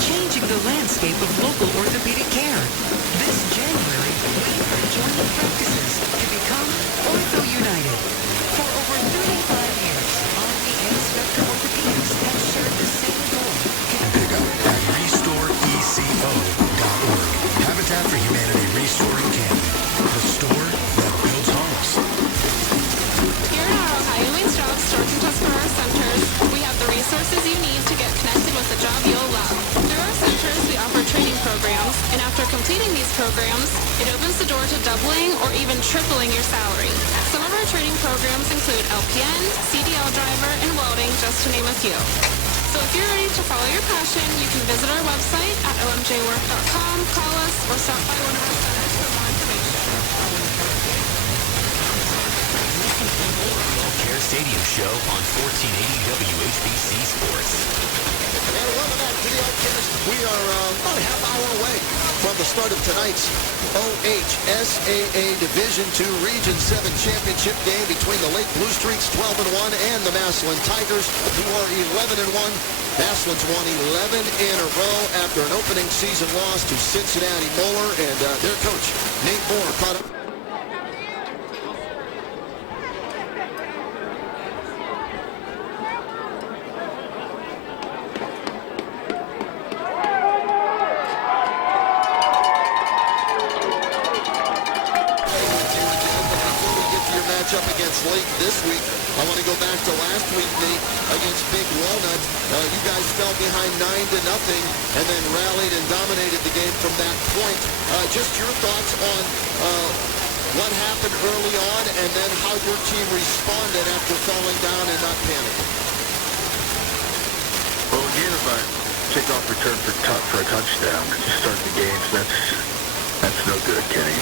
changing the landscape of local orthopedic care. This January, we are joining practices to become Ortho United. For over 35 years, Omni and Spectrum Orthopedics have shared the same goal. Pick up at RestoreECO.org. Habitat for Humanity Restoring Canyon, the store that builds homes. Here at our Ohio Wings Job Stork and Tuscarora centers, we have the resources you need to get connected with a job you'll love. Through our centers, we offer training programs, and after completing these programs, it opens the door to doubling or even tripling your salary. Some of our training programs include LPN, CDL driver, and welding, just to name a few. So if you're ready to follow your passion, you can visit our website at omjwork.com, call us, or stop by one of our centers for more information. Care Stadium Show on 1480 WHBC Sports. And welcome back to the Outcast. We are about a half hour away from the start of tonight's OHSAA Division II Region 7 Championship game between the Lake Blue Streaks 12-1 and the Massillon Tigers, who are 11-1. Massillon's won 11 in a row after an opening season loss to Cincinnati Moeller, and their coach, Nate Moore, caught up. Up against Lake this week. I want to go back to last week, Nate, against Big Walnut. You guys fell behind 9-0 and then rallied and dominated the game from that point. Just your thoughts on what happened early on and then how your team responded after falling down and not panicking. Well, again, if I kickoff return for a touchdown to start the game, that's no good, Kenny.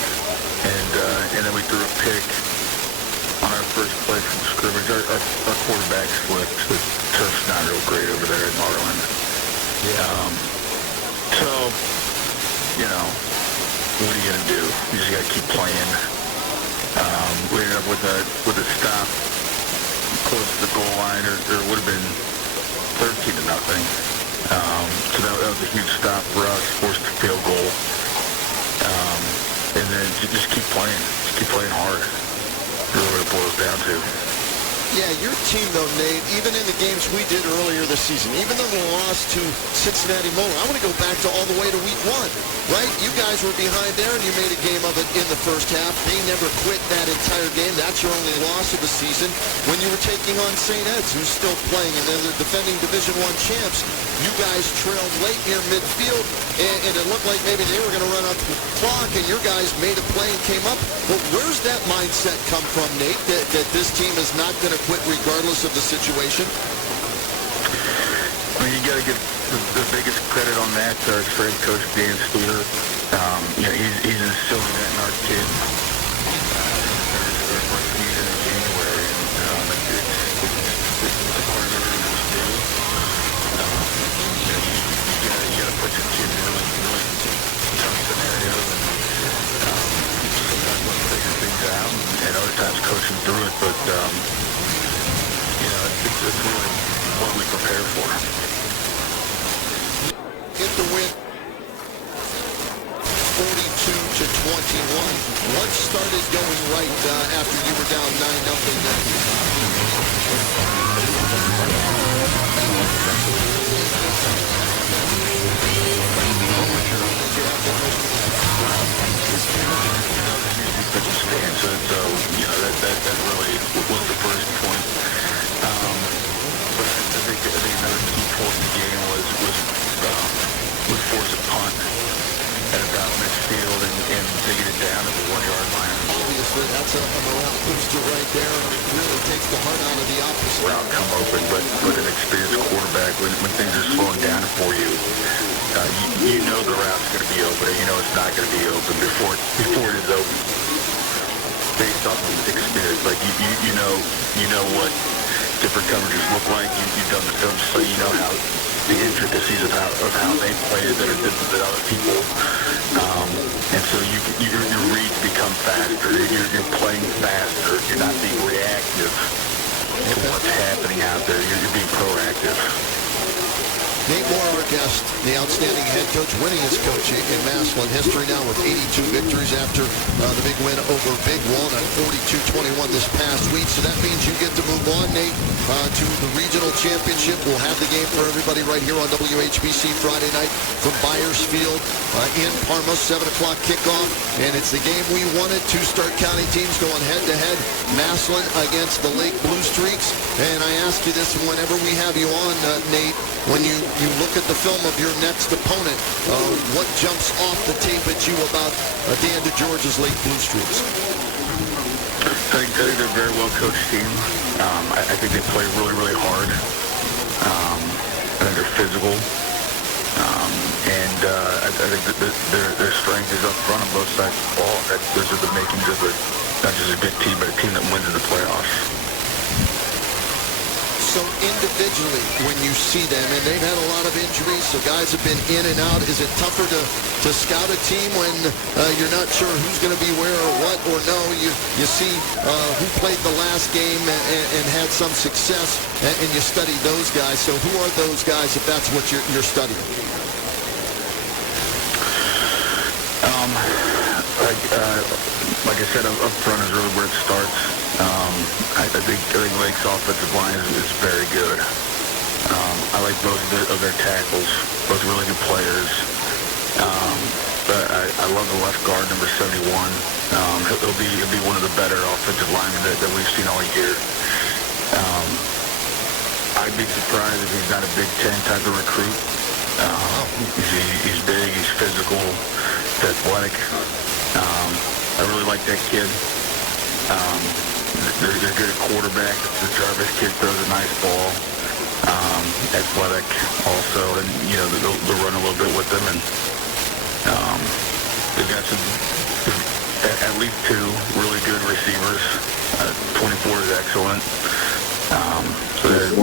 And then we threw a pick on our first play from scrimmage. Our quarterback slipped. The turf's not real great over there in Marlin. So, what are you going to do? You just got to keep playing. We ended up with a stop close to the goal line, or it would have been 13-0. So that was a huge stop for us, forced a field goal. And then just keep playing. Just keep playing hard. Really what it boils down to. Yeah, your team, though, Nate, even in the games we did earlier this season, even though we lost to Cincinnati Moeller, I want to go back to all the way to week 1, right? You guys were behind there, and you made a game of it in the first half. They never quit that entire game. That's your only loss of the season. When you were taking on St. Ed's, who's still playing, and they're the defending Division I champs, you guys trailed late near midfield, and it looked like maybe they were going to run out the clock, and your guys made a play and came up. But where's that mindset come from, Nate, that this team is not going to quit regardless of the situation? I mean, you got to give the biggest credit on that to our strength coach, Dan Steer. He's instilling that in our kids. Our first season in January, and it's a part of everything we do. You got to put your kids in really tough scenarios, and sometimes let's figure things out, and other times coach them through it, but it's really what we prepare for. Get the win, 42-21. What started going right after you were down 9-0 then? That really was the first point. But I think another key point in the game was force a punt at about midfield and digging it down at the 1-yard line. Obviously, that's a morale booster right there, and it really takes the heart out of the opposite. Route come open, but an experienced quarterback, when things are slowing down for you, you know the route's going to be open, and you know it's not going to be open before it is open. Based off of experience, like you know what different coverages look like. You've done the film, so you know how the intricacies of how they play that are different than other people. And so your reads become faster. You're playing faster. You're not being reactive to what's happening out there. You're being proactive. Nate Moore, our guest, the outstanding head coach, winningest coach in Massillon history now with 82 victories after the big win over Big Walnut, 42-21 this past week. So that means you get to move on, Nate, to the regional championship. We'll have the game for everybody right here on WHBC Friday night from Byers Field in Parma, 7 o'clock kickoff. And it's the game we wanted. Two Stark County teams going head-to-head. Massillon against the Lake Blue Streaks. And I ask you this whenever we have you on, Nate, when you look at the film of your next opponent, what jumps off the tape at you about Dan DeGeorge's Lake Blue Streaks? I think they're a very well-coached team. I think they play really, really hard. I think they're physical. And I think that their strength is up front on both sides of the ball. Those are the makings of not just a good team, but a team that wins in the playoffs. So individually, when you see them, and they've had a lot of injuries, so guys have been in and out, is it tougher to scout a team when you're not sure who's going to be where or what, or no, you see who played the last game and had some success, and you study those guys. So who are those guys if that's what you're studying? Like I said, up front is really where it starts. I think Lake's offensive line is very good. I like both of their tackles, both really good players. But I love the left guard, number 71. He'll be one of the better offensive linemen that we've seen all year. I'd be surprised if he's not a Big Ten type of recruit. He's big, he's physical, he's athletic. I really like that kid. They're good at quarterback. The Jarvis kid throws a nice ball. Athletic also, and they'll run a little bit with them. And they've got at least two really good receivers. 24 is excellent. So they're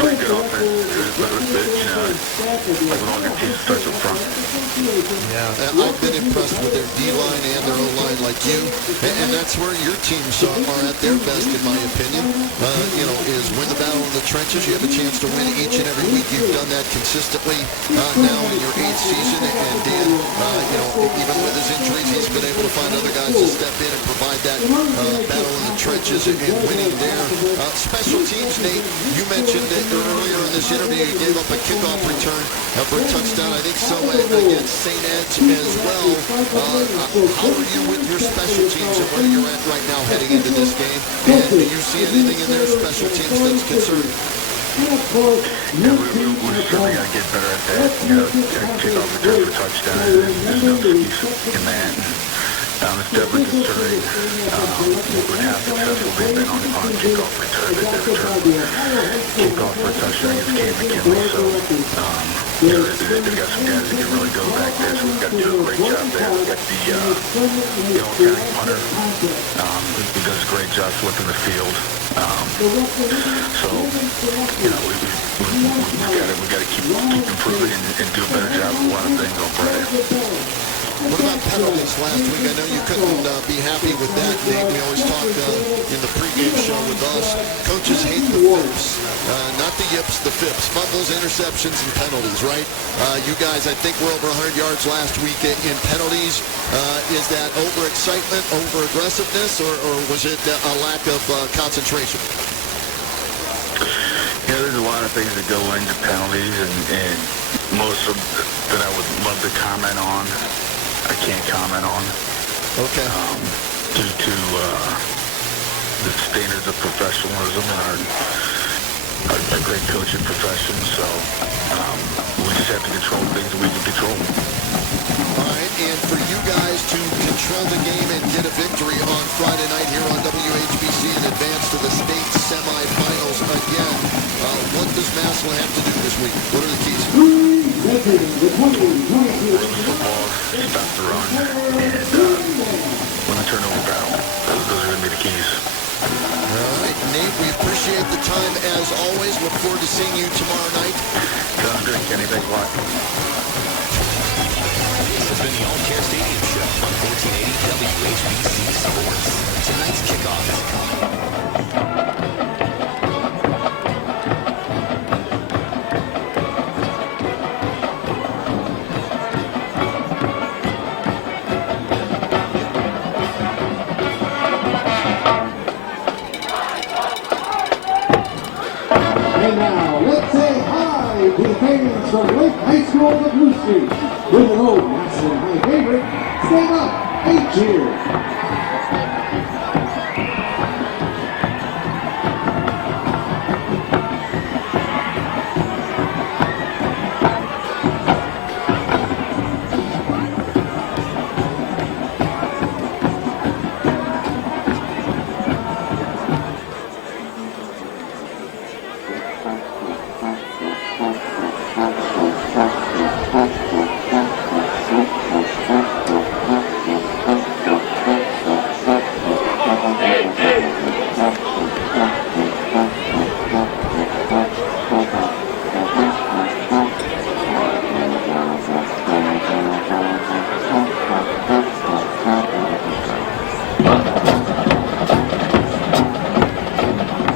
pretty good offense. Like all good teams starts up front. Yeah, I've been impressed with their D-line and their O-line like you, and that's where your teams are at their best, in my opinion, is win the battle in the trenches. You have a chance to win each and every week. You've done that consistently now in your 8th season, and Dan, even with his injuries, he's been able to find other guys to step in and provide that battle in the trenches and winning there. Special teams, Nate, you mentioned that earlier in this interview you gave up a kickoff return for a touchdown. I think so against St. Ed's as well. How are you with your special teams and where you're at right now heading into this game? And do you see anything in their special teams that's concerning? Yeah, we certainly got to get better at that. Kickoff return for touchdown. There's no excuse in that. It's definitely concerning with how successful they've been on kickoff return. They've returned kickoff for a touchdown against Cam McKinley. So, they've got some guys that can really go back there. So we've got to do a great job there. We've got the Uniontown punter who does a great job flipping the field. So, we've got to keep improving and do a better job with a lot of things on Friday. What about penalties last week? I know you couldn't be happy with that, Nate. We always talk in the pregame show with us. Coaches hate the fips, not the yips, the fips. Fumbles, interceptions, and penalties, right? You guys, I think we're over 100 yards last week in penalties. Is that over-excitement, over-aggressiveness, or was it a lack of concentration? Yeah, there's a lot of things that go into penalties, and most of that I would love to comment on, I can't comment on. Okay. Due to the standards of professionalism and our great coaching profession, so we just have to control things that we can control. All right, and for you guys to control the game and get a victory on Friday night here on WHBC and advance to the state semifinals again, what does Massillon have to do this week? What are the keys? Run the football, stop the run, and win the turnover battle. Those are going to be the keys. All right, Nate, we appreciate the time as always. Look forward to seeing you tomorrow night. Sounds good, Kenny. Thanks a lot. This has been the All Care Stadium Show on 1480 WHBC Sports. Tonight's kickoff. Tigers from Lake High School on the Blue Street. With an old Massillon High favorite, stand up, 8 cheers.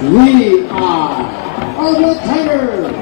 We are the Tigers!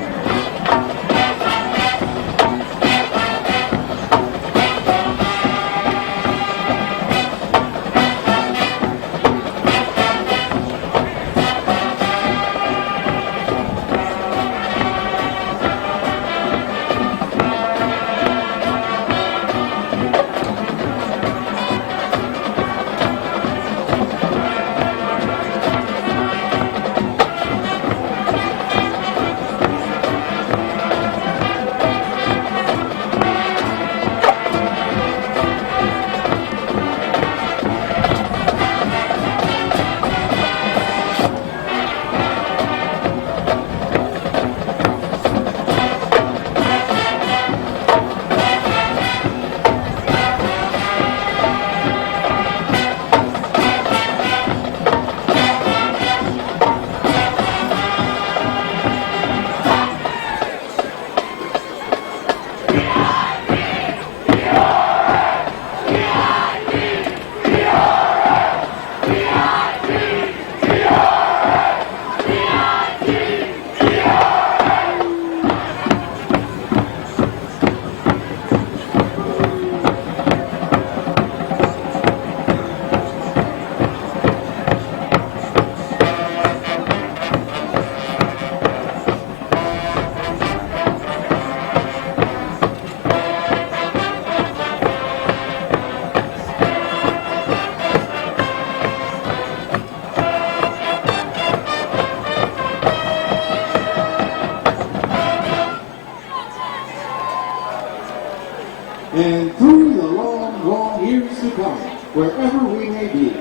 And through the long, long years to come, wherever we may be.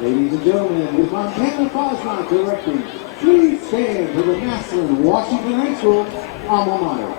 Ladies and gentlemen, with Montana Fosnot directing, please stand for the Massillon Washington High School alma mater.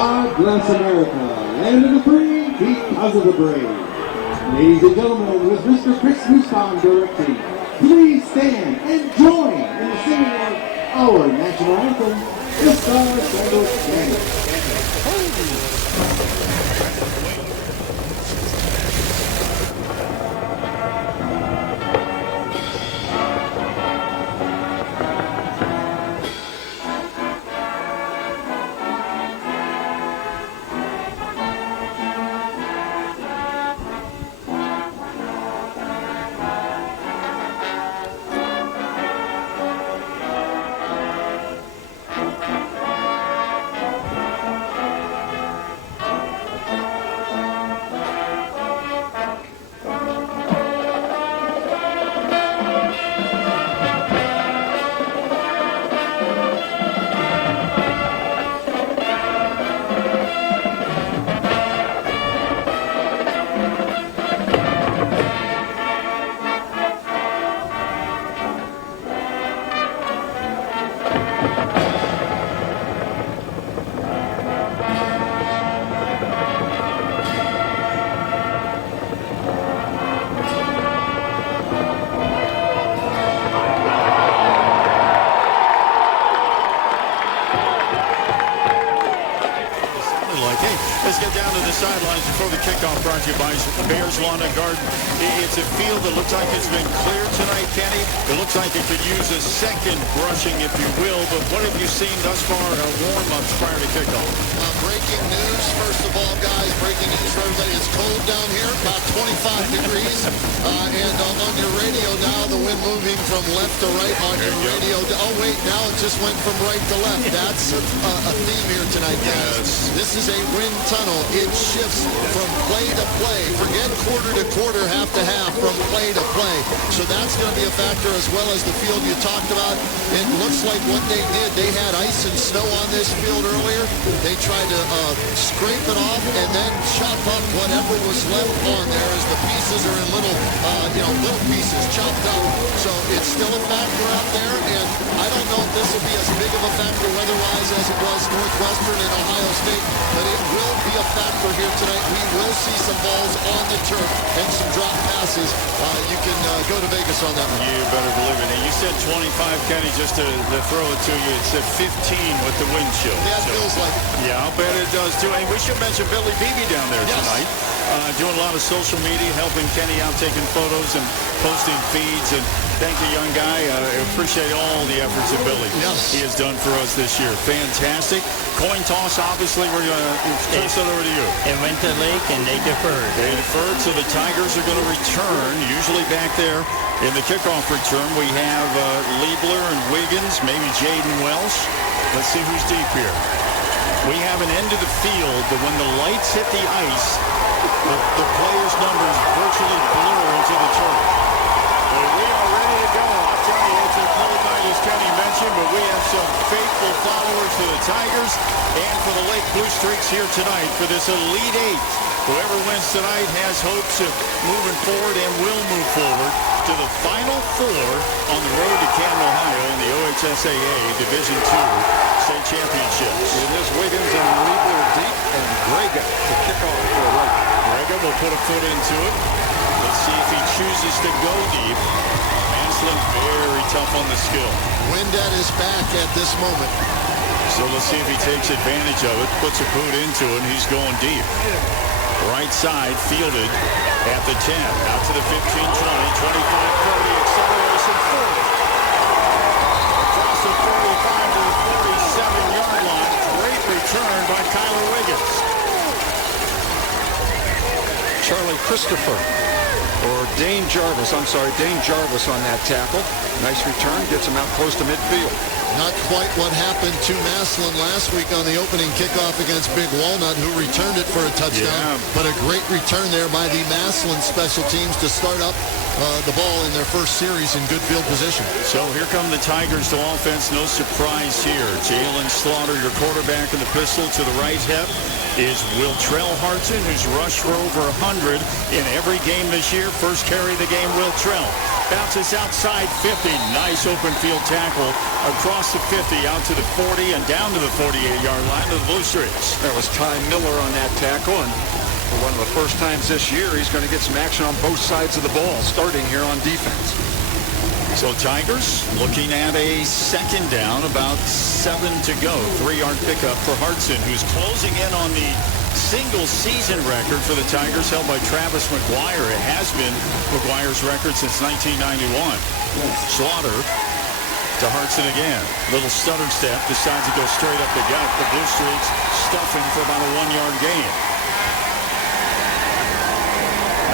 God bless America, land of the free because of the brave. Ladies and gentlemen, with Mr. Chris Houston directing, please stand and join in the singing of our national anthem, the Star-Spangled Banner. Let's get down to the sidelines before the kickoff brought to you by Bears Lawn and Garden. It's a field that looks like it's been cleared tonight, Kenny. It looks like it could use a second brushing, if you will. But what have you seen thus far in our warm-ups prior to kickoff? Breaking news, first of all, guys. Breaking news for everybody. It's cold down here, about 25 degrees. And on your radio now, the wind moving from left to right on your radio. Oh, wait, now it just went from right to left. That's a theme here tonight, guys. Yes. This is a wind tunnel. It shifts from play to play. Forget quarter to quarter, half to half, from play to play. So that's going to be a factor, as well as the field you talked about. It looks like what they did, they had ice and snow on this field earlier. They tried to scrape it off and then chop up whatever was left on there, as the pieces are in little pieces chopped up. So it's still a factor out there, and I don't know if this will be as big of a factor weather-wise as it was Northwestern and Ohio State, but it will be a factor here tonight. We will see some balls on the turf and some drop passes. You can go to Vegas on that one. You better believe it. And you said 25, Kenny, just to throw it to you. It said 15 with the wind chill. Yeah, it feels like it. Yeah, I'll bet it does too. And we should mention Billy Beebe down there tonight. Doing a lot of social media, helping Kenny out, taking photos and posting feeds. And thank you, young guy. I appreciate all the efforts that Billy he has done for us this year. Fantastic. Coin toss, obviously. We're going to toss it over to you. It went to Lake, and they deferred. They deferred, so the Tigers are going to return. Usually back there in the kickoff return, we have Liebler and Wiggins, maybe Jaden Welsh. Let's see who's deep here. We have an end of the field that when the lights hit the ice, the players' numbers virtually blur into the turf. Well, we are ready to go. I'll tell you, it's a cold night, as Kenny mentioned, but we have some faithful followers for the Tigers and for the Lake Blue Streaks here tonight for this Elite Eight. Whoever wins tonight has hopes of moving forward and will move forward to the Final Four on the road to Canton, Ohio in the OHSAA Division II State Championships. It is Wiggins and Liebler deep, and Grega to kick off for Lake. Grega will put a foot into it. Let's see if he chooses to go deep. Massillon very tough on the skill. Windet is back at this moment. So let's see if he takes advantage of it, puts a boot into it, and he's going deep. Right side, fielded at the 10. Out to the 15, 20, 25, 30, acceleration, 40. Across the 45 to the 47-yard line. Great return by Kyler Wiggins. Charlie Christopher, or Dane Jarvis on that tackle. Nice return, gets him out close to midfield. Not quite what happened to Massillon last week on the opening kickoff against Big Walnut, who returned it for a touchdown. But a great return there by the Massillon special teams to start up the ball in their first series in good field position. So here come the Tigers to offense. No surprise here. Jalen Slaughter, your quarterback, in the pistol. To the right hip is Wiltrell Harton, who's rushed for over 100 in every game this year. here. First carry of the game, Will Trill. Bounces outside 50. Nice open field tackle across the 50 out to the 40 and down to the 48-yard line of the Blue Streaks. There was Ty Miller on that tackle, and for one of the first times this year, he's going to get some action on both sides of the ball, starting here on defense. So Tigers looking at a second down, about 7 to go. 3-yard pickup for Hartson, who's closing in on the single season record for the Tigers held by Travis McGuire. It has been McGuire's record since 1991. Slaughter to Hartson again. Little stutter step, decides to go straight up the gut. The Blue Streaks stuffing for about a 1-yard gain.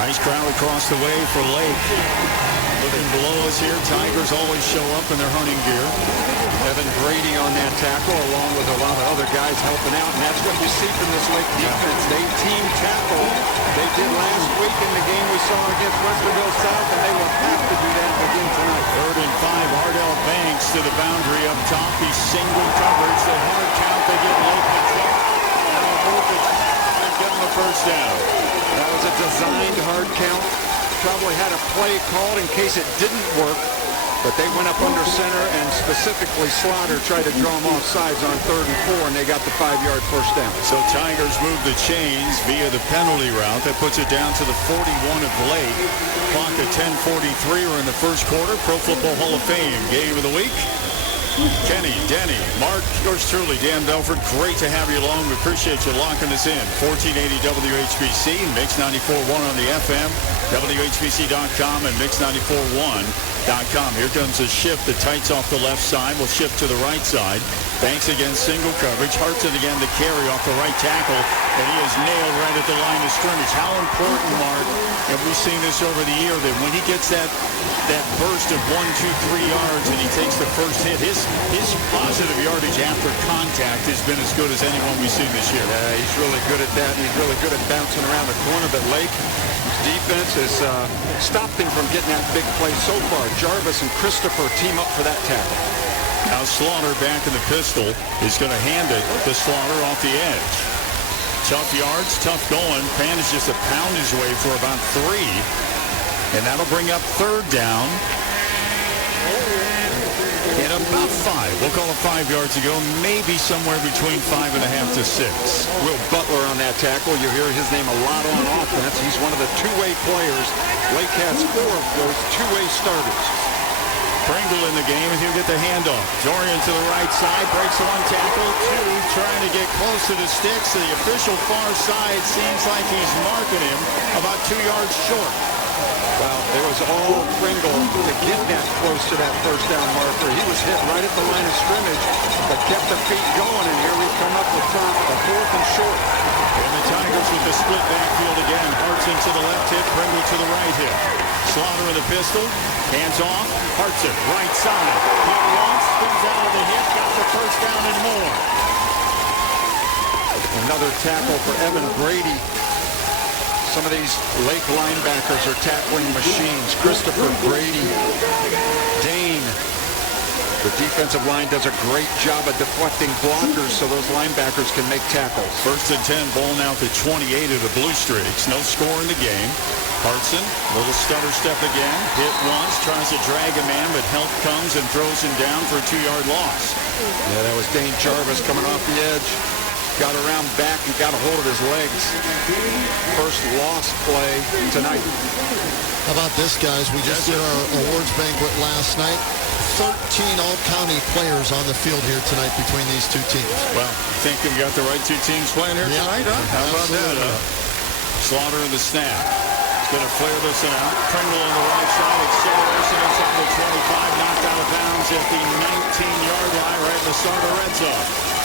Nice crowd across the way for Lake. Looking below us here, Tigers always show up in their hunting gear. Evan Brady on that tackle, along with a lot of other guys helping out, and that's what you see from this Lake defense. They team tackle. They did last week in the game we saw against Westerville South, and they will have to do that again tonight. 3rd and 5, Ardell Banks to the boundary up top. He's single coverage. The hard count, they get Lake the kick. And get him the first down. That was a designed hard count. Probably had a play called in case it didn't work, but they went up under center, and specifically Slaughter tried to draw them off sides on 3rd and 4, and they got the 5-yard first down. So Tigers move the chains via the penalty route. That puts it down to the 41 of Lake. Clock at 10:43. We're in the first quarter. Pro Football Hall of Fame game of the week. Kenny, Denny, Mark, yours truly, Dan Belford. Great to have you along. We appreciate you locking us in. 1480 WHBC, Mix 94.1 on the FM, WHBC.com, and Mix941.com. Here comes a shift. The tights off the left side. We'll shift to the right side. Banks against single coverage. Hartson again to carry off the right tackle, and he is nailed right at the line of scrimmage. How important, Mark, and we've seen this over the year, that when he gets that burst of 1, 2, 3 yards and he takes the first hit, his positive yardage after contact has been as good as anyone we've seen this year. Yeah, he's really good at that, and he's really good at bouncing around the corner, but Lake defense has stopped him from getting that big play so far. Jarvis and Christopher team up for that tackle. Now Slaughter back in the pistol is going to hand it to Slaughter off the edge. Tough yards, tough going. Manages to pound his way for about 3. And that'll bring up 3rd down. And about 5. We'll call it 5 yards to go. Maybe somewhere between 5.5 to 6. Will Butler on that tackle. You hear his name a lot on offense. He's one of the two-way players. Lake has 4 of those two-way starters. Pringle in the game, and he'll get the handoff. Dorian to the right side, breaks 1 tackle, 2 trying to get close to the sticks. The official far side seems like he's marking him about 2 yards short. Well, it was all Pringle to get that close to that first down marker. He was hit right at the line of scrimmage, but kept the feet going, and here we come up with a 4th and short. And the Tigers with the split backfield again. Hartson to the left hit, Pringle to the right hit. Slaughter in the pistol, hands off, Hartson, right side. Hit once, spins out of the hit, got the first down and more. Another tackle for Evan Brady. Some of these Lake linebackers are tackling machines. Christopher, Brady, Dane. The defensive line does a great job of deflecting blockers so those linebackers can make tackles. 1st and 10, ball now to 28 of the Blue Streaks. No score in the game. Hartson, little stutter step again. Hit once, tries to drag a man, but help comes and throws him down for a 2-yard loss. Yeah, that was Dane Jarvis coming off the edge. Got around back and got a hold of his legs. First lost play tonight. How about this, guys? We just did our awards banquet last night. 13 all-county players on the field here tonight between these two teams. Well, I think we got the right two teams playing here tonight, huh? How about that, huh? Slaughter in the snap. He's going to flare this one out. Pringle on the right side. Acceleration inside the 25. Knocked out of bounds at the 19-yard line right in the start of the red zone.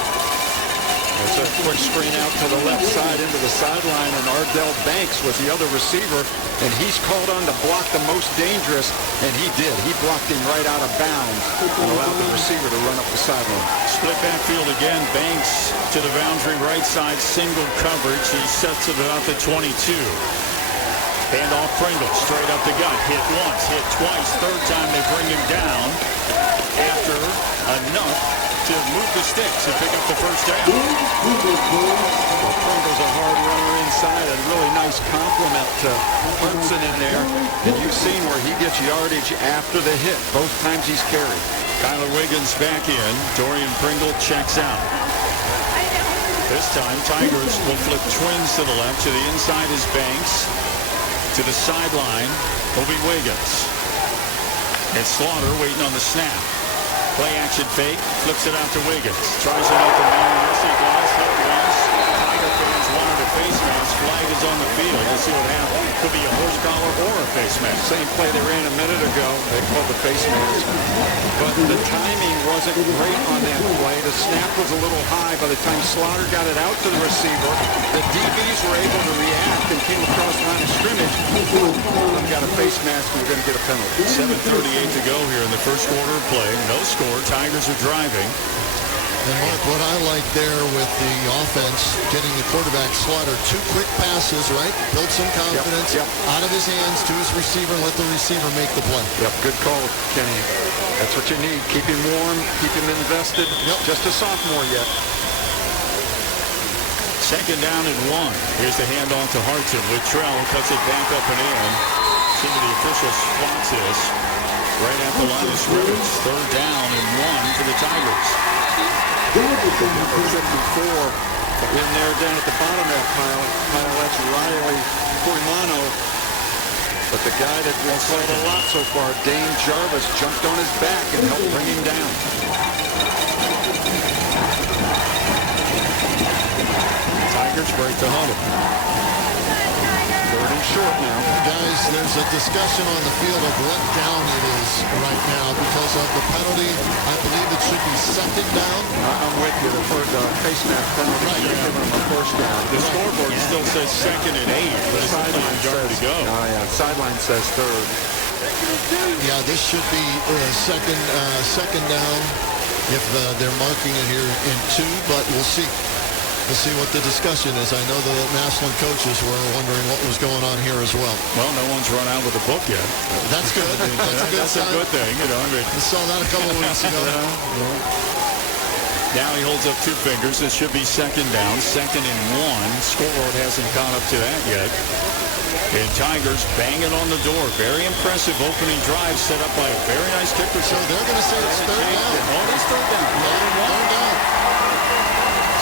It's a quick screen out to the left side into the sideline, and Ardell Banks was the other receiver, and he's called on to block the most dangerous, and he did. He blocked him right out of bounds and allowed the receiver to run up the sideline. Split backfield again. Banks to the boundary right side, single coverage. He sets it about the 22. Hand off Pringle, straight up the gut. Hit once, hit twice. 3rd time they bring him down after enough to to move the sticks and pick up the first down. Well, Pringle's a hard runner inside. A really nice compliment to Hudson in there. And you've seen where he gets yardage after the hit. Both times he's carried. Kyler Wiggins back in. Dorian Pringle checks out. This time, Tigers will flip twins to the left. To the inside is Banks. To the sideline will be Wiggins. And Slaughter waiting on the snap. Play action fake. Flips it out to Wiggins. Tries it out to man. Yes, he does. Hit once. Tiger fans wanted a face mask. Flag is on the field. We'll see what happens. Could be a horse collar or a face mask. Same play they ran a minute ago. They called the face mask. But the timing wasn't great on that play. The snap was a little high. By the time Slaughter got it out to the receiver, the DBs were able to react and came across the line of scrimmage. I've got a face mask. We're going to get a penalty. 7:38 to go here in the first quarter of play. No score. Tigers are driving. And Mark, what I like there with the offense, getting the quarterback Slaughter, 2 quick passes, right? Built some confidence out of his hands to his receiver, let the receiver make the play. Yep, good call, Kenny. That's what you need. Keep him warm, keep him invested. Just a sophomore yet. Second down and 1. Here's the handoff to Hartson. Littrell cuts it back up and in. See what the official spots is. Right at the line of scrimmage. Third down and 1 for the Tigers. 54 in there down at the bottom of that pile. That's Riley Poimano. But the guy that has played a lot so far, Dane Jarvis, jumped on his back and helped bring him down. Tigers break the huddle. Third and short now. Guys, there's a discussion on the field of what down it is right now because of the penalty. I believe it should be second down. I'm with you. The face mask penalty. Right. You're giving him a first down. The scoreboard still says second and 8, but it's Sideline yard to go. Oh, yeah. Sideline says third. Yeah, this should be second down if they're marking it here in 2, but we'll see. We'll see what the discussion is. I know the Massillon coaches were wondering what was going on here as well. Well, no one's run out with a book yet. That's good. That's a good thing. You know, I mean, we saw that a couple of weeks ago. Now he holds up 2 fingers. This should be second down. Second and 1. Scoreboard hasn't caught up to that yet. And Tigers banging on the door. Very impressive opening drive set up by a very nice kicker. So they're going to say it's third down. Oh, it is third down. Third down.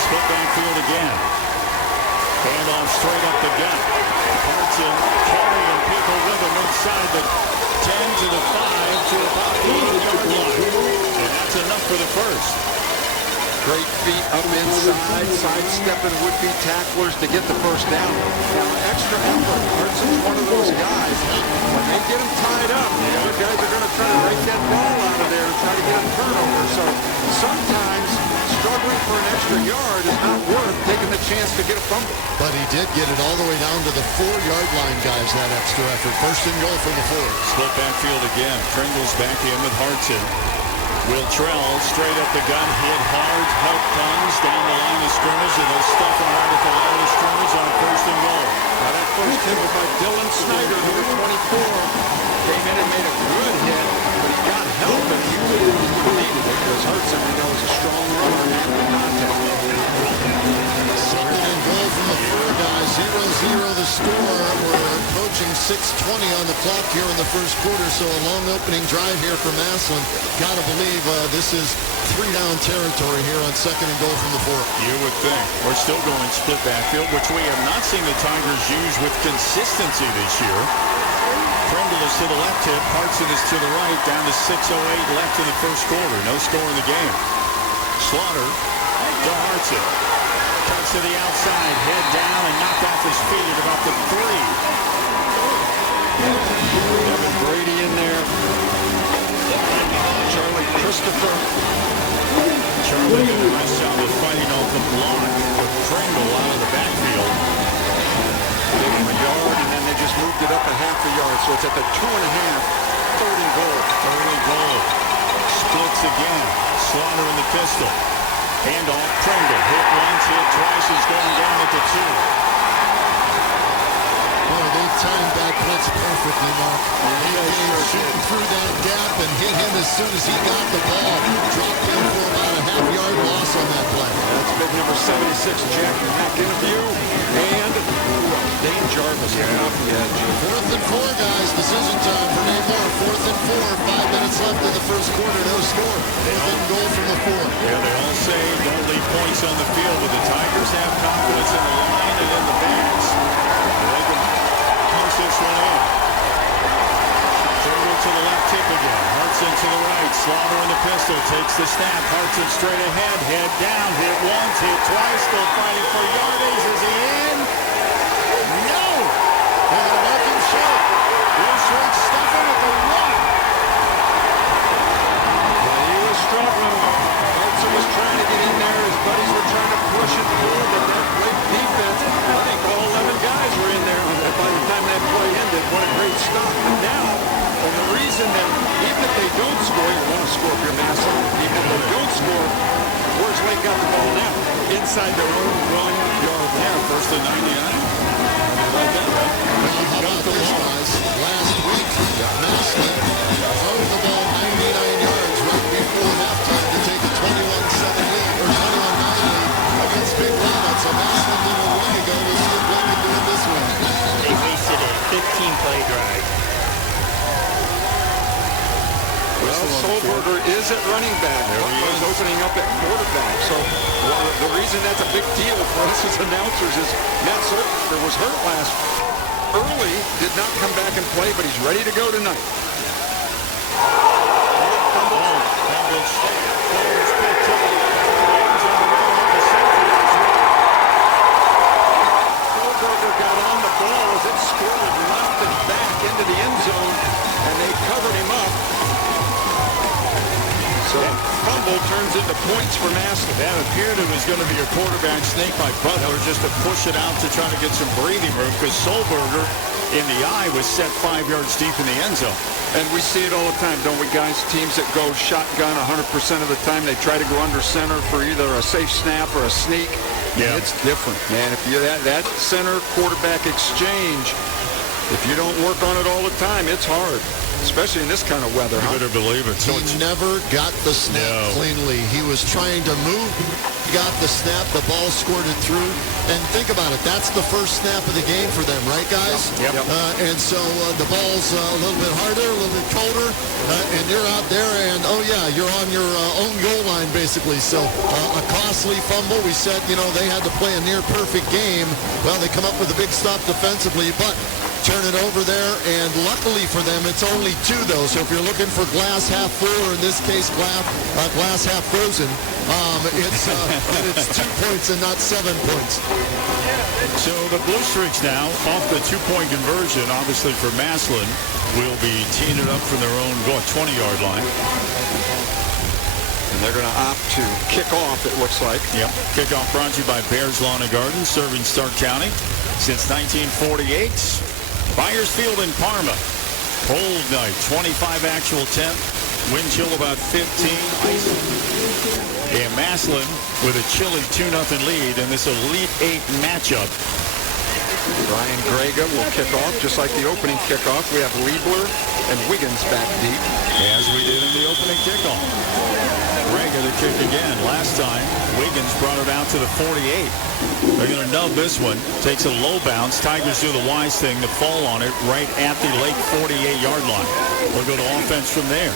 Split backfield again. Handoff straight up the gut. Hartson carrying people with him inside the 10 to the 5 to about the 8-yard line. And that's enough for the first. Great feet up inside, sidestepping would-be tacklers to get the first down. Now, extra effort. Hartson's one of those guys. When they get him tied up, the other guys are going to try to rake that ball out of there and try to get a turnover. So sometimes struggling for an extra yard is not worth taking the chance to get a fumble. But he did get it all the way down to the 4-yard line, guys, that extra effort. First and goal from the 4. Split backfield again. Pringle's back in with Hartson. Wiltrell straight up the gun, hit hard, help comes down the line of scrimmage, and they'll stuff him right at the line of scrimmage on first and goal. Now that first hit was by Dylan Snyder, number 24. Came in and made a good hit, but he got help, and he needed it because Hartson, we know, is a strong runner after contact. Second and goal from the 4, guys. 0-0 the score. We're approaching 6:20 on the clock here in the first quarter, so a long opening drive here for Massillon. Gotta believe this is 3-down territory here on second and goal from the 4. You would think. We're still going split backfield, which we have not seen the Tigers use with consistency this year. Pringle is to the left hip, Hartson is to the right, down to 6:08 left in the first quarter. No score in the game. Slaughter to Hartson. Cuts to the outside, head down, and knocked off his feet at about the 3. Evan Brady in there. Charlie Christopher. Charlie did a nice job of fighting off the block with Pringle out of the backfield. Gave him a yard, and then they just moved it up a half a yard. So it's at the 2.5, third and goal. Third and goal. Splits again. Slaughter in the pistol. Handoff, Pringle. Hit once, hit twice. He's going down at the 2. Boy, they timed that blitz perfectly, Mark. He came shooting through that gap and hit him as soon as he got the ball. Dropped in for about a half yard from that play. That's big number 76, Jack McIntyre, and Dane Jarvis getting off the edge. 4th and 4, guys. Decision time for Nate Moore. 4th and 4. 5 minutes left in the first quarter. No score. 4th and goal from the 4. Yeah, they all say don't leave points on the field, but the Tigers have confidence in the line and in the backs. They can punch this one in. Turner to the left tip again. Hartson to the right. Slaughter in the pistol. Takes the snap. Hartson straight ahead. Head down. Hit once. Hit twice. Still fighting for yardage. Is he in? No! They're going to make him short. Here's Rick Stefan at the run. Well, he was struggling. Hartson was trying to get in there. His buddies were trying to push it through. But that great defense, I think all 11 guys were in there by the time that play ended. What a great stop. And now, and the reason that even if they don't score, you want to score if you're Massillon. Even if they don't score, where's Lake got the ball now? Inside their own 1 yard line. First and 99. Like that, huh? Well, how about this, guys? Last week, Massillon threw the ball 99 yards right before halftime to take a 21-7 lead, or 21-9 lead against Big Walnut. So Massillon did it a week ago. We'll see if Blake can do it this way. They wasted a 15-play drive. Well, Solberger is at running back. He's opening up at quarterback. So the reason that's a big deal for us as announcers is Matt Solberger was hurt last early, did not come back and play, but he's ready to go tonight. Solberger got on the ball as it squirted left and back into the end zone, and they covered him up. So fumble turns into points for Massillon. That appeared it was going to be a quarterback sneak by Butler just to push it out to try to get some breathing room because Solberger in the eye was set 5 yards deep in the end zone. And we see it all the time, don't we, guys? Teams that go shotgun 100% of the time, they try to go under center for either a safe snap or a sneak. Yeah. It's different, man. If you that center quarterback exchange, if you don't work on it all the time, it's hard. Especially in this kind of weather. You better believe it. So He never got the snap cleanly. He was trying to move, got the snap, the ball squirted through. And think about it, that's the first snap of the game for them, right, guys? Yep. And so the ball's a little bit harder, a little bit colder, and you're out there, and oh yeah, you're on your own goal line, basically. So a costly fumble. We said, they had to play a near perfect game. Well, they come up with a big stop defensively, but turn it over there, and luckily for them, it's only 2, though. So if you're looking for glass half full, or in this case, glass half frozen, it's 2 points and not 7 points. So the Blue Streaks now, off the 2-point conversion, obviously for Massillon, will be teeing it up from their own 20-yard line. And they're going to opt to kick off, it looks like. Yep. Kickoff brought to you by Bears Lawn and Garden, serving Stark County since 1948. Byers Field in Parma. Cold night, 25 actual temp. Wind chill about 15. Ice. And Massillon with a chilly 2-0 lead in this Elite 8 matchup. Brian Grega will kick off, just like the opening kickoff. We have Liebler and Wiggins back deep. As we did in the opening kickoff. Grega to kick again. Last time, Wiggins brought it out to the 48. They're going to nub this one. Takes a low bounce. Tigers do the wise thing to fall on it right at the Lake 48-yard line. We'll go to offense from there.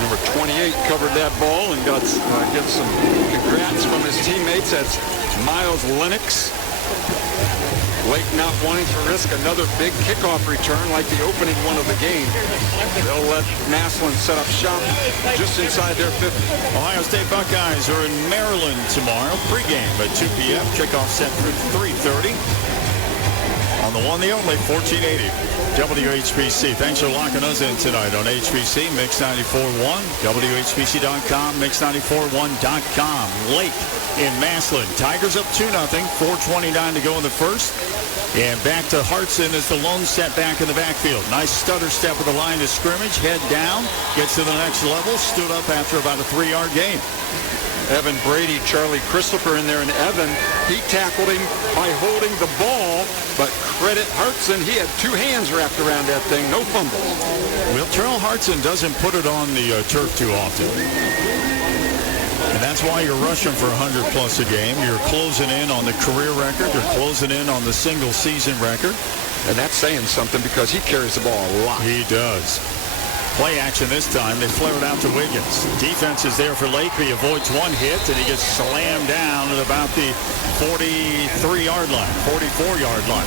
Number 28 covered that ball and got some congrats from his teammates. That's Miles Lennox. Lake not wanting to risk another big kickoff return like the opening one of the game. They'll let Massillon set up shop just inside their 50. Ohio State Buckeyes are in Maryland tomorrow. Pregame at 2 p.m. Kickoff set for 3:30. On the one, the only, 1480 WHBC. Thanks for locking us in tonight on HBC, Mix 94.1, WHBC.com, Mix941.com. Lake in Massillon. Tigers up 2-0, 4:29 to go in the first. And back to Hartson as the lone set back in the backfield. Nice stutter step at the line of scrimmage. Head down, gets to the next level, stood up after about a 3-yard gain. Evan Brady, Charlie Christopher in there, and Evan, he tackled him by holding the ball, but credit Hartson, he had 2 hands wrapped around that thing, no fumble. Well, Terrell Hartson doesn't put it on the turf too often. And that's why you're rushing for 100-plus a game. You're closing in on the career record. You're closing in on the single-season record. And that's saying something because he carries the ball a lot. He does. Play action this time. They flare it out to Wiggins. Defense is there for Lake. He avoids one hit, and he gets slammed down at about the 43-yard line, 44-yard line.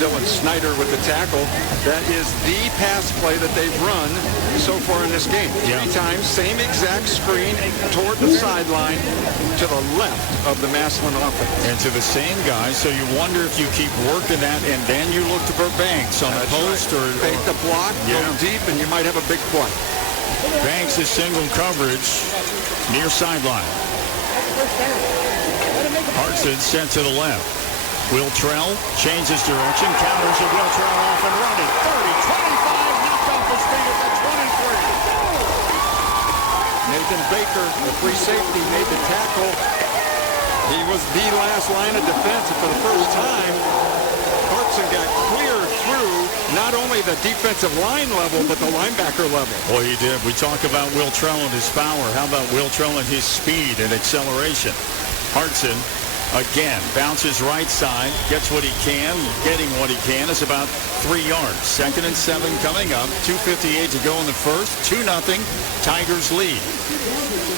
Dylan Snyder with the tackle. That is the pass play that they've run so far in this game. Yeah. 3 times, same exact screen toward the sideline to the left of the Massillon offense. And to the same guy, so you wonder if you keep working that, and then you look for Banks on the post. Right. Or fake the block, go deep, and you might have a big play. Banks is single coverage near sideline. Hartson sent to the left. Will Trell changes direction, counters a Will Trell off and running. 30, 25, knocked off his feet at the 23. Nathan Baker, the free safety, made the tackle. He was the last line of defense, and for the first time, Hartson got cleared through not only the defensive line level, but the linebacker level. Boy, he did. We talk about Will Trell and his power. How about Will Trell and his speed and acceleration? Hartson, again, bounces right side, gets what he can. Getting what he can is about 3 yards. 2nd and 7 coming up. 2:58 to go in the first. 2-0. Tigers lead.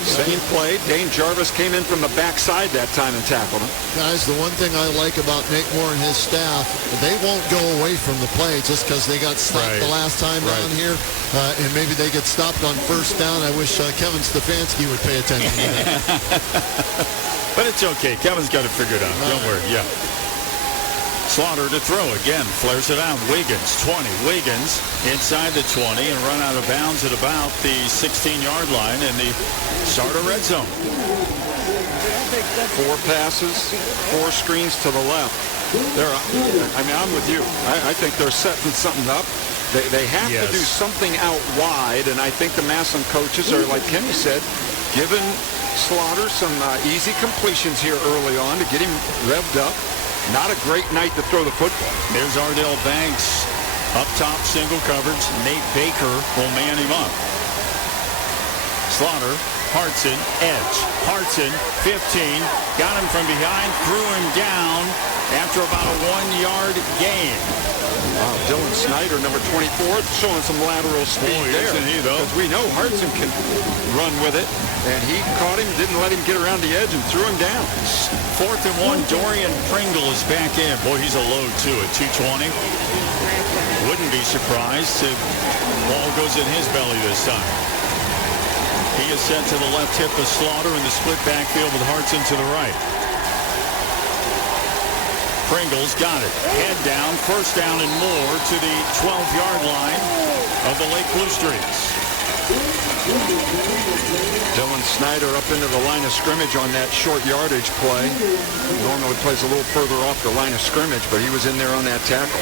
Same play. Dane Jarvis came in from the backside that time and tackled him. Guys, the one thing I like about Nate Moore and his staff, they won't go away from the play just because they got stopped the last time down here, and maybe they get stopped on first down. I wish Kevin Stefanski would pay attention to that. But it's okay. Kevin's got it figured out. Don't worry. Yeah. Slaughter to throw again. Flares it out. Wiggins, 20. Wiggins inside the 20 and run out of bounds at about the 16-yard line in the Sarda red zone. 4 passes, 4 screens to the left. I'm with you. I think they're setting something up. They have to do something out wide, and I think the Massillon coaches are, like Kenny said, giving Slaughter some easy completions here early on to get him revved up. Not a great night to throw the football. There's Ardell Banks up top, single coverage. Nate Baker will man him up. Slaughter, Hartson, edge. Hartson, 15, got him from behind, threw him down after about a 1-yard gain. Wow, Dylan Snyder, number 24, showing some lateral speed there. Isn't he, though? Because we know Hartson can run with it, and he caught him, didn't let him get around the edge, and threw him down. 4th and 1, Dorian Pringle is back in. Boy, he's a load, too, at 220. Wouldn't be surprised if ball goes in his belly this time. He is sent to the left hip of Slaughter in the split backfield with Hartson to the right. Pringle's got it. Head down, first down and more to the 12-yard line of the Lake Blue Streaks. Dylan Snyder up into the line of scrimmage on that short yardage play. Normally plays a little further off the line of scrimmage, but he was in there on that tackle.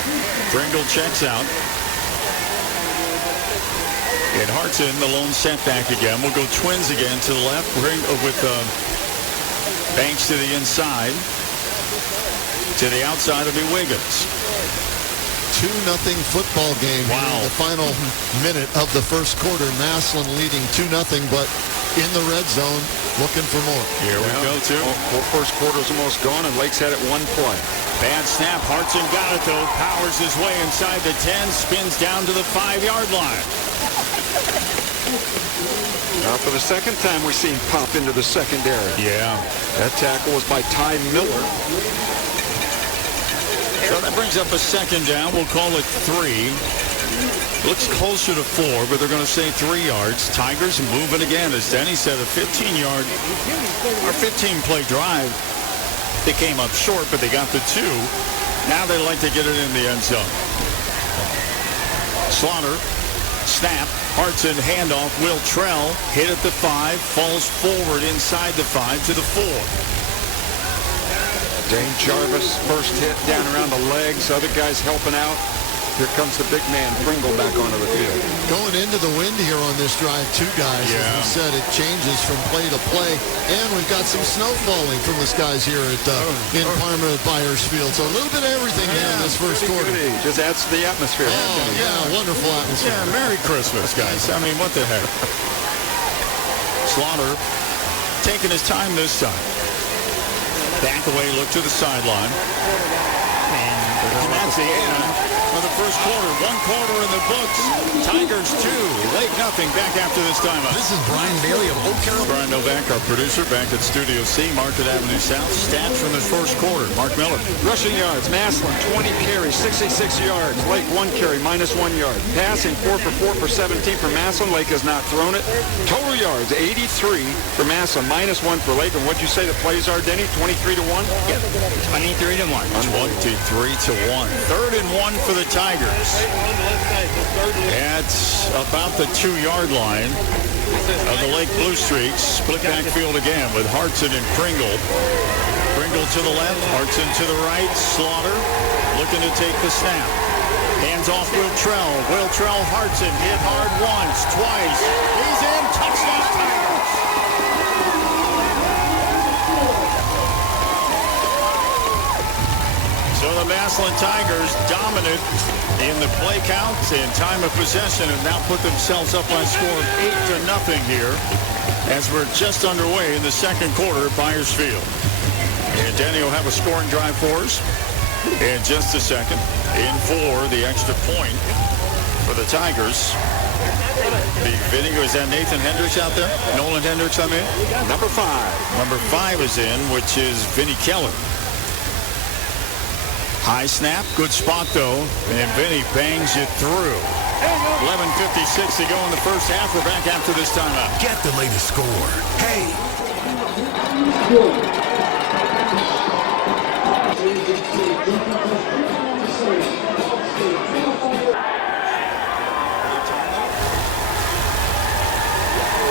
Pringle checks out. And Hartson, the lone setback again. We'll go twins again to the left with Banks to the inside. To the outside will be Wiggins. 2-0 football game. Wow. In the final minute of the first quarter. Massillon leading 2-0, but in the red zone looking for more. Here we go, too. First quarter's almost gone, and Lake's had it 1 play. Bad snap. Hartson got it, though. Powers his way inside the 10. Spins down to the 5-yard line. Now, for the second time, we've seen pop into the secondary. Yeah. That tackle was by Ty Miller. So that brings up a 2nd down. We'll call it 3. Looks closer to 4, but they're going to say 3 yards. Tigers moving again. As Denny said, a 15-yard or 15-play drive. They came up short, but they got the 2. Now they like to get it in the end zone. Slaughter, snap, Hartson, handoff, Will Trell, hit at the 5, falls forward inside the 5 to the 4. Dane Jarvis, first hit down around the legs. Other guys helping out. Here comes the big man, Pringle, back onto the field. Going into the wind here on this drive, too, guys. Yeah. As we said, it changes from play to play. And we've got some snow falling from the skies here in Parma at Byers Field. So a little bit of everything here in this first quarter. Just adds to the atmosphere. Oh, yeah, wonderful atmosphere. Yeah, Merry Christmas, guys. I mean, what the heck? Slaughter taking his time this time. Back away, look to the sideline. And that's the end of the first quarter. 1 quarter in the books. Tigers 2, Lake nothing. Back after this timeout. This is Brian Bailey of Oak Carroll. Brian Novak, our producer, back at Studio C, Market Avenue South. Stats from the first quarter. Mark Miller. Rushing yards, Massillon, 20 carries, 66 yards. Lake, 1 carry, -1 yard. Passing, 4 for 4 for 17 for Massillon. Lake has not thrown it. Total yards, 83 for Massillon, -1 for Lake. And what'd you say the plays are, Denny? 23-1? Yep, 23-1. 23-1. 3rd and 1 for the Tigers. At about the 2-yard line of the Lake Blue Streaks. Split backfield again with Hartson and Pringle. Pringle to the left, Hartson to the right. Slaughter looking to take the snap. Hands off Wiltrell. Wiltrell, Hartson hit hard once, twice. He's in. Touchdown Tigers. So the Massillon Tigers dominant in the play count and time of possession have now put themselves up by a score of 8-0 here as we're just underway in the second quarter at Byers Field. And Danny will have a scoring drive for us in just a second. In for the extra point for the Tigers. The Vinny, is that Nathan Hendricks out there? Nolan Hendricks, I mean? Number 5. Number 5 is in, which is Vinny Keller. High snap, good spot though, and Vinny bangs it through. 11:56 to go in the first half. We're back after this timeout. Get the latest score. Hey!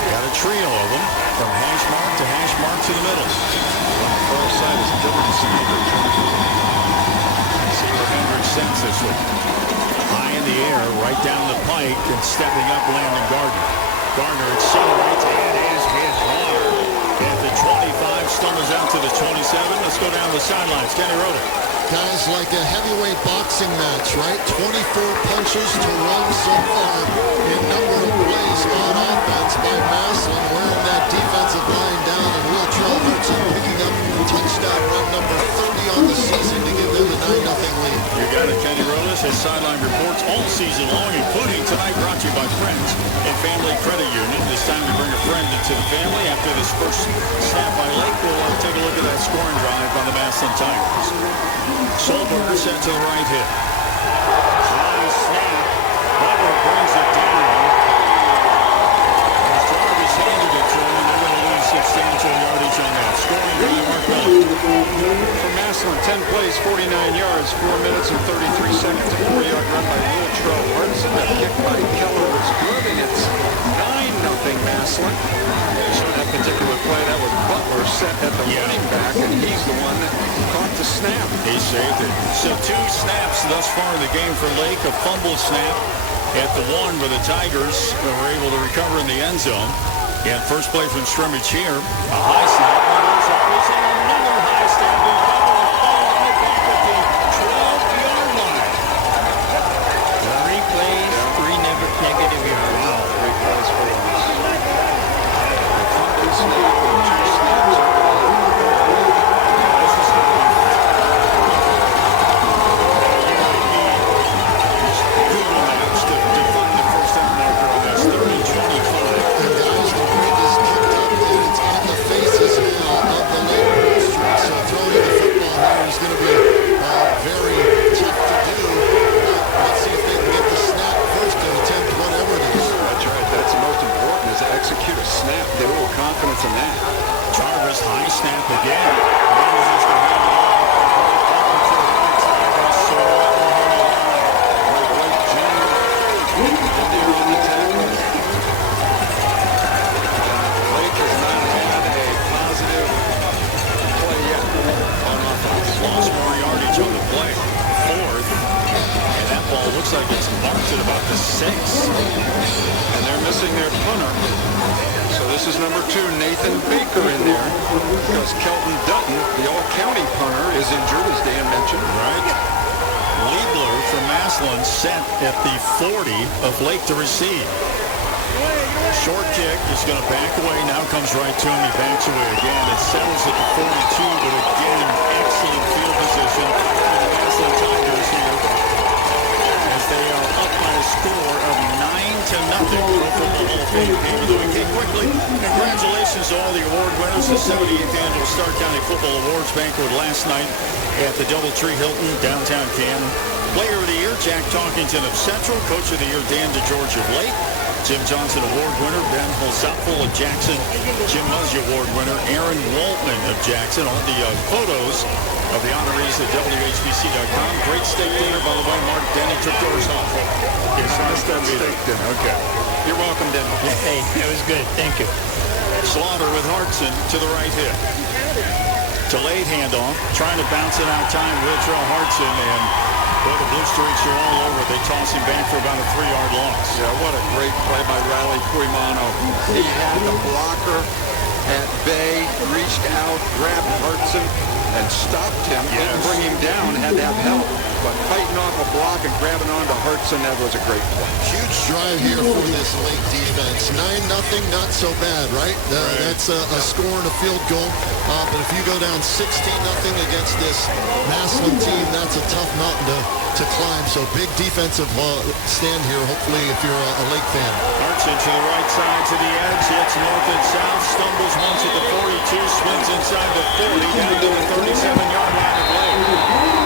Got a trio of them from hash mark to hash mark to the middle. On the far side is a different receiver. See what Hendricks sends this one. High in the air, right down the pike, and stepping up Landon Gardner. Gardner accelerates and is hit hard. At the 25, stumbles out to the 27. Let's go down the sidelines. Kenny Rhoda. Guys, like a heavyweight boxing match, right? 24 punches to 1 so far in number of plays on offense by Massillon, wearing that defensive line down, and Wiltrell Hartson picking up touchdown run number 30 on the season to give them a 9-0 lead. You got it, Kenny Rhoda. His sideline reports all season long, including tonight, brought to you by Friends and Family Credit Union. It's time to bring a friend into the family. After this first snap by Lake, we'll take a look at that scoring drive by the Massillon Tigers. Solberger sent to the right hip. High snap. Butler brings it down. As Jarvis handed it to him, and they're going to lose substantial yardage on that. Scoring by Mark Miller. For Massillon, 10 plays, 49 yards, 4 minutes and 33 seconds. A 4-yard run by Wiltrell Hartson. That kick by Keller was good, and it's 9-0 Massillon. So that particular play, that was Butler set at the running back, and he's the one that caught the snap. He saved it. So 2 snaps thus far in the game for Lake. A fumble snap at the 1 where the Tigers were able to recover in the end zone. And first play from scrimmage here. A high snap. And another high snap. And Butler right back at the 12-yard line. 3 plays, 3 negative yards. Wow, 3 plays for us. The fumble snap and 2 snaps. Google Maps to find the first down marker on this. 30-25. And guys, the break is kicked up, and it's on the faces now of the Lake Blue Streaks. So throwing the football here is going to be very tough to do. Let's see if they can get the snap first and attempt whatever it is. That's right. That's the most important, is to execute a snap. Get a little confidence in that. Jarvis, high snap again. Rams just going to have it all. Lake has not had a positive play yet on offense. Lost more yardage on the play. 4th. And that ball looks like it's marked at about the 6. And they're missing their punter. So this is number 2, Nathan Baker in there, because Kelton Dutton, the all-county punter, is injured, as Dan mentioned. Right. Liebler from Massillon set at the 40 of Lake to receive. Short kick is going to back away. Now comes right to him. He backs away again. It settles at the 42, but again, excellent field position for the Massillon Tigers here as they are up by a score of 9-0. Pro Football Hall of Fame game of the week. Hey, quickly, congratulations to all the award winners. The 78th annual Stark County Football Awards banquet last night at the Doubletree Hilton, downtown Canton. Player of the Year, Jack Talkington of Central. Coach of the Year, Dan DeGeorge of Lake. Jim Johnson Award winner, Ben Holzapfel of Jackson. Jim Muzzy Award winner, Aaron Waltman of Jackson. All the photos of the honorees at WHBC.com. Great steak dinner, by the way. Mark Denny took yours home. It's nice that steak dinner. Okay. You're welcome, Denny. Hey, it was good. Thank you. Slaughter with Hartson to the right hip. Delayed handoff, trying to bounce it out time. Wiltrell Hartson, and boy, the Blue Streaks are all over. They toss him back for about a 3-yard loss. Yeah, what a great play by Riley Puimano. He had the blocker at bay, reached out, grabbed Hartson, and stopped him. Didn't bring him down, had to have help. But fighting off a block and grabbing onto Hartson, that was a great play. Huge drive here for this late defense. 9-0, not so bad, right? That's a score and a field goal. But if you go down 16-0 against this Massillon team, that's a tough mountain to climb. So big defensive stand here, hopefully, if you're a Lake fan. Hartson to the right side, to the edge, hits north and south, stumbles once at the 42, swings inside the 40, down to the 37-yard line of Lake.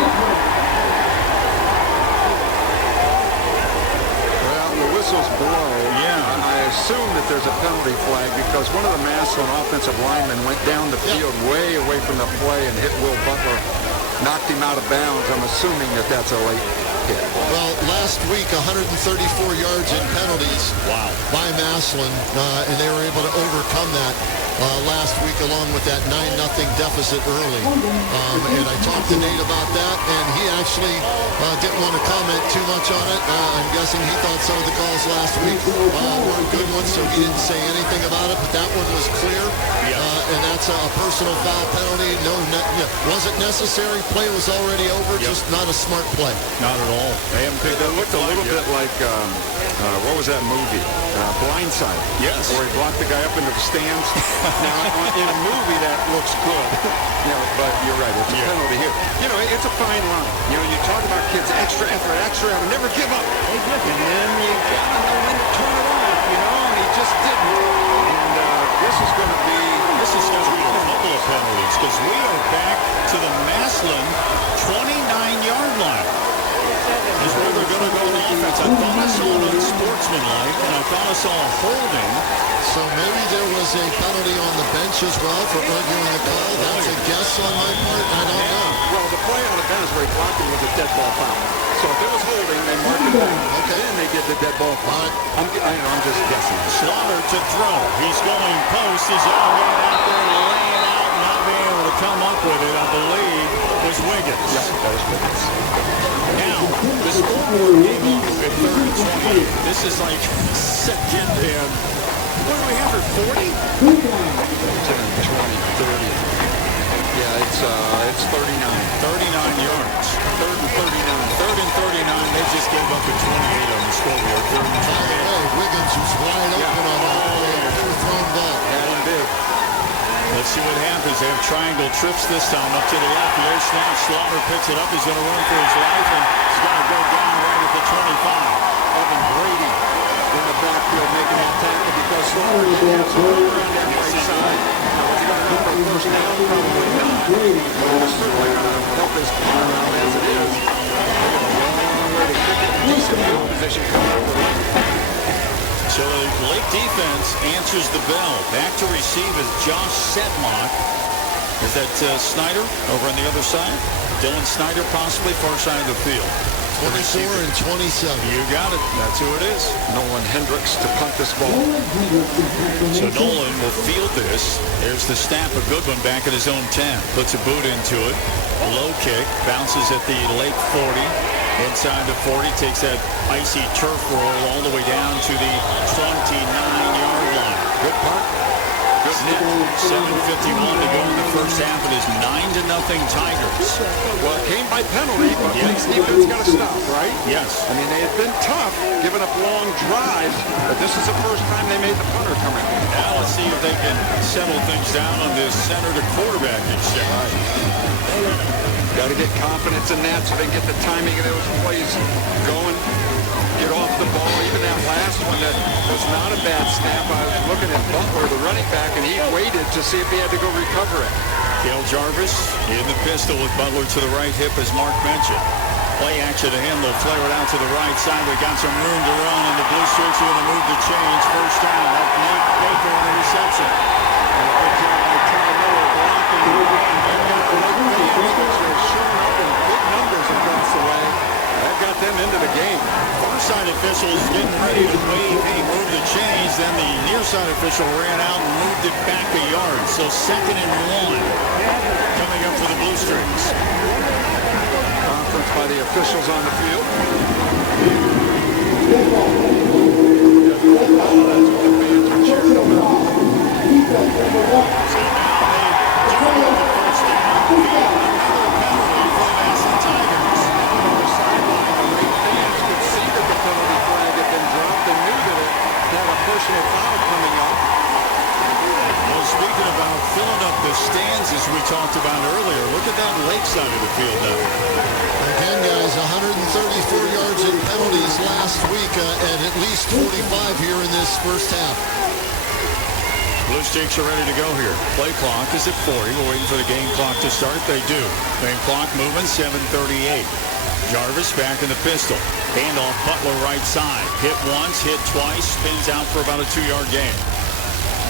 Whistles blow. Yeah. I assume that there's a penalty flag because one of the Massillon offensive linemen went down the field way away from the play and hit Will Butler, knocked him out of bounds. I'm assuming that that's a late hit. Well, last week, 134 yards in penalties by Massillon, and they were able to overcome that last week along with that 9-0 deficit early. And I talked to Nate about that, and he actually didn't want to comment too much on it. I'm guessing he thought some of the calls last week weren't good ones, so he didn't say anything about it, but that one was clear. And that's a personal foul penalty. Wasn't necessary. Play was already over, just not a smart play. Not at all. It looked a little bit like, what was that movie? Blindside. Yes. Where he blocked the guy up into the stands. Now, in a movie, that looks good. But you're right. It's a penalty here. It's a fine line. You talk about kids, extra effort, never give up. And then you got to know when to turn it off, and he just didn't. And this is going to be a couple of penalties because we are back to the Massillon 29-yard line. Is where they're going to go on the offense. I thought I saw it unsportsmanlike, and I thought I saw a holding. So maybe there was a penalty on the bench as well for arguing the call. That's a guess on my part. I don't know. Well, the play on the bench where he blocked it was a dead ball foul. So if it was holding, they marked it down. Okay. Then they did the dead ball foul. I'm just guessing. Slaughter to throw. He's going post. He's out there laying out, not being able to come up with it, I believe, was Wiggins. Yeah, that was Wiggins. Now, the scoreboard gave up at 3rd and 20. This is like second and, what do we have for 40? 10, 20, 30. Yeah, it's 39. 39 yards. 3rd and 39. 3rd and 39. They just gave up at 28 on the scoreboard. 3rd and 28. Wiggins was wide open on that play. Overthrown ball. Had him big. Let's see what happens. They have triangle trips this time up to the left. Low snap. Slaughter picks it up. He's going to run for his life, and he's going to go down right at the 25. Evan Brady in the backfield making that tackle because Slaughter can't run that right side. Now, is he going to run for a first down? Probably not. But it's certainly going to help his arm out as it is. They got a long way to kick it. Decent field position coming over. So the Lake defense answers the bell. Back to receive is Josh Sedmock. Is that Snyder over on the other side? Dylan Snyder possibly far side of the field. 24 and 27. You got it. That's who it is. Nolan Hendricks to punt this ball. So Nolan will field this. There's the snap. A good one back at his own 10. Puts a boot into it. A low kick. Bounces at the Lake 40. Inside the 40. Takes that icy turf roll all the way down to the 29-yard line. Good punt. Good snap. 7:51 to go in the first half, it is 9-0 Tigers. Well, it came by penalty, but Lake's defense got to stop, right? Yes. I mean, they had been tough, giving up long drives, but this is the first time they made the punter come in. Now let's see if they can settle things down on this center to quarterback exchange. Got to get confidence in that so they can get the timing of those plays going. Get off the ball. Even that last one that was not a bad snap. I was looking at Butler, the running back, and he waited to see if he had to go recover it. Dale Jarvis in the pistol with Butler to the right hip, as Mark mentioned. Play action to him. They'll flare it out to the right side. We got some room to run, and the Blue Streaks are going to move the change. First down. That's Nate Baker on the reception. And a good job by Ty Miller blocking. And got the Lake fans, which are showing up in big numbers across the way. That got them into the game. Far side officials getting ready to wave, hey, move the chains. Then the near side official ran out and moved it back a yard. So 2nd and 1 coming up for the Blue Streaks. Conference by the officials on the field. That's what the fans are cheering about. Personal foul coming up. Well, speaking about filling up the stands as we talked about earlier, look at that lake side of the field now. Again, guys, 134 yards in penalties last week and at least 45 here in this first half. Blue Streaks are ready to go here. Play clock is at 40. We're waiting for the game clock to start. They do. Game clock moving, 7:38. Jarvis back in the pistol. Handoff, Butler right side. Hit once, hit twice, spins out for about a 2-yard gain.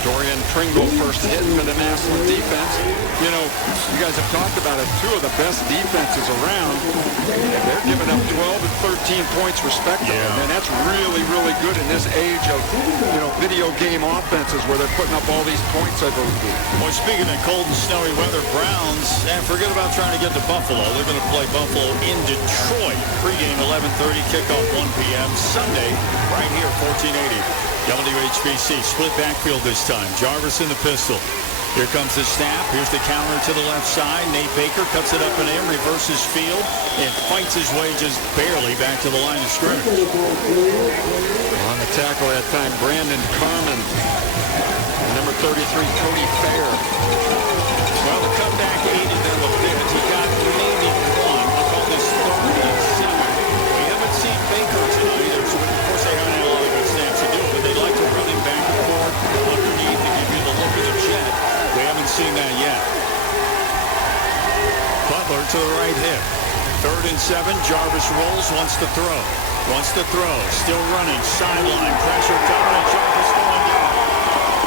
Dorian Pringle first hit for the Massillon defense. You know, you guys have talked about it. 2 of the best defenses around. They're giving up 12 and 13 points respectively. Yeah. And that's really, really good in this age of, you know, video game offenses where they're putting up all these points over the week. Well, speaking of cold and snowy weather, Browns, forget about trying to get to Buffalo. They're going to play Buffalo in Detroit. Pre-game 11:30, kickoff 1 p.m. Sunday, right here, 1480. WHBC, split backfield this time. Jarvis in the pistol. Here comes the snap. Here's the counter to the left side. Nate Baker cuts it up and in, reverses field, and fights his way just barely back to the line of scrimmage. On the tackle that time, Brandon Carmen. Number 33, Cody Fair. Well, the cutback aided them a bit. He got maybe one. I'll call this 3rd and 7. We haven't seen Baker tonight. Of course, they haven't had a lot of good snaps to do it, but they like to run him back and forth underneath to give you the look of the jet. We haven't seen that yet. Butler to the right hip. 3rd and 7. Jarvis rolls, wants to throw. Still running. Sideline. Pressure coming. And Jarvis going down.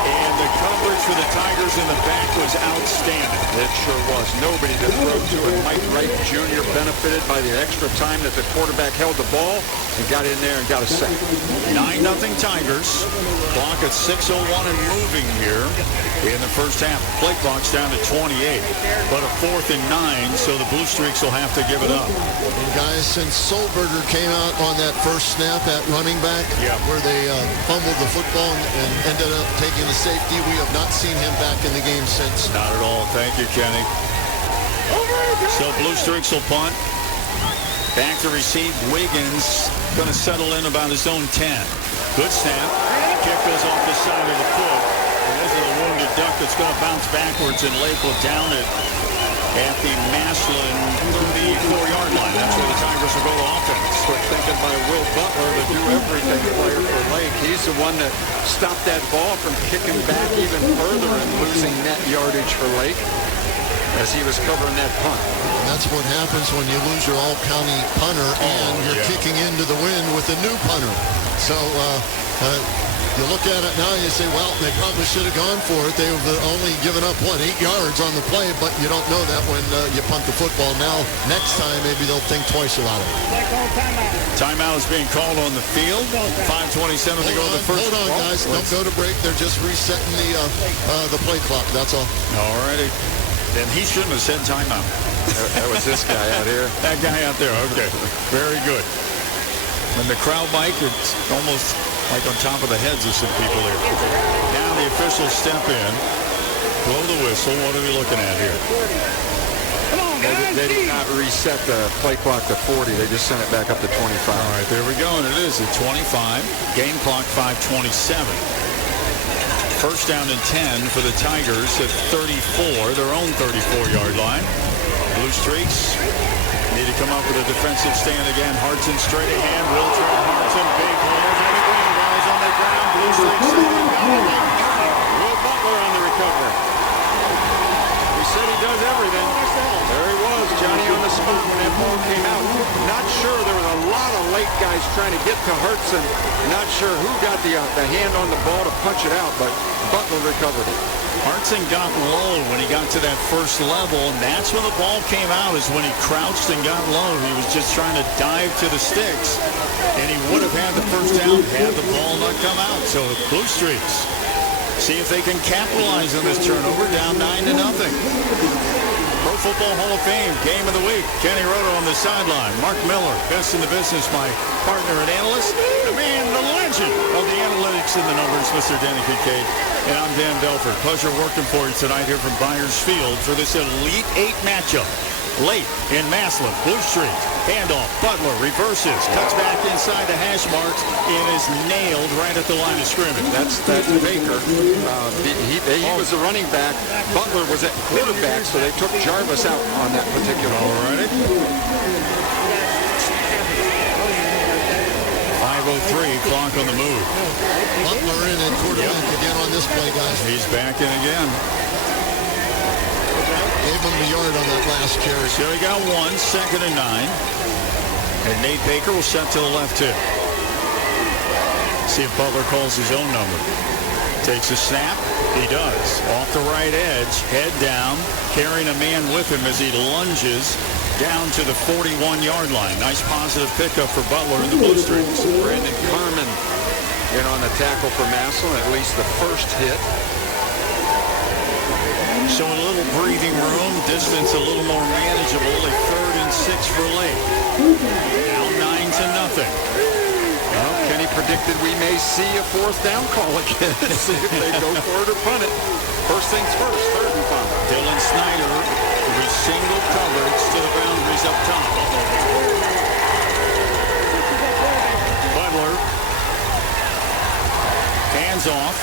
And the coverage for the Tigers in the back was outstanding. It sure was. Nobody to throw to, and Mike Wright Jr. benefited by the extra time that the quarterback held the ball and got in there and got a sack. 9-0 Tigers. Clock at 6:01 and moving here in the first half. Play clock's down to 28, but a 4th and 9, so the Blue Streaks will have to give it up. And guys, since Solberger came out on that first snap at running back, where they fumbled the football and ended up taking the safety, we have not seen him back in the game since. Not at all. Thank you, Kenny. So Blue Streaks will punt. Back to receive. Wiggins going to settle in about his own 10. Good snap. Kick goes off the side of the foot. And this is a wounded duck that's going to bounce backwards, and Lake will down it at the Massillon 34-yard line. That's where the Tigers will go to offense. Quick thinking by Will Butler, the do-everything player for Lake. He's the one that stopped that ball from kicking back even further and losing net yardage for Lake as he was covering that punt. And that's what happens when you lose your all-county punter and you're kicking into the wind with a new punter. So you look at it now and you say, well, they probably should have gone for it. They've only given up, 8 yards on the play, but you don't know that when you punt the football. Now, next time, maybe they'll think twice about it. Timeout is being called on the field. 5:27 to go in the first. Hold on, guys. Don't go to break. They're just resetting the play clock. That's all. All righty. Then he shouldn't have said timeout. That was this guy out here. That guy out there. Okay. Very good. When the crowd bike, it's almost like on top of the heads of some people here. Now the officials step in. blow the whistle. What are we looking at here? They did not reset the play clock to 40. They just sent it back up to 25. All right, there we go, and it is at 25. Game clock 5:27. First down and 10 for the Tigers at 34, their own 34-yard line. Blue Streaks need to come up with a defensive stand again. Hartson straight ahead. Will try Hartson. Big hole on the ground. Guys on the ground. Blue Streaks. Will Butler on the recovery. He said he does everything. There he was, Johnny on the spot when that ball came out. Not sure. There was a lot of late guys trying to get to Hartson. Not sure who got the hand on the ball to punch it out, but Butler recovered it. Hartson got low when he got to that first level, and that's when the ball came out, is when he crouched and got low. He was just trying to dive to the sticks, and he would have had the first down had the ball not come out. So Blue Streaks see if they can capitalize on this turnover, down 9-0. Pro Football Hall of Fame Game of the Week. Kenny Roto on the sideline. Mark Miller, best in the business, my partner and analyst. The man, the legend of the analytics and the numbers, Mr. Denny Kincaid. And I'm Dan Belford. Pleasure working for you tonight here from Byers Field for this Elite 8 matchup. Late in Massillon, Blue Street, handoff, Butler reverses, cuts back inside the hash marks, and is nailed right at the line of scrimmage. That's Baker. He was the running back. Butler was at quarterback, so they took Jarvis out on that particular. All righty. 5:03, clock on the move. Butler in at quarterback again on this play, guys. He's back in again. Gave him the yard on that last carry. So he got 1, 2nd and 9. And Nate Baker will set to the left too. See if Butler calls his own number. Takes a snap. He does. Off the right edge, head down, carrying a man with him as he lunges down to the 41-yard line. Nice positive pickup for Butler in the Blue Streaks. Brandon Carmen in on the tackle for Massillon, at least the first hit. So a little breathing room, distance a little more manageable. A 3rd and 6 for Lake. Now 9-0. Well, Kenny predicted we may see a 4th down call again. See if they go for it or punt it. First things first, 3rd and 5. Dylan Snyder with single coverage to the boundaries up top. Butler. Hands off.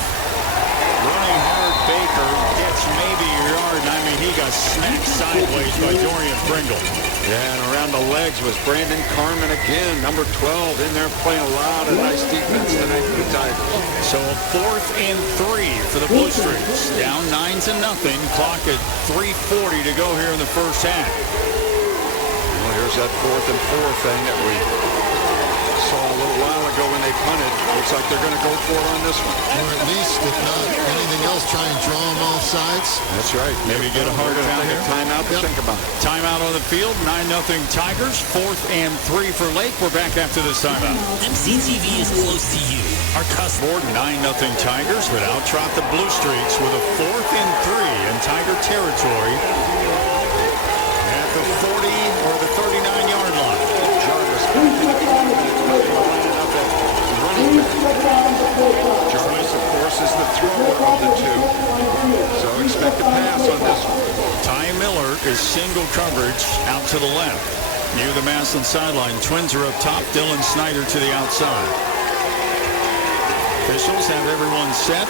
Running hard, Baker gets maybe a yard, and I mean, he got smacked sideways by Dorian Pringle. Yeah, and around the legs was Brandon Carmen again, number 12, in there playing a lot of nice defense tonight for the Tigers. So a 4th and 3 for the Blue Streaks. Down 9-0. Clock at 3:40 to go here in the first half. Well, here's that 4th and 4 thing that we saw a little while ago when they punted. Looks like they're going to go for it on this one. Or at least, if not anything else, try and draw them off sides. That's right. Maybe get a hard count here. Timeout to think about it. Timeout on the field. 9-0 Tigers. 4th and 3 for Lake. We're back after this timeout. MCTV is close to you. Our customer. 9-0 Tigers, but out trot the Blue Streaks with a 4th and 3 in Tiger territory at the 40 or the 39-yard line. Jarvis running back. Jarvis, of course, is the thrower of the two. So expect a pass on this one. Ty Miller is single coverage out to the left. Near the Massillon sideline. Twins are up top. Dylan Snyder to the outside. Officials have everyone set.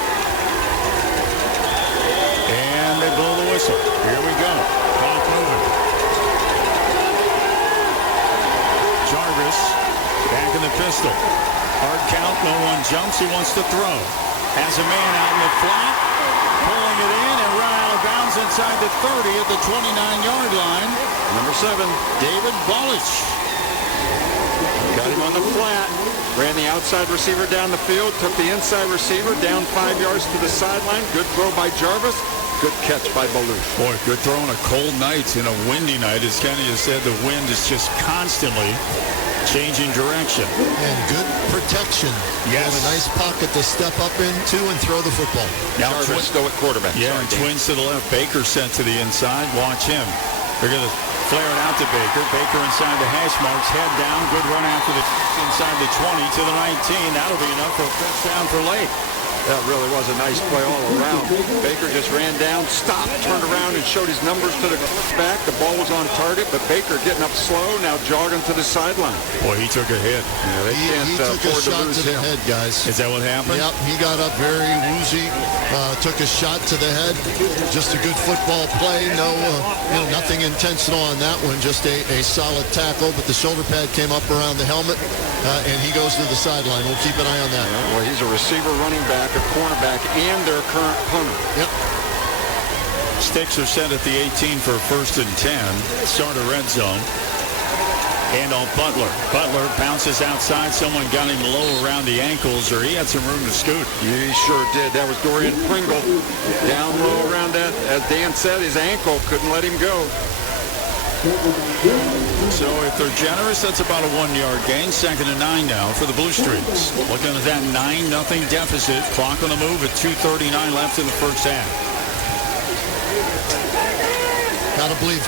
And they blow the whistle. Here we go. Clock moving. Jarvis back in the pistol. Hard count. No one jumps. He wants to throw. Has a man out in the flat. Pulling it in and run out of bounds inside the 30 at the 29-yard line. Number 7. David Bullich. Got him on the flat. Ran the outside receiver down the field. Took the inside receiver down 5 yards to the sideline. Good throw by Jarvis. Good catch by Baluch. Boy, good throw on a cold night and a windy night. As Kenny has said, the wind is just constantly changing direction. And good protection. Yes. And a nice pocket to step up into and throw the football. Now Jarvis still at quarterback. Yeah, and Twins to the left. Baker sent to the inside. Watch him. They're going to flare it out to Baker. Baker inside the hash marks. Head down. Good run after the inside the 20 to the 19. That'll be enough for a first down for Lake. That really was a nice play all around. Baker just ran down, stopped, turned around, and showed his numbers to the back. The ball was on target, but Baker getting up slow, now jogging to the sideline. Boy, he took a hit. Yeah, they can't he took a afford to shot lose to the him. head, guys. Is that what happened? Yep, he got up very woozy, took a shot to the head. Just a good football play. No, nothing intentional on that one. Just a solid tackle, but the shoulder pad came up around the helmet, and he goes to the sideline. We'll keep an eye on that. Yeah, well, he's a receiver, running back, a cornerback, and their current punter. Yep. Sticks are set at the 18 for 1st and 10. Start a red zone. And on Butler. Butler bounces outside. Someone got him low around the ankles, or he had some room to scoot. He sure did. That was Dorian Pringle. Down low around that. As Dan said, his ankle couldn't let him go. So if they're generous, that's about a 1-yard gain. 2nd and 9 now for the Blue Streaks. Looking at that 9-0 deficit. Clock on the move at 2:39 left in the first half. Got to believe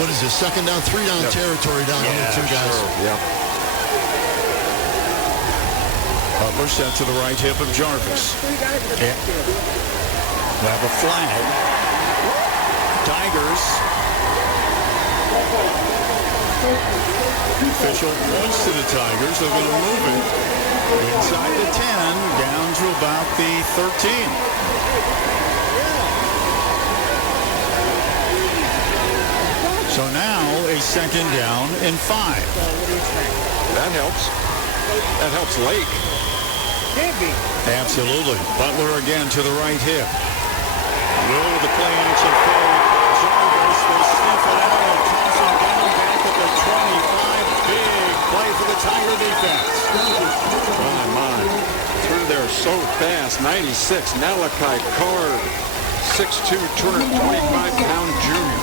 what is this, 2nd down, 3 down territory down here, two guys. Sure. Yep. Butler set to the right hip of Jarvis. Yeah. We'll have a flag. Tigers. Official points to the Tigers. They're going to move it inside the 10, down to about the 13. So now a 2nd down and 5. That helps. That helps Lake. Absolutely. Butler again to the right hip. Will with the play action fade. Jarvis will sniff it out and toss him down back at the 25. Big play for the Tiger defense. My. Through there so fast. 96. Malachi Card. 6'2", 225-pound junior.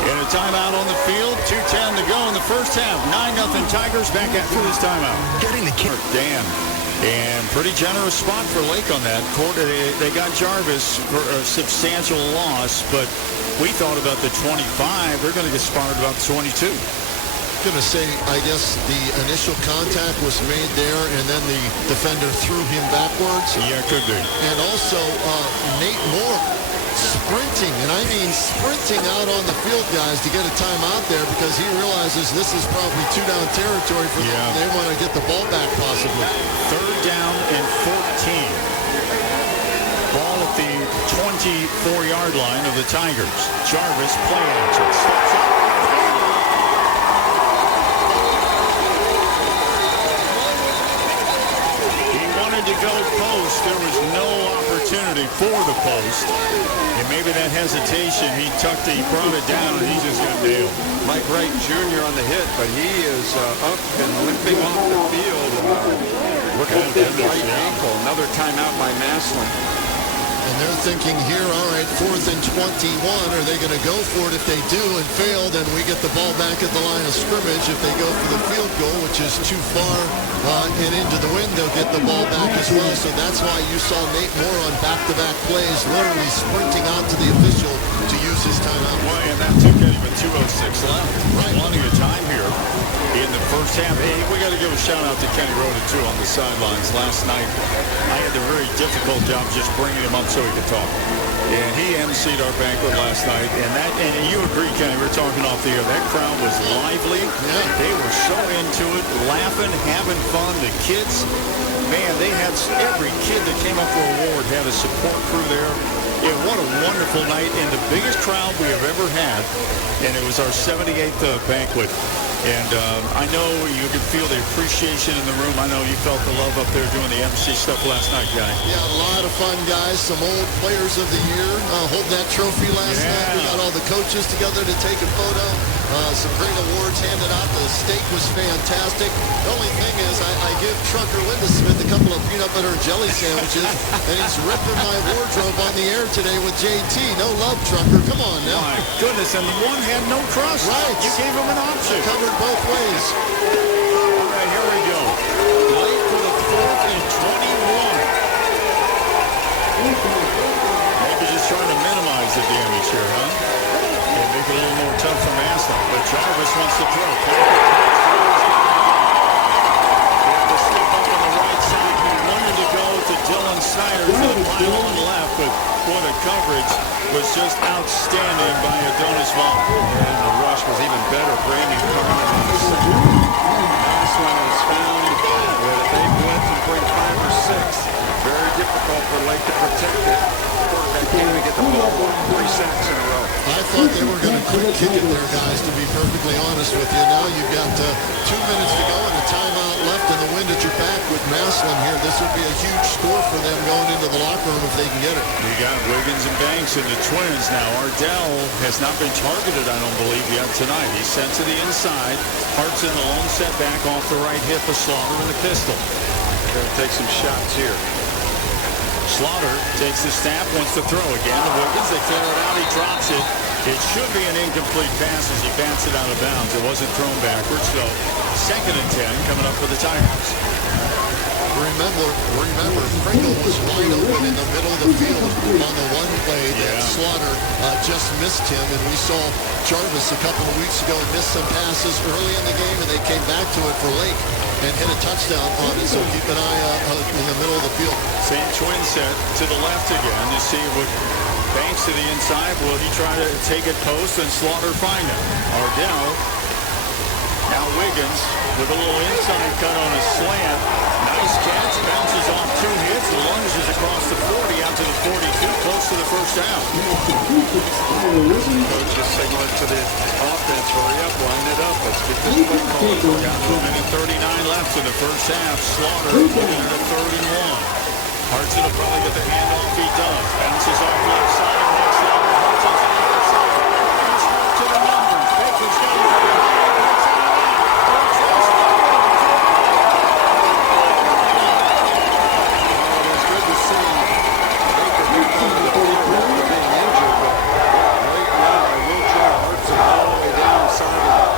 And a timeout on the field. 2:10 to go in the first half. 9-0 Tigers back after this timeout. Getting the kick. Dan. And pretty generous spot for Lake on that. They got Jarvis for a substantial loss, but we thought about the 25. They're going to get spotted about the 22. Going to say, I guess the initial contact was made there, and then the defender threw him backwards. Yeah, could be. And also, Nate Moore sprinting, and I mean sprinting out on the field, guys, to get a timeout there because he realizes this is probably 2-down territory for them. They want to get the ball back possibly. 3rd down and 14. Ball at the 24-yard line of the Tigers. Jarvis play action. Steps up. To go post, there was no opportunity for the post, and maybe that hesitation, he brought it down, and he just got nailed. Mike Wright Jr. on the hit, but he is up and limping off the field. Looking at that right ankle. Another timeout by Massillon. And they're thinking here, all right, 4th and 21. Are they going to go for it? If they do and fail, then we get the ball back at the line of scrimmage. If they go for the field goal, which is too far and into the wind, they'll get the ball back as well. So that's why you saw Nate Moore on back-to-back plays literally sprinting out to the official to use his timeout. Well, and that took him at 2:06 left. Right. Plenty of time here in the first half. Hey, we got to give a shout-out to Kenny Rhoda, too, on the sidelines last night. I had the very difficult job just bringing him up so he could talk. And he emceed our banquet last night. And you agree, Kenny, we're talking off the air. That crowd was lively. Yeah. They were so into it, laughing, having fun. The kids, man, they had every kid that came up for a award had a support crew there. Yeah, what a wonderful night, and the biggest crowd we have ever had, and it was our 78th banquet. And I know you could feel the appreciation in the room. I know you felt the love up there doing the MC stuff last night, guy. Yeah, a lot of fun, guys. Some old players of the year holding that trophy last night. We got all the coaches together to take a photo. Some great awards handed out. The steak was fantastic. The only thing is I give Trucker Lindesmith a couple of peanut butter and jelly sandwiches, and he's ripping my wardrobe on the air today with JT. No love, Trucker. Come on now. My goodness, and one had no crust. Right. You gave him an option. Covered both ways. All right, here we go. Late for the 4th and 21. Maybe just trying to minimize the damage here, huh? And make it a little more tough for Massillon. But Jarvis wants to throw. They have to step up on the right side. He wanted to go to Dylan Snyder to the pylon left, but what a coverage was just outstanding by Adonis Vaughn. And the rush was even better. Brandon Carmen on the second. Massillon is found with a big blitz and bring 5 or 6. Very difficult for Lake to protect it. Quarterback can't even get the ball. 3 sacks in a row. I thought they were going to quick kick it there, guys, to be perfectly honest with you. Now you've got 2 minutes to go and a timeout left and the wind at your back with Massillon here. This would be a huge score for them going into the locker room if they can get it. You got Wiggins and Banks and the Twins. Now Ardell has not been targeted, I don't believe, yet tonight. He's sent to the inside. Hart's in the lone setback off the right hip of Slaughter in the pistol. Going to take some shots here. Slaughter takes the snap, wants to throw again to Wiggins. They clear it out. He drops it. It should be an incomplete pass as he bats it out of bounds. It wasn't thrown backwards, so 2nd and 10 coming up for the Tigers. Remember, Pringle was wide open in the middle of the field on the one play that Slaughter just missed him, and we saw Jarvis a couple of weeks ago miss some passes early in the game, and they came back to it for Lake and hit a touchdown on it, so keep an eye in the middle of the field. Same twin set to the left again to see what Banks to the inside. Will he try to take it post and Slaughter find him? Ardell. Now Wiggins with a little inside cut on a slant. Nice catch. Bounces off 2 hits. Lunges across the 40 out to the 42. Close to the first down. Coach just signaling to the offense, hurry up, line it up. Let's get this play called. Got 1:39 left in the first half. Slaughter looking at a 3rd and 1. Hart's going to probably get the handoff. He does. Bounces off left side. Next down. Hart's on the other side. He's moved to the numbers. Baker's got him for the It's good to see Baker being injured, but great run by Will Hart's all the way down the sideline.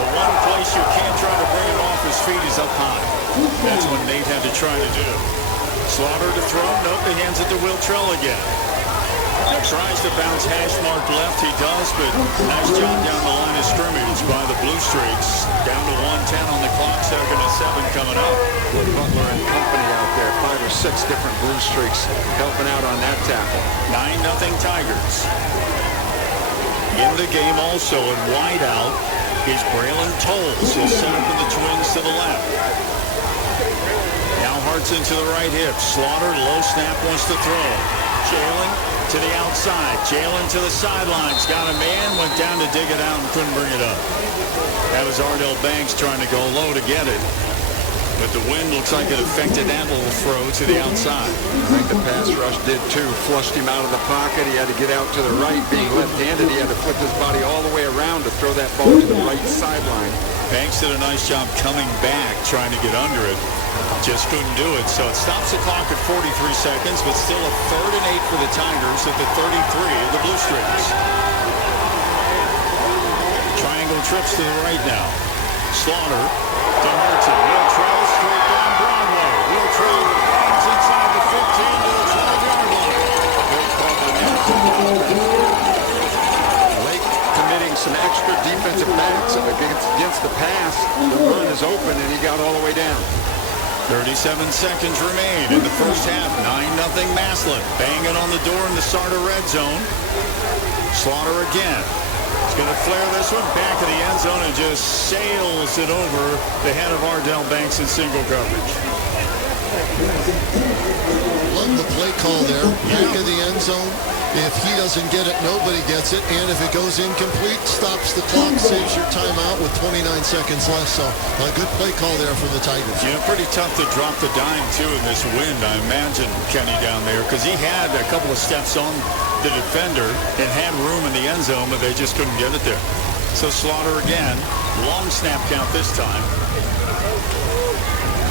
The one place you can't try to bring it off his feet is up high. That's what Nate had to try to do. Slaughter to throw. Nope, he hands it to Wiltrell again. Tries to bounce hash mark left. He does, but nice job down the line of scrimmage by the Blue Streaks. Down to 1:10 on the clock. 2nd and 7 coming up. With Butler and company out there. 5 or 6 different Blue Streaks helping out on that tackle. 9-0 Tigers. In the game also and wide out is Braylon Tolles. He'll set up in the Twins to the left. Now Hart's into the right hip. Slaughter, low snap, wants to throw. Jalen to the outside. Jalen to the sidelines. Got a man, went down to dig it out and couldn't bring it up. That was Ardell Banks trying to go low to get it. But the wind looks like it affected that little throw to the outside. I think the pass rush did too. Flushed him out of the pocket. He had to get out to the right. Being left-handed, he had to flip his body all the way around to throw that ball to the right sideline. Banks did a nice job coming back, trying to get under it. Just couldn't do it. So it stops the clock at 43 seconds, but still a 3rd and 8 for the Tigers at the 33 of the Blue Streaks. Triangle trips to the right now. Slaughter to Hartson. Wiltrell straight down Broadway. Wiltrell hangs inside the 15 to the 12-yard line. Good call by Lake committing some extra defensive backs against the pass. The run is open, and he got all the way down. 37 seconds remain in the first half. 9-0 Massillon. Banging on the door in the Sartor red zone. Slaughter again. He's going to flare this one back of the end zone and just sails it over the head of Ardell Banks in single coverage. Love the play call there. Back of the end zone. If he doesn't get it, nobody gets it. And if it goes incomplete, stops the clock, saves your timeout with 29 seconds left. So a good play call there for the Tigers. Yeah, pretty tough to drop the dime, too, in this wind, I imagine, Kenny, down there. Because he had a couple of steps on the defender and had room in the end zone, but they just couldn't get it there. So Slaughter again. Long snap count this time.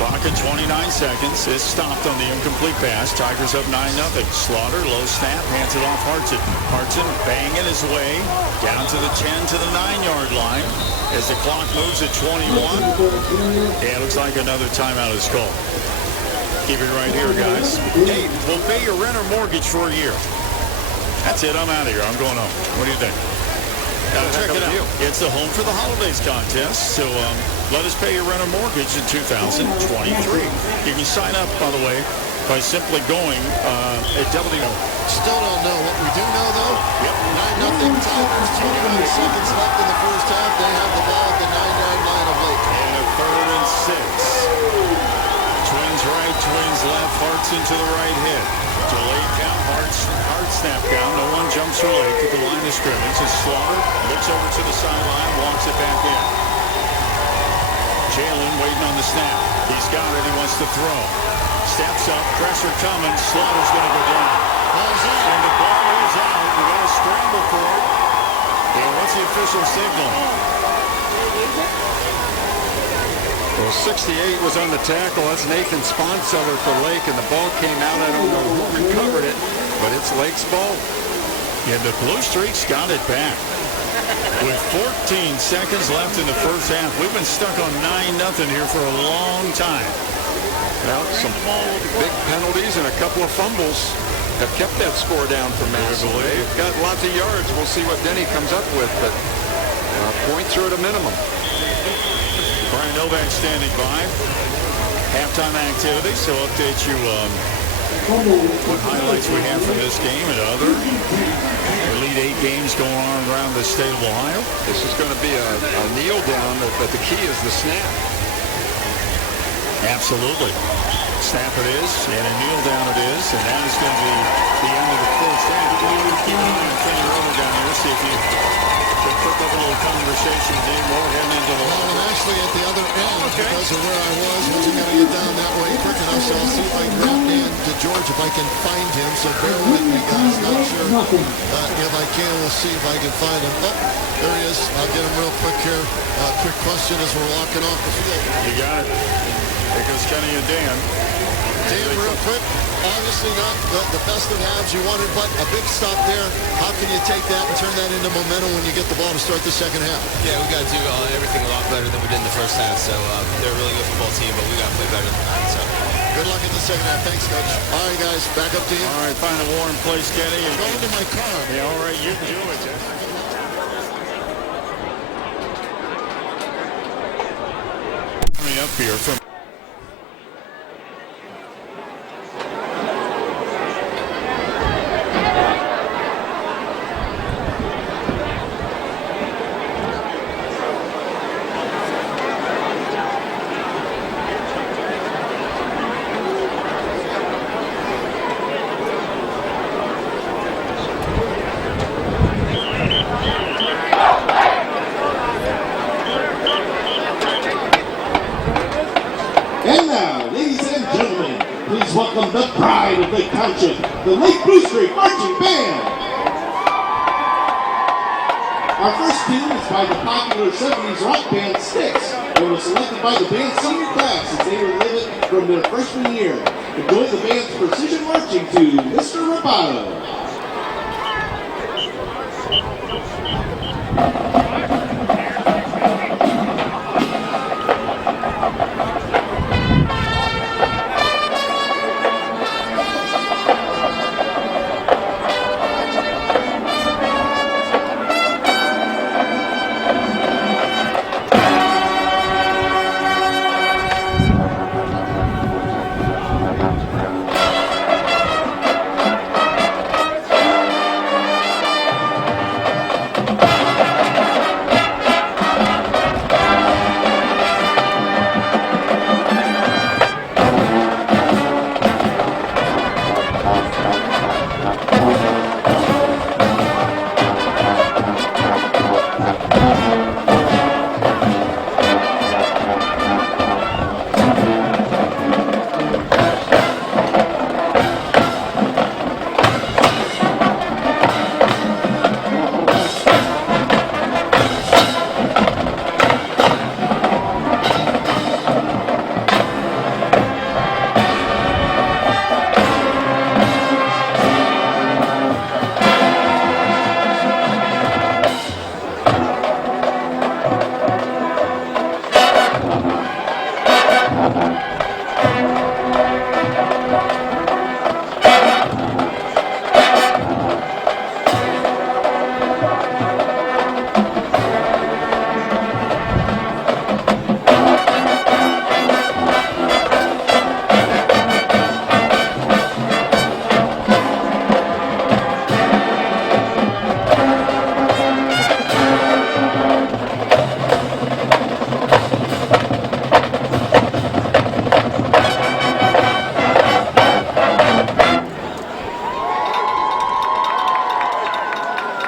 Clock at 29 seconds. It's stopped on the incomplete pass. Tigers up 9-0. Slaughter, low snap, hands it off Hartson. Hartson banging his way down to the 10 to the 9-yard line. As the clock moves at 21. Yeah, it looks like another timeout is called. Keep it right here, guys. Hey, we'll pay your rent or mortgage for a year. That's it. I'm out of here. I'm going home. What do you think? Check it out. It's the Home for the Holidays contest. So let us pay your rent or mortgage in 2023. You can sign up, by the way, by simply going at W. Still don't know. What we do know, though, 9-0 Tigers, 29 seconds left in the first half. They have the ball at the 9-yard line of Lake. And a 3rd and 6. Twins right, twins left, Hart's into the right hit. Delayed count, Hart snap count. No one jumps for Lake at the line of scrimmage. It's Slaughter, looks over to the sideline, walks it back in. Jalen waiting on the snap. He's got it, he wants to throw. Steps up, pressure coming, Slaughter's going to go down. And the ball is out. We got to scramble for it. And what's the official signal? Well, 68 was on the tackle. That's Nathan Sponseller for Lake, and the ball came out. I don't know who recovered it, but it's Lake's ball. And the Blue Streaks got it back. With 14 seconds left in the first half, we've been stuck on 9-0 here for a long time. Well, some big penalties and a couple of fumbles have kept that score down for Massillon. They've got lots of yards. We'll see what Denny comes up with, but points are at a minimum. Brian Novak standing by. Halftime activity, so update you what highlights we have from this game and other Elite 8 games going on around the state of Ohio. This is going to be a kneel down, but the key is the snap. Absolutely. Snap it is, and a kneel down it is, and that is going to be the end of the first half. Keep an eye on Finger over down here, see if you can put up a little conversation with Dave Moore heading into the Well, I'm actually at the other end because of where I was. Wasn't going to get down that way quick enough, so I'll see if I can grab Dan to George if I can find him. So bear with me, guys. Not sure if I can. We'll see if I can find him. Oh, there he is. I'll get him real quick here. Quick question as we're walking off the field. You got it. There goes Kenny and Dan. Dan, real quick. Obviously not the best of halves you wanted, but a big stop there. How can you take that and turn that into momentum when you get the ball to start the second half? Yeah, we got to do everything a lot better than we did in the first half. So they're a really good football team, but we got to play better than that. So good luck in the second half. Thanks, Coach. All right, guys, back up to you. All right, find a warm place, Kenny. Go into my car. Yeah, all right, you can do it, Jeff. Coming up here from welcome the pride of Lake Township, the Lake Blue Streak Marching Band. Our first tune is by the popular 70s rock band Styx. They were selected by the band's senior class as they relive it from their freshman year. Enjoy the band's precision marching to Mr. Roboto.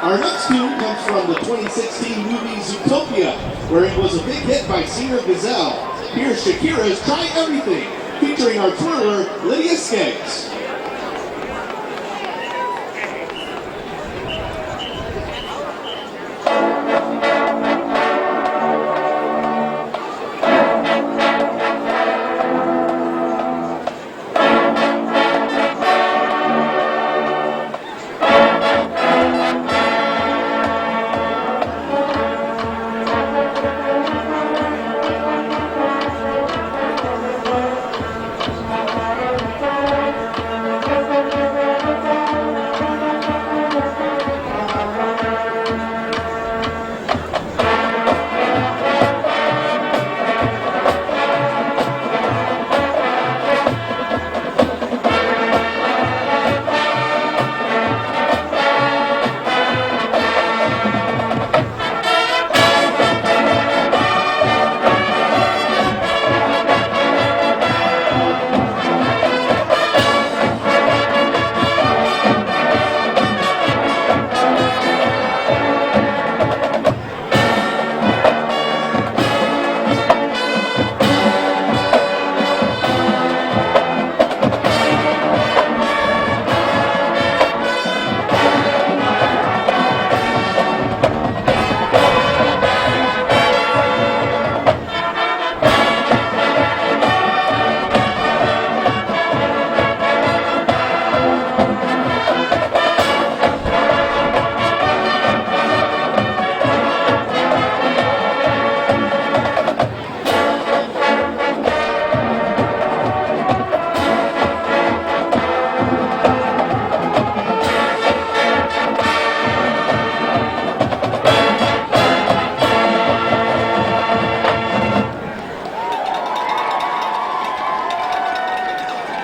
Our next tune comes from the 2016 movie Zootopia, where it was a big hit by singer Gazelle. Here's Shakira's Try Everything, featuring our twirler, Lydia Skeggs.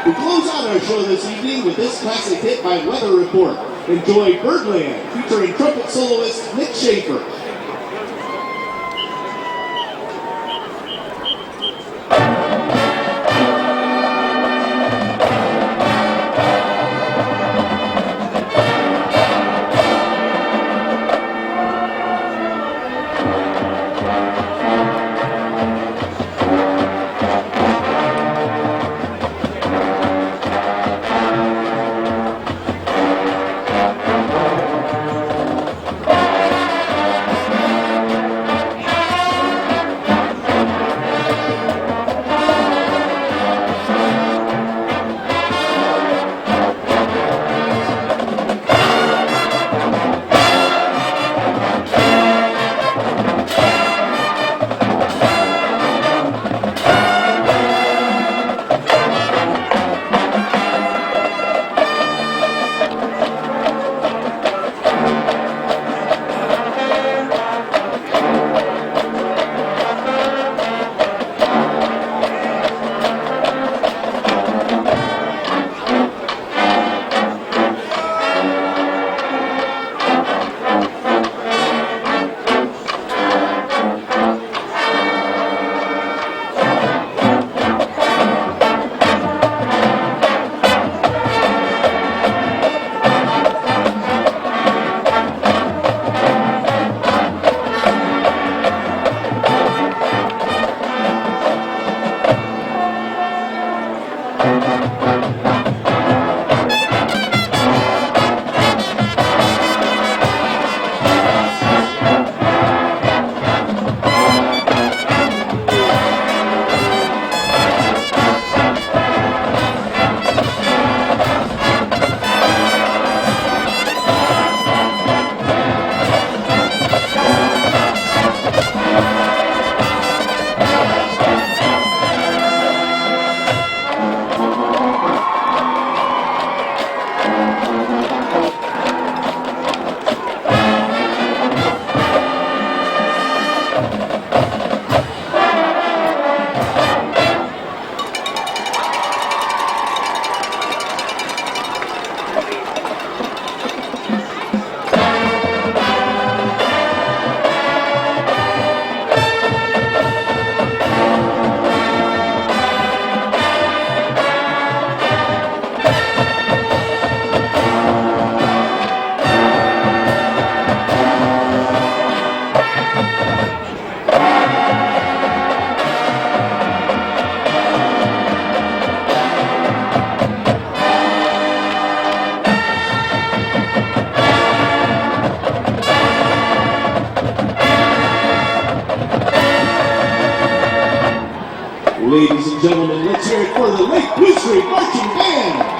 We close out our show this evening with this classic hit by Weather Report. Enjoy Birdland, featuring trumpet soloist Nick Schaefer. Ladies and gentlemen, let's hear it for the Lake Blue Street Marching Band.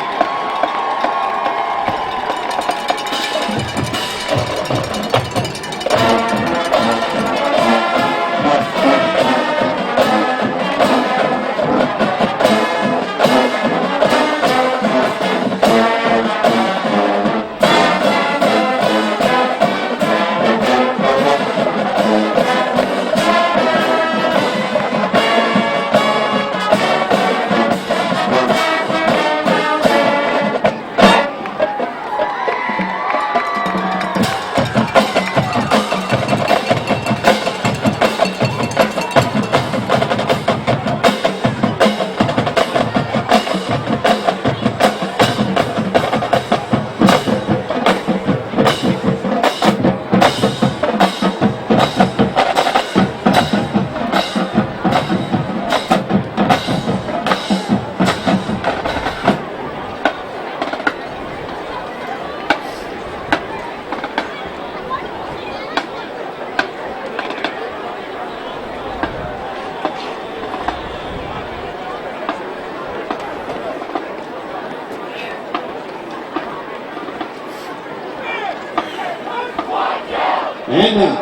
And now,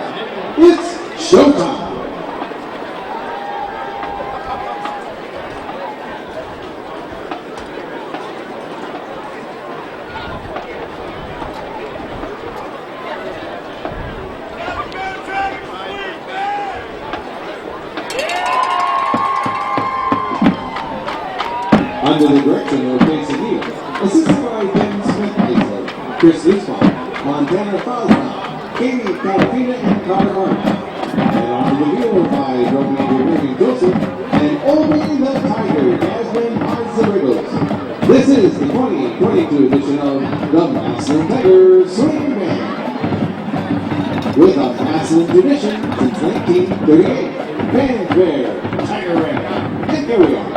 it's showtime. Under the direction of Jason Neal, assisted by Ben Smith-Aisley, Chris Leesbach, Montana Fosma, Katie Calafina, and Carter Martin. And on the wheel by drum major Ricky Joseph and Obi the Tiger, Jasmine Arzarigos. This is the 2022 edition of the Massillon Tiger Swing Band. With a Massillon tradition since 1938. Fanfare, Tiger Ranch, and here we are.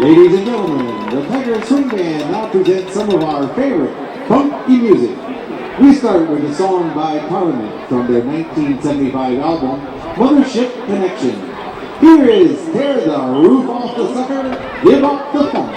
Ladies and gentlemen, the Tiger Swing Band now presents some of our favorite funky music. We start with a song by Parliament from their 1975 album, Mothership Connection. Here is Tear the Roof Off the Sucker, Give Up the Funk.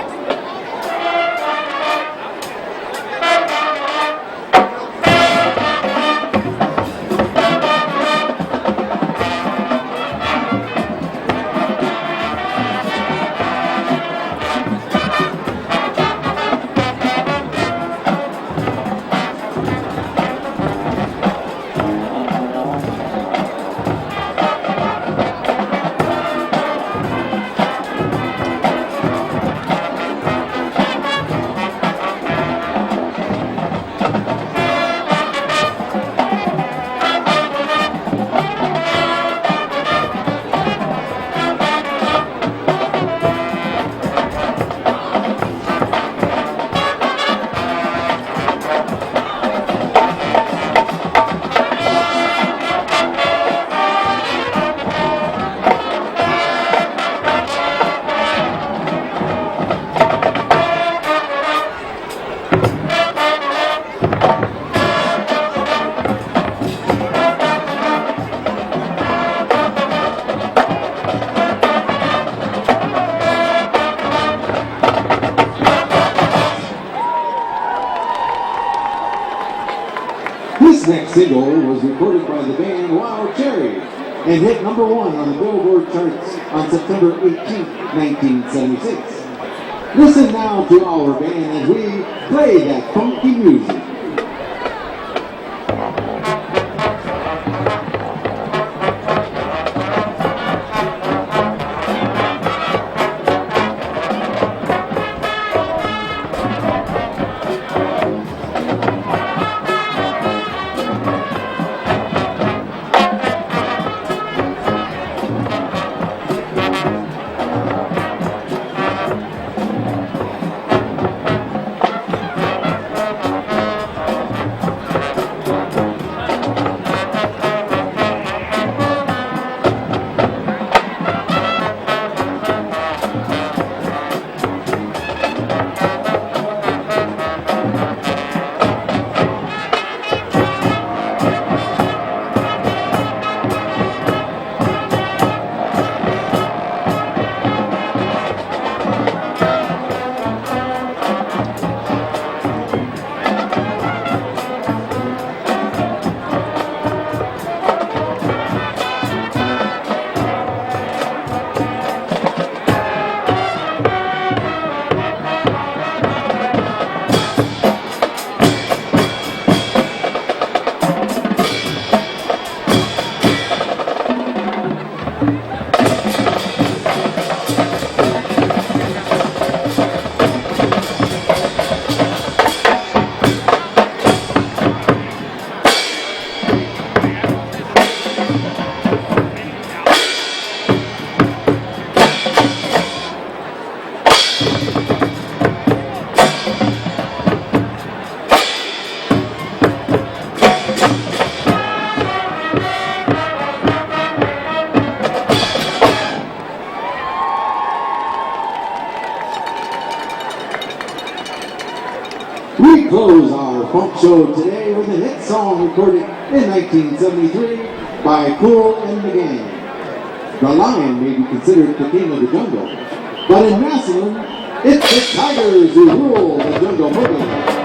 This next single was recorded by the band Wild Cherry and hit #1 on the Billboard charts on September 18, 1976. Listen now to our band as we play that funky music. We close our funk show today with a hit song recorded in 1973 by Kool and the Gang. The lion may be considered the king of the jungle, but in Massillon, it's the tigers who rule the jungle boogie.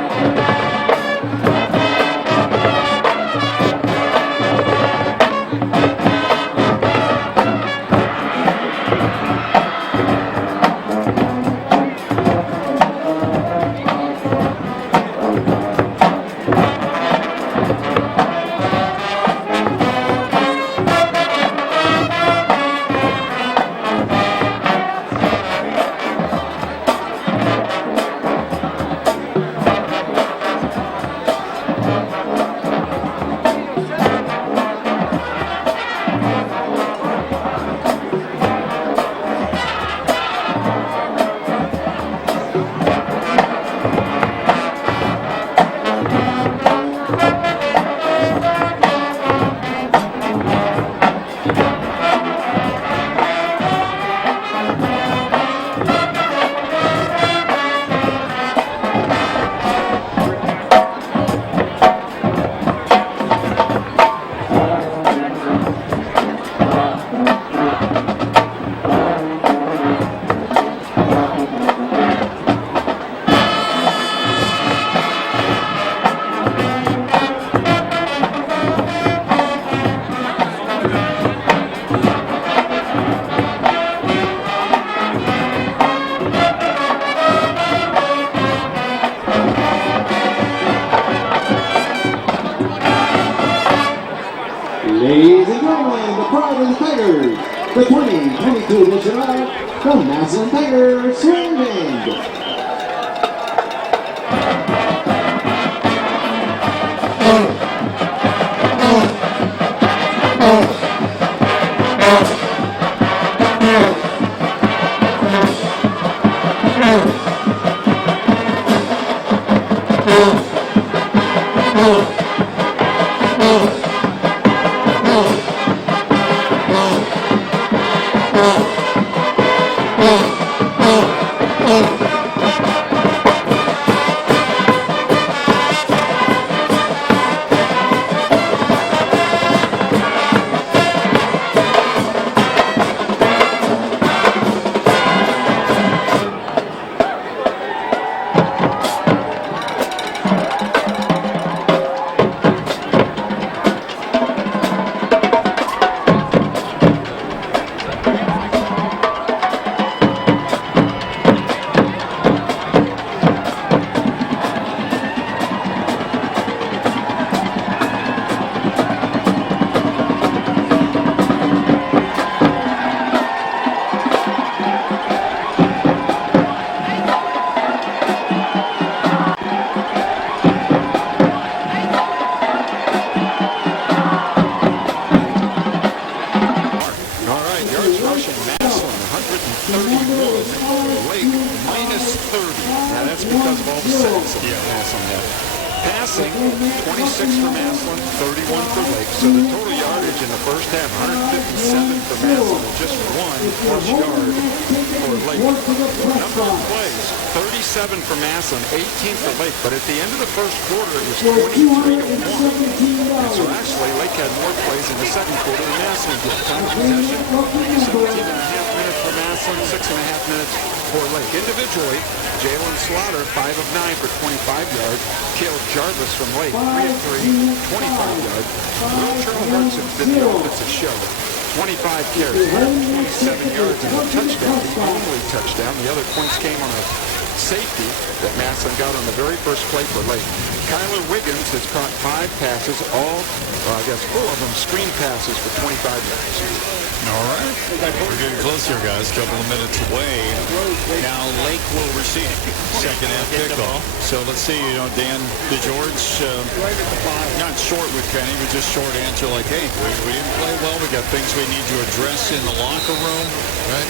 Ladies and gentlemen, the pride of the Tigers, the 2022 edition of the Massillon Tigers Swing Band. Passing, 26 for Massillon, 31 for Lake. So the total yardage in the first half, 157 for Massillon, and just 1+ yard for Lake. Number of plays, 37 for Massillon, 18 for Lake. But at the end of the first quarter, it was 23-1. And so actually, Lake had more plays in the second quarter than Massillon did. Time of possession, 17.5 minutes for Massillon, 6.5 minutes for Lake. Individually, Jalen Slaughter, 5 of 9 for 25 yards. Caleb Jarvis from Lake, 3 of 3, 25 yards. Will Charles Hartson's been the offensive show. 25 carries, 127 yards, and a touchdown, the only touchdown. The other points came on a safety that Massillon got on the very first play for Lake. Kyler Wiggins has caught 5 passes, all, I guess 4 of them screen passes for 25 yards. All right. We're getting close here, guys. A couple of minutes away. Now Lake will receive second half kickoff. So let's see, Dan DeGeorge, not short with Kenny, but just short answer like, hey, we didn't play well. We got things we need to address in the locker room. Right.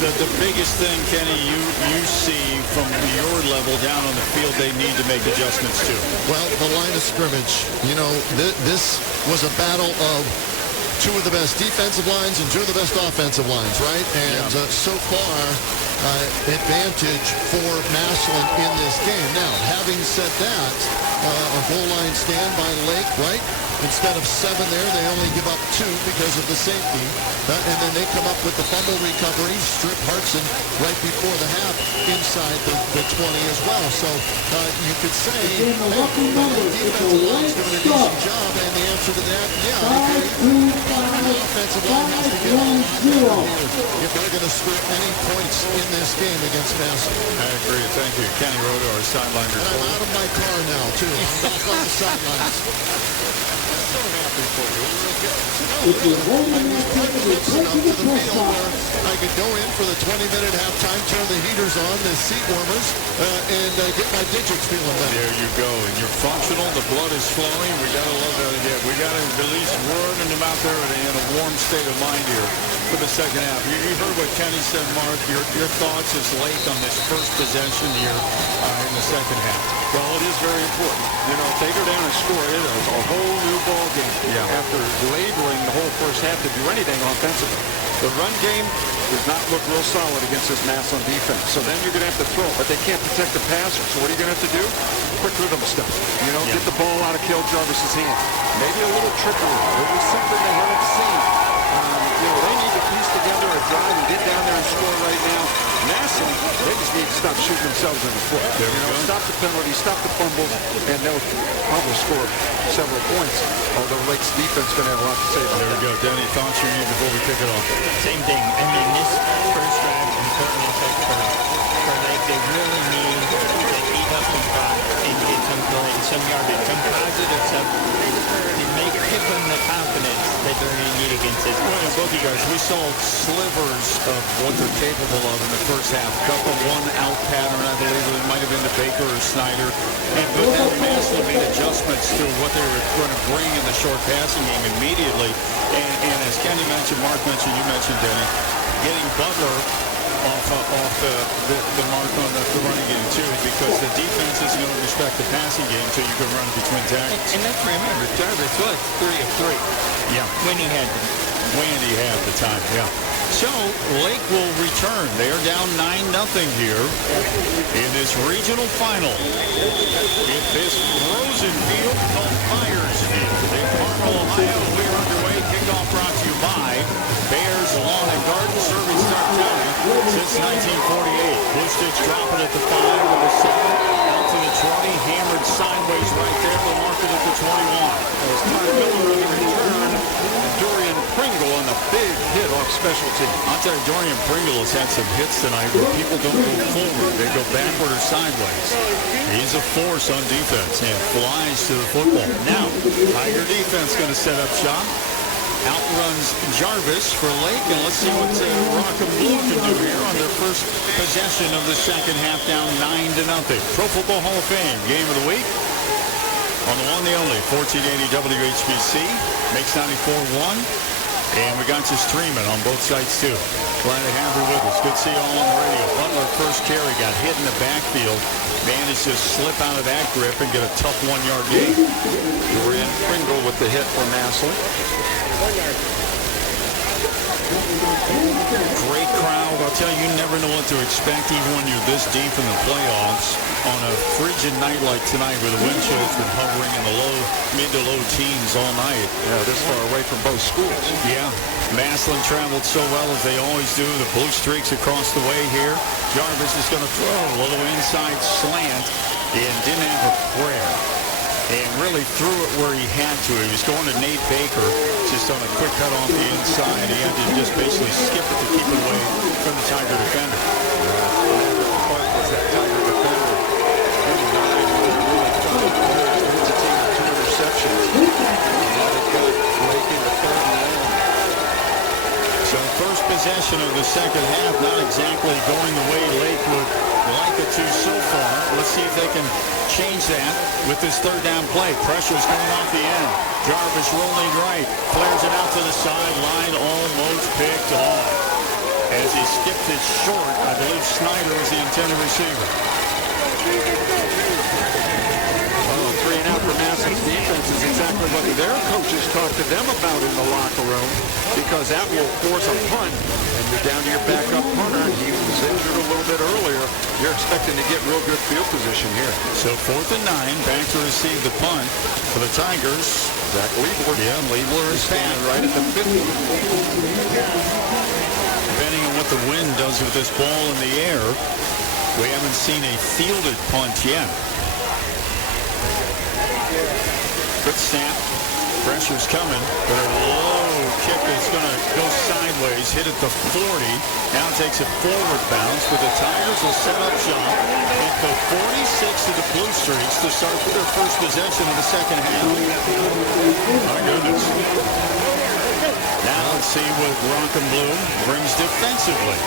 The biggest thing, Kenny, you see from your level down on the field they need to make adjustments to. Well, the line of scrimmage. You know, this was a battle of 2 of the best defensive lines and 2 of the best offensive lines, right? And so far, advantage for Massillon in this game. Now, having said that, a goal line stand by Lake, right? Instead of 7 there, they only give up 2 because of the safety. And then they come up with the fumble recovery, strip Hartson right before the half inside the 20 as well. So you could say, hey, the defensive line's doing a decent job. And the answer to that, yeah, the offensive line has to get on if they're going to score any points in this game against Massillon. I agree. Thank you. Kenny Roto, our sideline reporter. And I'm out of my car now, too. I'm back on the sidelines. So happy for you. I was close enough to the field where I could go in for the 20-minute halftime, turn the heaters on, the seat warmers, and get my digits feeling better. There you go. And you're functional. The blood is flowing. We got to love that again. We got to at least running them out there in a warm state of mind here for the second half. You heard what Kenny said, Mark. Your thoughts as Lake on this first possession here in the second half. Well, it is very important. You know, if they go down and score, it is a whole new ball game after laboring the whole first half to do anything offensively. The run game does not look real solid against this Massillon defense. So then you're going to have to throw, but they can't protect the passer. So what are you going to have to do? Quick rhythm stuff. You know, get the ball out of Caleb Jarvis's hand. Maybe a little trickery. Maybe something they haven't seen. You know, they need to piece together a drive and get down there and score right now. Massillon, they just need to stop shooting themselves in the foot. Stop the penalties, stop the fumbles, and they'll probably score several points. Although Lake's defense going to have a lot to say about that. There we go. Danny, thoughts you need before we kick it off? Same thing. I mean, this first drive and certainly for Lake, they really need to eat up and try and get some yardage, some positive stuff. To give them the confidence that inconsistent. Well, both you guys, we saw slivers of what they're capable of in the first half. A couple one-out pattern, I believe it might have been to Baker or Snyder. But then Massillon made adjustments to what they were going to bring in the short passing game immediately. And as Kenny mentioned, Mark mentioned, you mentioned, Denny, getting Butler off the mark on the running game, too, because the defense isn't going to respect the passing game until you can run between tackles. And let's remember, Jarvis was 3 of 3. Yeah. When he had the time, yeah. So, Lake will return. They are down 9-0 here in this regional final. In this frozen field called Myers Field in Carmel, Ohio. We're underway. Kickoff brought to you by Bears Lawn and Garden, serving Stark County since 1948. Blue Sticks dropping at the 5 with the 7 out to the 20. Hammered sideways right there. They'll mark it at the 21. As Todd Miller on the return, Dorian Pringle on the big hit off special team. I'll tell you, Dorian Pringle has had some hits tonight where people don't go forward. They go backward or sideways. He's a force on defense and flies to the football. Now, Tiger defense going to set up shop. Outruns Jarvis for Lake, and let's see what Rock and Blue can do here on their first possession of the second half, down 9-0. Pro Football Hall of Fame game of the week on the one, the only 1480 WHBC, makes 94.1, and we got you streaming on both sites too. Glad to have you with us. Good to see you all on the radio. Butler first carry got hit in the backfield. Managed to slip out of that grip and get a tough 1-yard gain. Dorian Pringle with the hit for Massillon. Great crowd. I'll tell you, you never know what to expect even when you're this deep in the playoffs on a frigid night like tonight where the wind chill's been hovering in the mid to low teens all night. Yeah, this far away from both schools. Yeah. Massillon traveled so well as they always do. The blue streaks across the way here. Jarvis is going to throw a little inside slant and didn't have a prayer. And really threw it where he had to. He was going to Nate Baker just on a quick cut off the inside. He had to just basically skip it to keep it away from the Tiger defender. Was that Tiger defender? Really leads the team with 2 interceptions. Now they've got Lake in the 3rd and long. So first possession of the second half, not exactly going the way Lake would like it to so far. Let's see if they can change that with this 3rd down play. Pressure's coming off the end. Jarvis rolling right, flares it out to the sideline, almost picked off. As he skipped it short, I believe Snyder was the intended receiver. 3 and out for Massillon's defense is exactly what their coaches talked to them about in the locker room, because that will force a punt, and you're down to your backup punter. He was injured a little bit earlier. You're expecting to get real good field position here. So 4th and 9, back to receive the punt for the Tigers. Zach Liebler. Yeah, Liebler is standing right at the 50. Depending on what the wind does with this ball in the air, we haven't seen a fielded punt yet. Good snap. Pressure's coming, but a low kick is going to go sideways, hit at the 40. Now takes a forward bounce, but the Tigers will set up shop at the 46 of the Blue Streaks to start with their first possession of the second half. My goodness. Now let's see what Rock and Blue brings defensively.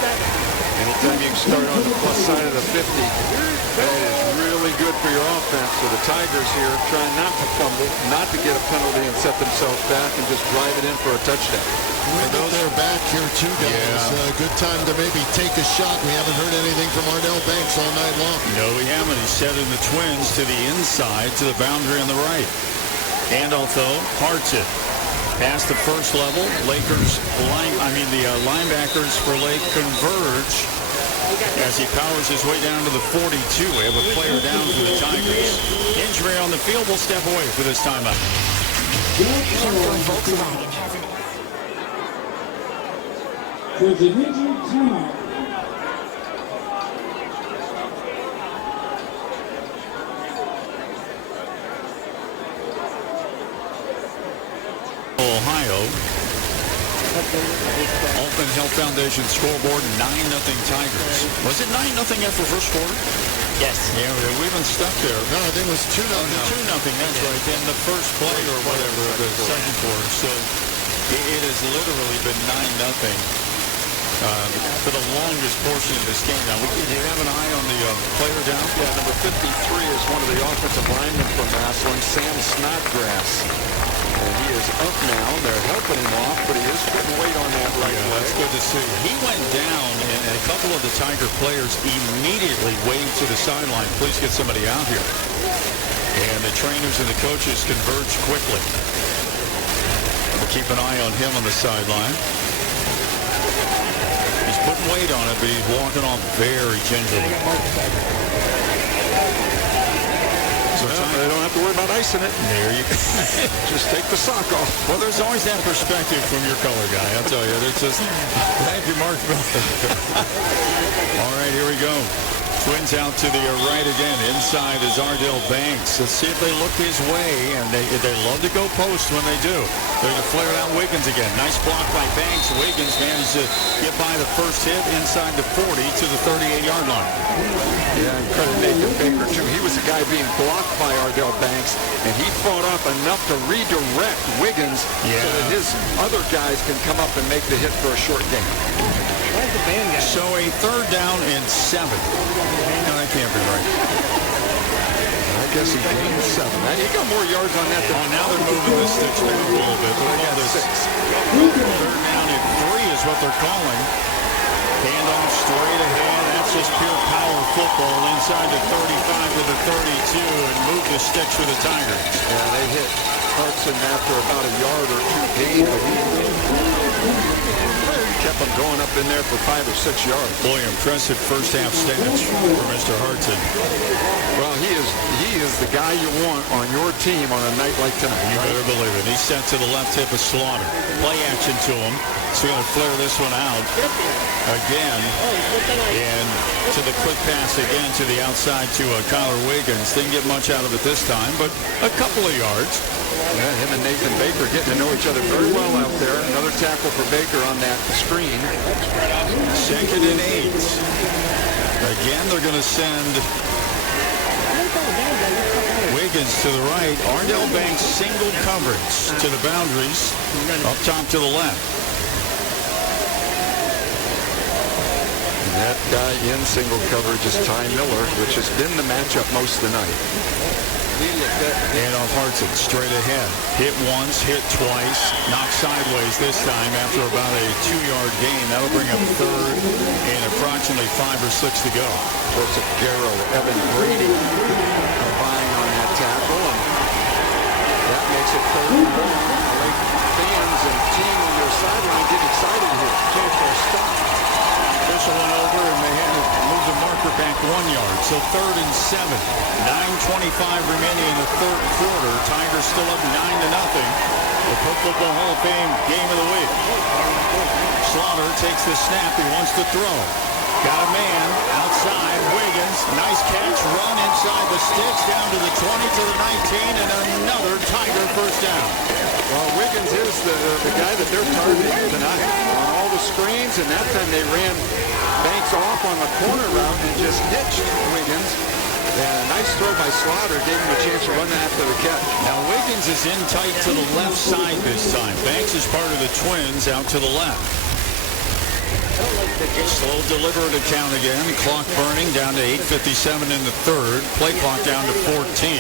Anytime you can start on the plus side of the 50, that is really good for your offense. So the Tigers here trying not to fumble, not to get a penalty and set themselves back and just drive it in for a touchdown. We know they're back here too, guys. Yeah. Good time to maybe take a shot. We haven't heard anything from Arnell Banks all night long. No, we haven't. He's setting the Twins to the inside, to the boundary on the right. Handoff, though, hearts it. Past the first level, the linebackers for Lake converge as he powers his way down to the 42. We have a player down for the Tigers. Injury on the field. We'll step away for this timeout. There's an injury timeout. Ohio. Altman Health Foundation scoreboard, 9-0 Tigers. Was it 9-0 after the first quarter? Yes. Yeah, we've been stuck there. No, I think it was 2-0. 2-0, that's right. Then the first play or whatever, the second quarter. So It has literally been 9-0 for the longest portion of this game. Now, do you have an eye on the player down? Yeah, number 53 is one of the offensive linemen from Massillon, Sam Snodgrass. And he is up now. They're helping him off, but he is putting weight on that right leg. That's good to see. He went down, and a couple of the Tiger players immediately waved to the sideline, please get somebody out here. And the trainers and the coaches converged quickly. We'll keep an eye on him on the sideline. He's putting weight on it, but he's walking off very gingerly. So they don't have to worry about icing it. There you go. Just take the sock off. Well, there's always that perspective from your color guy. I'll tell you. It's just, thank you, Mark. All right, here we go. Twins out to the right again. Inside is Ardell Banks. Let's see if they look his way. And they love to go post when they do. They're going to flare it out Wiggins again. Nice block by Banks. Wiggins managed to get by the first hit inside the 40 to the 38-yard line. Yeah, and credit Nathan Baker, too. He was the guy being blocked by Ardell Banks, and he fought off enough to redirect Wiggins so that his other guys can come up and make the hit for a short gain. So a 3rd down and 7. No, that can't be right. I guess he gained 7. Now, he got more yards on that than... now they're moving the sticks back a little bit. They got 6. 3rd down and 3 is what they're calling. Handoff straight ahead. That's just pure power football inside the 35 to the 32 and move the sticks for the Tigers. Yeah, they hit Hartson after about a yard or 2 gain, but he kept them going up in there for 5 or 6 yards. Boy, impressive first half stats for Mr. Hartson. Well, he is the guy you want on your team on a night like tonight. You better believe it. He's sent to the left hip of Slaughter. Play action to him. He's going to flare this one out again. And to the quick pass again to the outside to Kyler Wiggins. Didn't get much out of it this time, but a couple of yards. Yeah, him and Nathan Baker getting to know each other very well out there. Another tackle for Baker on that screen. 2nd and 8. Again, they're going to send Wiggins to the right. Ardell Banks single coverage to the boundaries. Up top to the left. And that guy in single coverage is Ty Miller, which has been the matchup most of the night. Handoff Hartson straight ahead. Hit once, hit twice, knocked sideways this time after about a 2-yard gain. That'll bring up 3rd and approximately 5 or 6 to go. Joseph Garrow, Evan Brady vying on that tackle, and that makes it 3rd and 1. Like fans and team on their sideline get excited here. Chance for a stop. Official went over and they had to move the marker back 1 yard. So 3rd and 7. 9:25 remaining in the 3rd quarter. Tigers still up 9-0. The Pro Football Hall of Fame game of the week. Slaughter takes the snap. He wants to throw. Got a man outside. Wiggins. Nice catch. Run inside the sticks down to the 20 to the 19 and another Tiger first down. Well, Wiggins is the guy that they're targeting tonight on all the screens, and that time they ran Banks off on the corner route and just hitched Wiggins. And a nice throw by Slaughter gave him a chance to run after the catch. Now Wiggins is in tight to the left side this time. Banks is part of the Twins out to the left. Slow deliberate account again. Clock burning down to 8:57 in the 3rd. Play clock down to 14.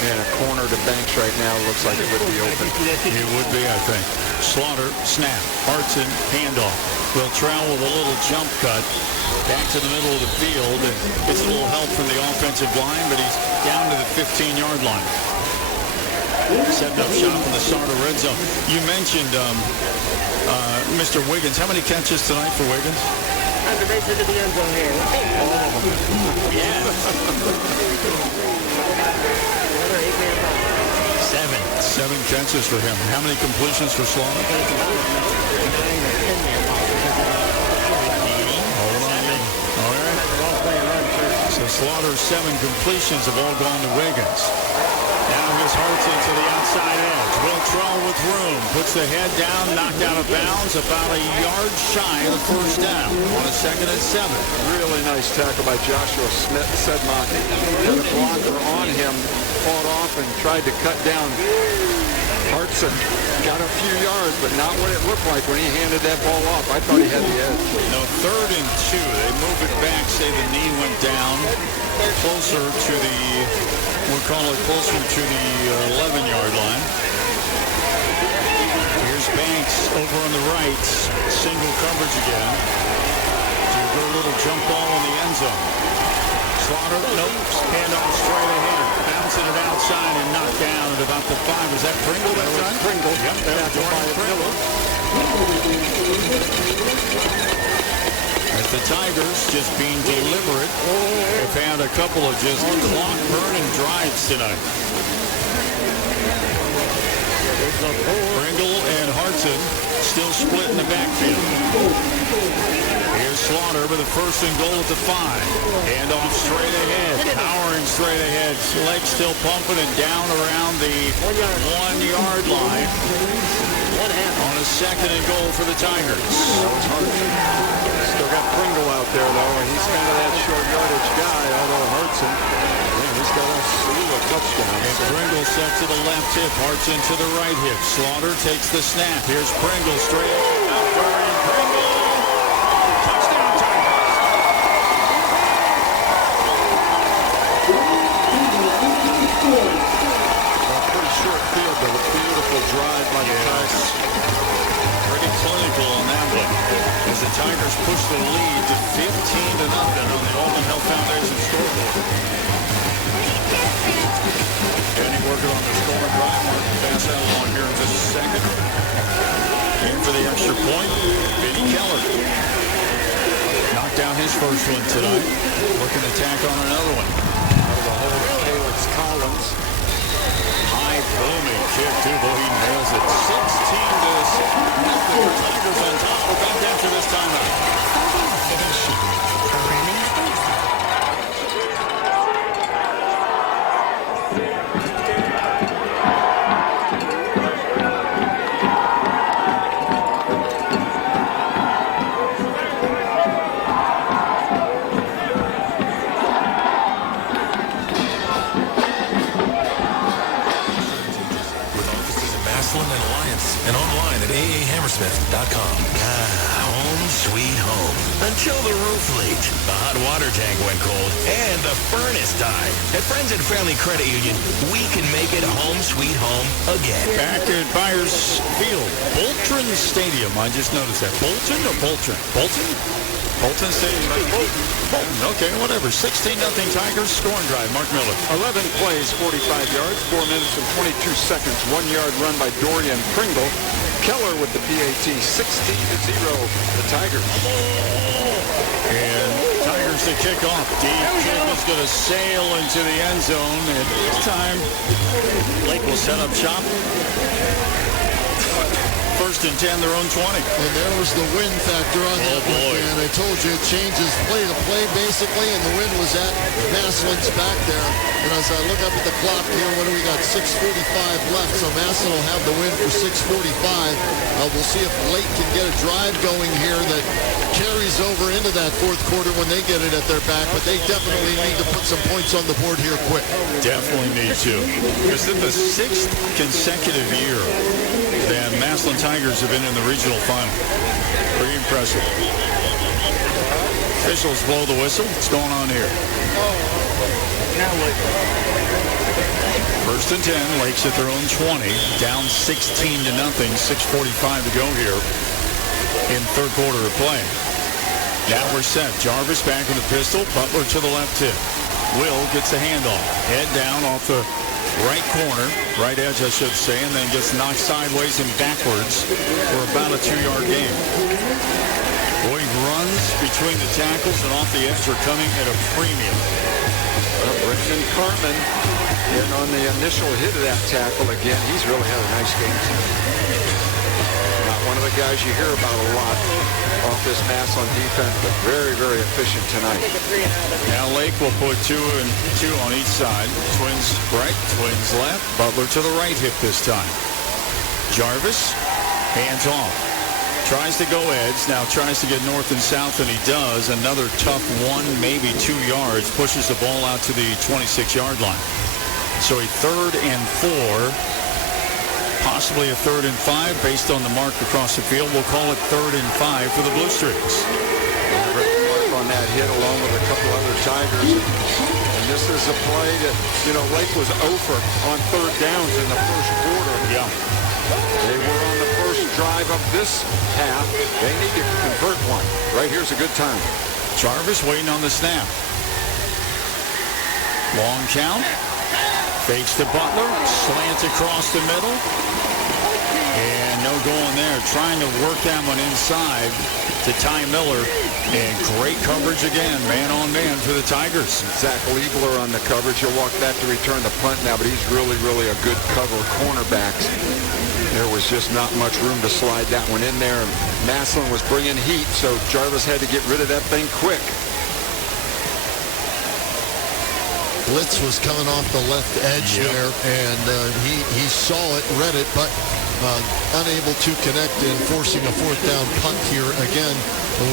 And a corner to Banks right now looks like it would be open. It would be, I think. Slaughter, snap. Hartson, handoff. Will travel with a little jump cut back to the middle of the field. And gets a little help from the offensive line, but he's down to the 15-yard line. Setting up shop in the Sarda red zone. You mentioned Mr. Wiggins. How many catches tonight for Wiggins? On the base of the end zone here. All of them. Yeah. 7 catches for him. How many completions for Slaughter? 9 or 10 there. Hold on. All right. So Slaughter's 7 completions have all gone to Wiggins. Now here's Hartson to the outside edge. Will Trell with room. Puts the head down, knocked out of bounds, about a yard shy of the first down on a 2nd and 7. Really nice tackle by Joshua Sedmont. Had a blocker on him, fought off and tried to cut down Hartson. Hartson got a few yards, but not what it looked like when he handed that ball off. I thought he had the edge. No, 3rd and 2. They move it back, say the knee went down closer to the, we'll call it closer to the 11-yard line. Here's Banks over on the right, single coverage again. Do a little jump ball in the end zone. Slaughter, nope, handoff straight ahead. Bouncing it outside and knocked down at about the 5. Was that Pringle that time? Pringle. Yep, that's Pringle. As the Tigers, just being deliberate, have had a couple of just clock-burning drives tonight. Pringle and Hartson still split in the backfield. Here's Slaughter with a 1st and goal at the 5. Hand off straight ahead. Powering straight ahead. Legs still pumping and down around the 1-yard line. On a 2nd and goal for the Tigers. That was Hartson. Still got Pringle out there, though, and he's kind of that short yardage guy, although Hartson, he's got a slew of touchdowns. And Pringle set to the left hip. Hartson to the right hip. Slaughter takes the snap. Here's Pringle straight out. Firing Pringle. Touchdown Tigers. A pretty short field, but a beautiful drive by the Tigers. Pretty clinical on that one. As the Tigers push the lead to 15-0 on the Alton Health Foundation scoreboard. Danny working on the scoring drive. Mark will pass that along here in just a second. In for the extra point, Vinny Keller. Knocked down his first one tonight. Looking to tack on another one. Out of the hole, Felix Collins. High booming kick, too. Boy, he nails it. 16-0. Tigers on top. We're back after this timeout. And online at aahammersmith.com. Home sweet home. Until the roof leaked, the hot water tank went cold, and the furnace died. At Friends and Family Credit Union, we can make it home sweet home again. Back at Byers Field, Bolton Stadium. I just noticed that. Bolton or Bolton? Bolton? Bolton Stadium. Bolton. Okay, whatever. 16-0 Tigers scoring drive. Mark Miller. 11 plays, 45 yards, 4 minutes and 22 seconds. 1-yard run by Dorian Pringle. Keller with the PAT. 16-0. The Tigers. And Tigers to kick off. Deep kick is going to sail into the end zone. And this time, Lake will set up shop. 1st and 10, their own 20. And there was the wind factor on that one, and I told you it changes play to play basically, and the wind was at Massillon's back there. And as I look up at the clock here, what do we got? 6:45 left, so Massillon will have the win for 6:45. We'll see if Lake can get a drive going here that carries over into that 4th quarter when they get it at their back, but they definitely need to put some points on the board here quick. Definitely need to. Because this is the 6th consecutive year that Massillon Tigers have been in the regional final. Pretty impressive. Officials blow the whistle. What's going on here? First and 10, Lakes at their own 20, down 16-0, 6:45 to go here in 3rd quarter of play. Now we're set. Jarvis back in the pistol, Butler to the left hip. Will gets the handoff. Head down off the right corner, right edge I should say, and then gets knocked sideways and backwards for about a 2-yard gain. Boyd runs between the tackles and off the edge are coming at a premium. Richmond Cartman in on the initial hit of that tackle again. He's really had a nice game. Not one of the guys you hear about a lot off this Massillon defense, but very, very efficient tonight. Now Lake will put 2 and 2 on each side. Twins right, twins left. Butler to the right hip this time. Jarvis, hands off. Tries to go edge, now tries to get north and south, and he does. Another tough 1, maybe 2 yards, pushes the ball out to the 26-yard line. So a 3rd and 4, Possibly a 3rd and 5 based on the mark across the field. We'll call it 3rd and 5 for the Blue Streaks. Mark on that hit along with a couple other Tigers. And this is a play that, Lake was over on 3rd downs in the first quarter. Yeah. They were on the first drive of this half. They need to convert one. Right here's a good time. Jarvis waiting on the snap. Long count. Fakes to Butler. Slants across the middle. And no going there. Trying to work that one inside to Ty Miller. And great coverage again. Man on man for the Tigers. Zach Liebler on the coverage. He'll walk back to return the punt now, but he's really, really a good cover cornerback. There was just not much room to slide that one in there. And Massillon was bringing heat, so Jarvis had to get rid of that thing quick. Blitz was coming off the left edge there, and he saw it, read it, but unable to connect and forcing a 4th down punt here again.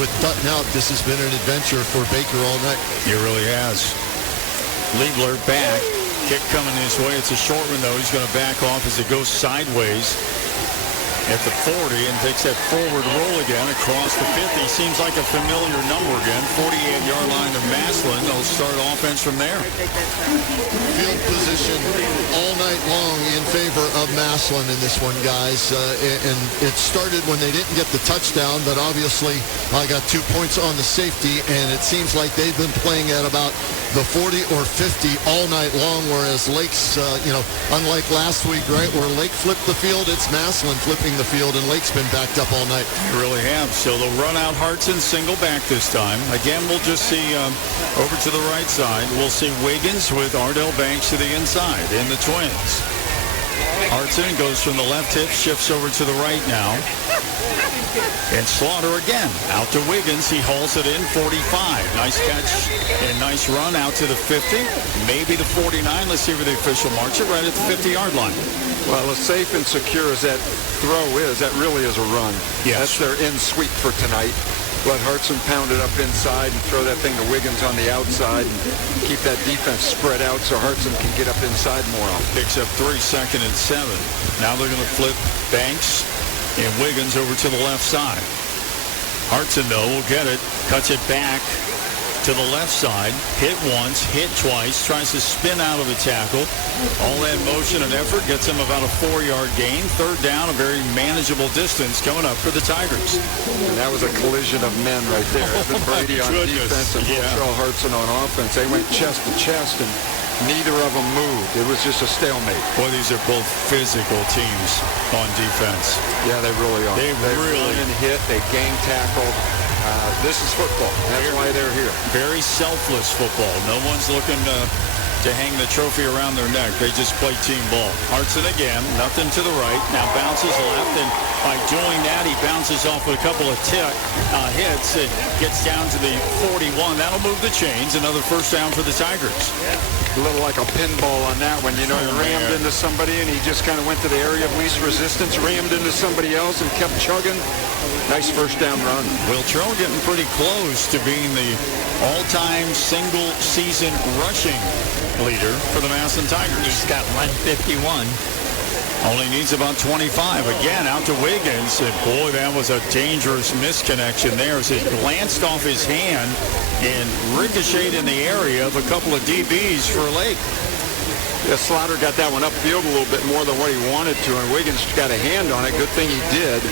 With Dutton out, this has been an adventure for Baker all night. It really has. Liebler back. Kick coming his way. It's a short one, though. He's going to back off as it goes sideways at the 40 and takes that forward roll again across the 50. Seems like a familiar number again. 48-yard line of Massillon. They'll start offense from there. Field position all night long in favor of Massillon in this one, guys. And it started when they didn't get the touchdown, but obviously I got 2 points on the safety, and it seems like they've been playing at about the 40 or 50 all night long, whereas Lake's, unlike last week, right, where Lake flipped the field, it's Massillon flipping the field, and Lake's been backed up all night. They really have. So they'll run out Hartson, single back this time. Again, we'll just see over to the right side. We'll see Wiggins with Ardell Banks to the inside in the Twins. Hartson goes from the left hip, shifts over to the right now. And Slaughter again. Out to Wiggins. He hauls it in 45. Nice catch and nice run out to the 50. Maybe the 49. Let's see where the official marks it. Right at the 50-yard line. Well, as safe and secure as that throw is, that really is a run. Yes. That's their in sweep for tonight. Let Hartson pound it up inside and throw that thing to Wiggins on the outside and keep that defense spread out so Hartson can get up inside more often. Picks up 3, 2nd and 7. Now they're going to flip Banks and Wiggins over to the left side. Hartson, though, will get it. Cuts it back to the left side. Hit once, hit twice. Tries to spin out of the tackle. All that motion and effort gets him about a 4-yard gain. 3rd down, a very manageable distance coming up for the Tigers. And that was a collision of men right there. Evan Brady on defense and Marshall Hartson on offense. They went chest to chest, and neither of them moved. It was just a stalemate. Boy, these are both physical teams on defense. Yeah, they really are. They really run and hit. They gang tackle. This is football. That's why they're here. Very selfless football. No one's looking to hang the trophy around their neck. They just play team ball. Hartson again, nothing to the right. Now bounces left, and by doing that, he bounces off with a couple of hits. It gets down to the 41. That'll move the chains. Another 1st down for the Tigers. A little like a pinball on that one. He rammed into somebody, and he just kind of went to the area of least resistance, rammed into somebody else, and kept chugging. Nice 1st down run. Will Trell getting pretty close to being the all-time single-season rushing leader for the Massillon Tigers. He's got 151. Only needs about 25. Again, out to Wiggins. And boy, that was a dangerous misconnection there as it glanced off his hand and ricocheted in the area of a couple of DBs for Lake. Yeah, Slaughter got that one upfield a little bit more than what he wanted to, and Wiggins got a hand on it. Good thing he did.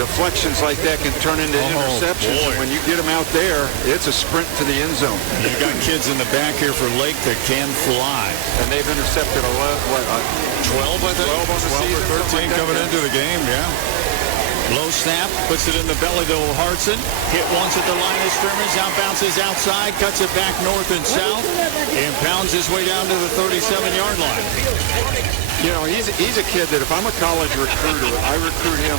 Deflections like that can turn into interceptions. And when you get them out there, it's a sprint to the end zone. You got kids in the back here for Lake that can fly. And they've intercepted 12, I think. 12 on the season, or 13 coming into the game, yeah. Low snap, puts it in the belly to Hartson. Hit once at the line of scrimmage, now bounces outside, cuts it back north and south, and pounds his way down to the 37-yard line. You know, he's a kid that if I'm a college recruiter, I recruit him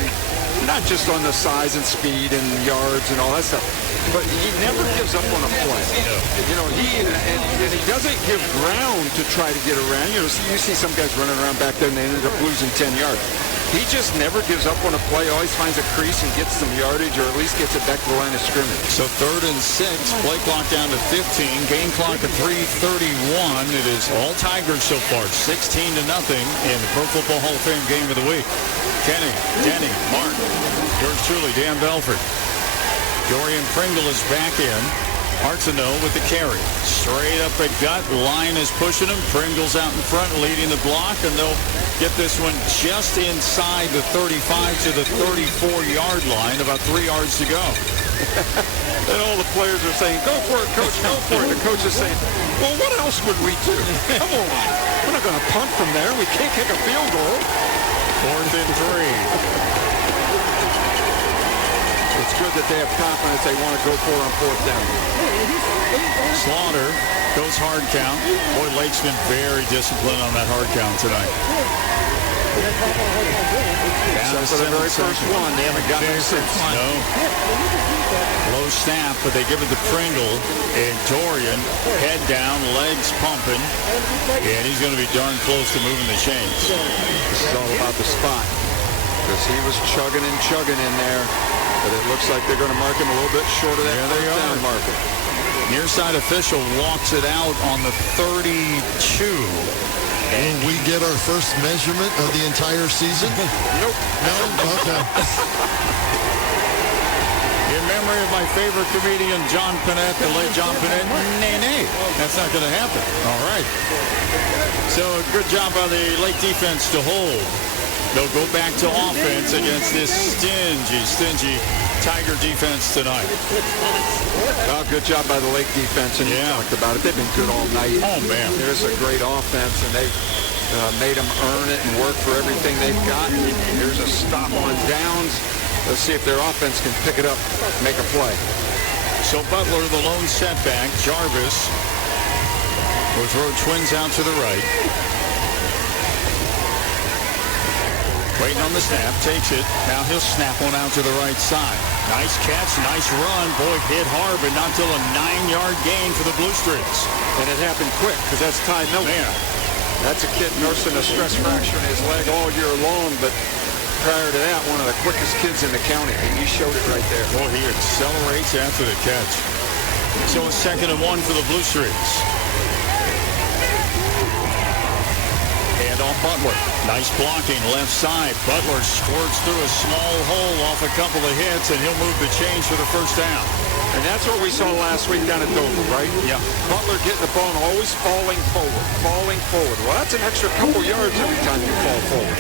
not just on the size and speed and yards and all that stuff, but he never gives up on a play. You know, and he doesn't give ground to try to get around. You know, you see some guys running around back there and they ended up losing 10 yards. He just never gives up on a play. Always finds a crease and gets some yardage, or at least gets it back to the line of scrimmage. So 3rd and 6. Play clock down to 15. Game clock at 3:31. It is all Tigers so far, 16-0 in the Pro Football Hall of Fame game of the week. Kenny, Denny, Mark, yours truly, Dan Belford. Dorian Pringle is back in. Arsenault with the carry. Straight up the gut. Line is pushing him. Pringle's out in front leading the block, and they'll get this one just inside the 35 to the 34-yard line. About 3 yards to go. And all the players are saying, go for it, coach, go for it. The coach is saying, well, what else would we do? Come on. We're not going to punt from there. We can't kick a field goal. 4th and 3. It's good that they have confidence they want to go for it on 4th down. Slaughter goes hard count. Boy, Lake's been very disciplined on that hard count tonight. Except for the very first one. They haven't gotten it since. No. Low snap, but they give it to Pringle. And Dorian, head down, legs pumping. And he's going to be darn close to moving the chains. This is all about the spot. Because he was chugging in there. But it looks like they're going to mark him a little bit short of that down marker. Near side official walks it out on the 32. Will we get our first measurement of the entire season? Nope. No? Okay. In memory of my favorite comedian, John Panette, the late John Panette, nay. That's not going to happen. All right. So good job by the Lake defense to hold. They'll go back to offense against this stingy Tiger defense tonight. Well, good job by the Lake defense, and you talked about it. They've been good all night. Oh, man. There's a great offense, and they've made them earn it and work for everything they've got. Here's a stop on downs. Let's see if their offense can pick it up, make a play. So Butler, the lone setback. Jarvis will throw twins out to the right. Waiting on the snap, takes it. Now he'll snap one out to the right side. Nice catch, nice run. Boy, hit hard, but not till a 9-yard gain for the Blue Streaks. And it happened quick, because that's Ty Miller. Man. That's a kid nursing a stress fracture in his leg all year long, but prior to that, one of the quickest kids in the county. He showed it right there. Boy, he accelerates after the catch. So it's 2nd and 1 for the Blue Streaks. And off Butler. Nice blocking, left side. Butler squirts through a small hole off a couple of hits, and he'll move the chains for the first down. And that's what we saw last week down at Dover, right? Yeah. Butler getting the ball and always falling forward. Well, that's an extra couple yards every time you fall forward.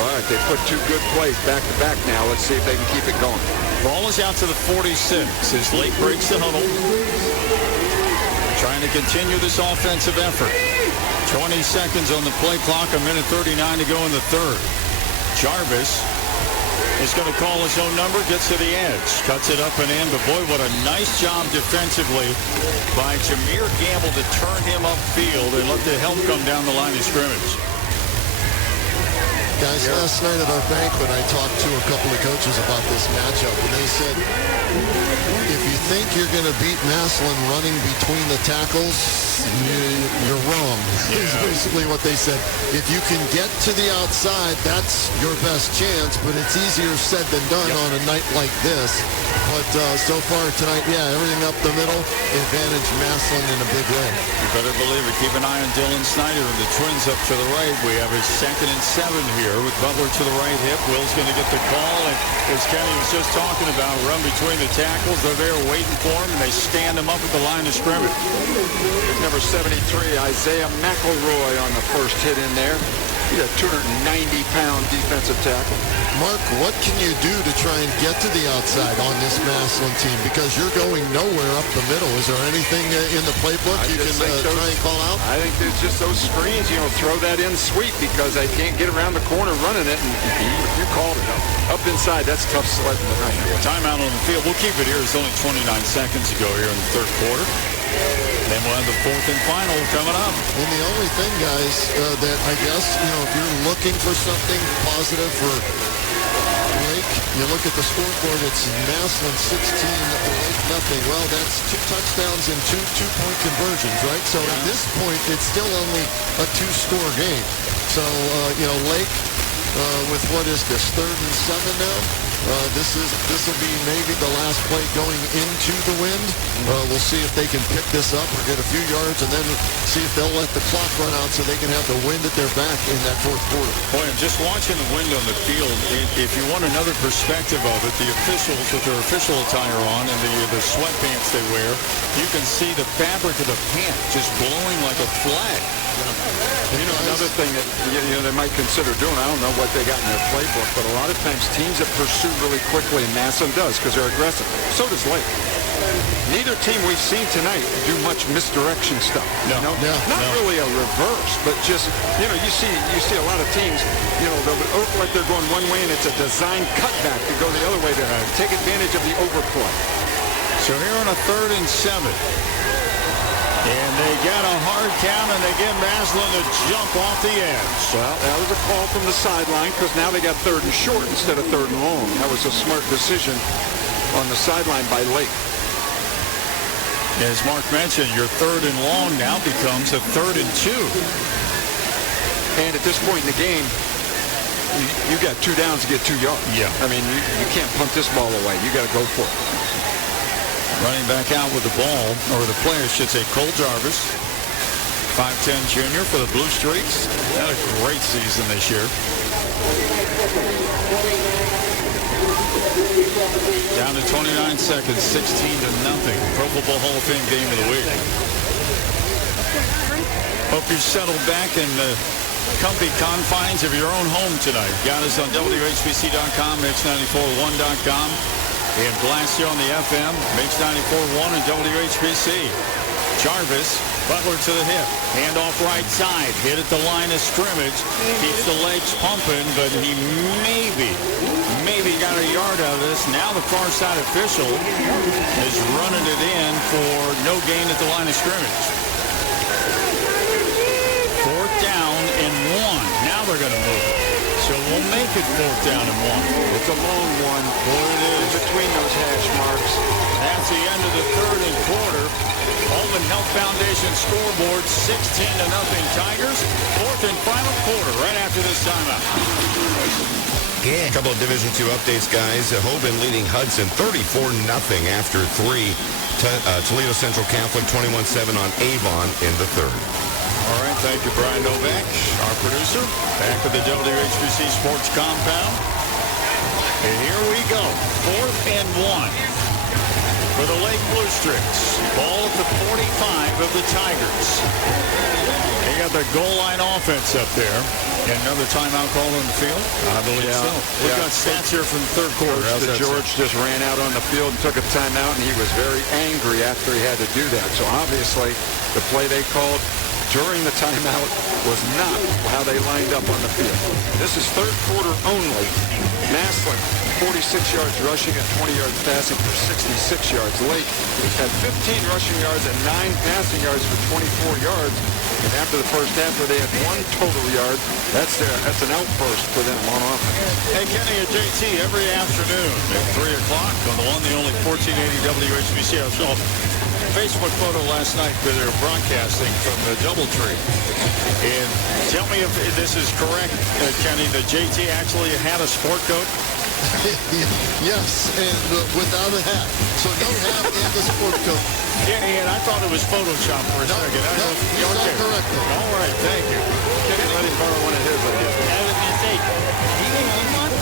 All right, they put 2 good plays back to back now. Let's see if they can keep it going. Ball is out to the 46 as Lake breaks the huddle. Trying to continue this offensive effort. 20 seconds on the play clock, 1:39 to go in the 3rd. Jarvis is going to call his own number, gets to the edge, cuts it up and in, but boy, what a nice job defensively by Jameer Gamble to turn him upfield and let the help come down the line of scrimmage. Guys, last night at our banquet, I talked to a couple of coaches about this matchup, and they said, if you think you're going to beat Massillon running between the tackles, you're wrong. Is basically what they said. If you can get to the outside, that's your best chance, but it's easier said than done on a night like this. But so far tonight, everything up the middle, advantage Massillon in a big way. You better believe it. Keep an eye on Dylan Snyder and the Twins up to the right. We have a 2nd and 7 here with Butler to the right hip. Will's going to get the call, and as Kenny was just talking about, run between the tackles. They're there waiting for him, and they stand him up at the line of scrimmage. Number 73, Isaiah McElroy on the first hit in there. He's a 290-pound defensive tackle. Mark, what can you do to try and get to the outside on this Massillon team? Because you're going nowhere up the middle. Is there anything in the playbook you can try and call out? I think there's just those screens, throw that in sweep because they can't get around the corner running it. And you called it up inside. That's tough sledding tonight. Timeout on the field. We'll keep it here. It's only 29 seconds to go here in the 3rd quarter. Then we'll have the 4th and final coming up. And the only thing, guys, that I guess, if you're looking for something positive for Lake, you look at the scoreboard, it's Massillon 16, Lake nothing. Well, that's 2 touchdowns and 2 two-point conversions, right? So at this point, it's still only a 2-score game. So, Lake with what is this, 3rd and 7 now? This will be maybe the last play going into the wind. We'll see if they can pick this up or get a few yards, and then see if they'll let the clock run out so they can have the wind at their back in that 4th quarter. Boy, I'm just watching the wind on the field. If you want another perspective of it, the officials with their official attire on and the sweatpants they wear, you can see the fabric of the pant just blowing like a flag. You know, another thing that they might consider doing, I don't know what they got in their playbook, but a lot of times teams that pursue really quickly, and Massillon does because they're aggressive. So does Lake. Neither team we've seen tonight do much misdirection stuff. No. Not really a reverse, but just, you see a lot of teams, they'll look like they're going one way and it's a design cutback to go the other way to take advantage of the overplay. So here on a 3rd and 7. And they got a hard count, and they get Massillon to jump off the edge. Well, that was a call from the sideline because now they got 3rd and short instead of 3rd and long. That was a smart decision on the sideline by Lake. As Mark mentioned, your 3rd and long now becomes a 3rd and 2. And at this point in the game, you got 2 downs to get 2 yards. Yeah. I mean, you can't punt this ball away. You got to go for it. Running back out with the ball, or the player should say, Cole Jarvis, 5'10 junior for the Blue Streaks. Had a great season this year. Down to 29 seconds, 16-0. Pro Football Hall of Fame game of the week. Hope you're settled back in the comfy confines of your own home tonight. Got us on WHBC.com, Mix941.com. And blast you on the FM, Mix 94.1 and WHBC. Jarvis, Butler to the hip. Handoff right side. Hit at the line of scrimmage. Keeps the legs pumping, but he maybe got a yard out of this. Now the far side official is running it in for no gain at the line of scrimmage. 4th down and 1. Now they're going to move it. So we'll make it 4th down and 1. It's a long one. Boy, it is. Between those hash marks. That's the end of the 3rd and quarter. Holman Health Foundation scoreboard, 16-0 Tigers. 4th and final quarter right after this timeout. Yeah, a couple of Division II updates, guys. Hoban leading Hudson 34-0 after 3. Toledo Central Catholic 21-7 on Avon in the 3rd. All right, thank you, Brian Novak, our producer. Back to the WHBC Sports Compound. And here we go. 4th and 1 for the Lake Blue Streaks. Ball at the 45 of the Tigers. They got their goal line offense up there. And another timeout call on the field? I believe so. We've got stats here from the 3rd quarter. George just ran out on the field and took a timeout, and he was very angry after he had to do that. So obviously, the play they called during the timeout was not how they lined up on the field. This is 3rd quarter only. Massillon, 46 yards rushing and 20 yards passing for 66 yards. Lake had 15 rushing yards and 9 passing yards for 24 yards. And after the first half, where they had 1 total yard, that's an outburst for them on offense. Hey, Kenny and JT, every afternoon at 3 o'clock on the one, the only 1480 WHBC. I saw a Facebook photo last night where they were broadcasting from the DoubleTree. And tell me if this is correct, Kenny, that JT actually had a sport coat? Yes, and without a hat. So no hat and the sport coat. Yeah, and I thought it was Photoshop for a second. No, he's not correct. All right, thank you. Kenny let him borrow one of his. That was a mistake. He didn't own one?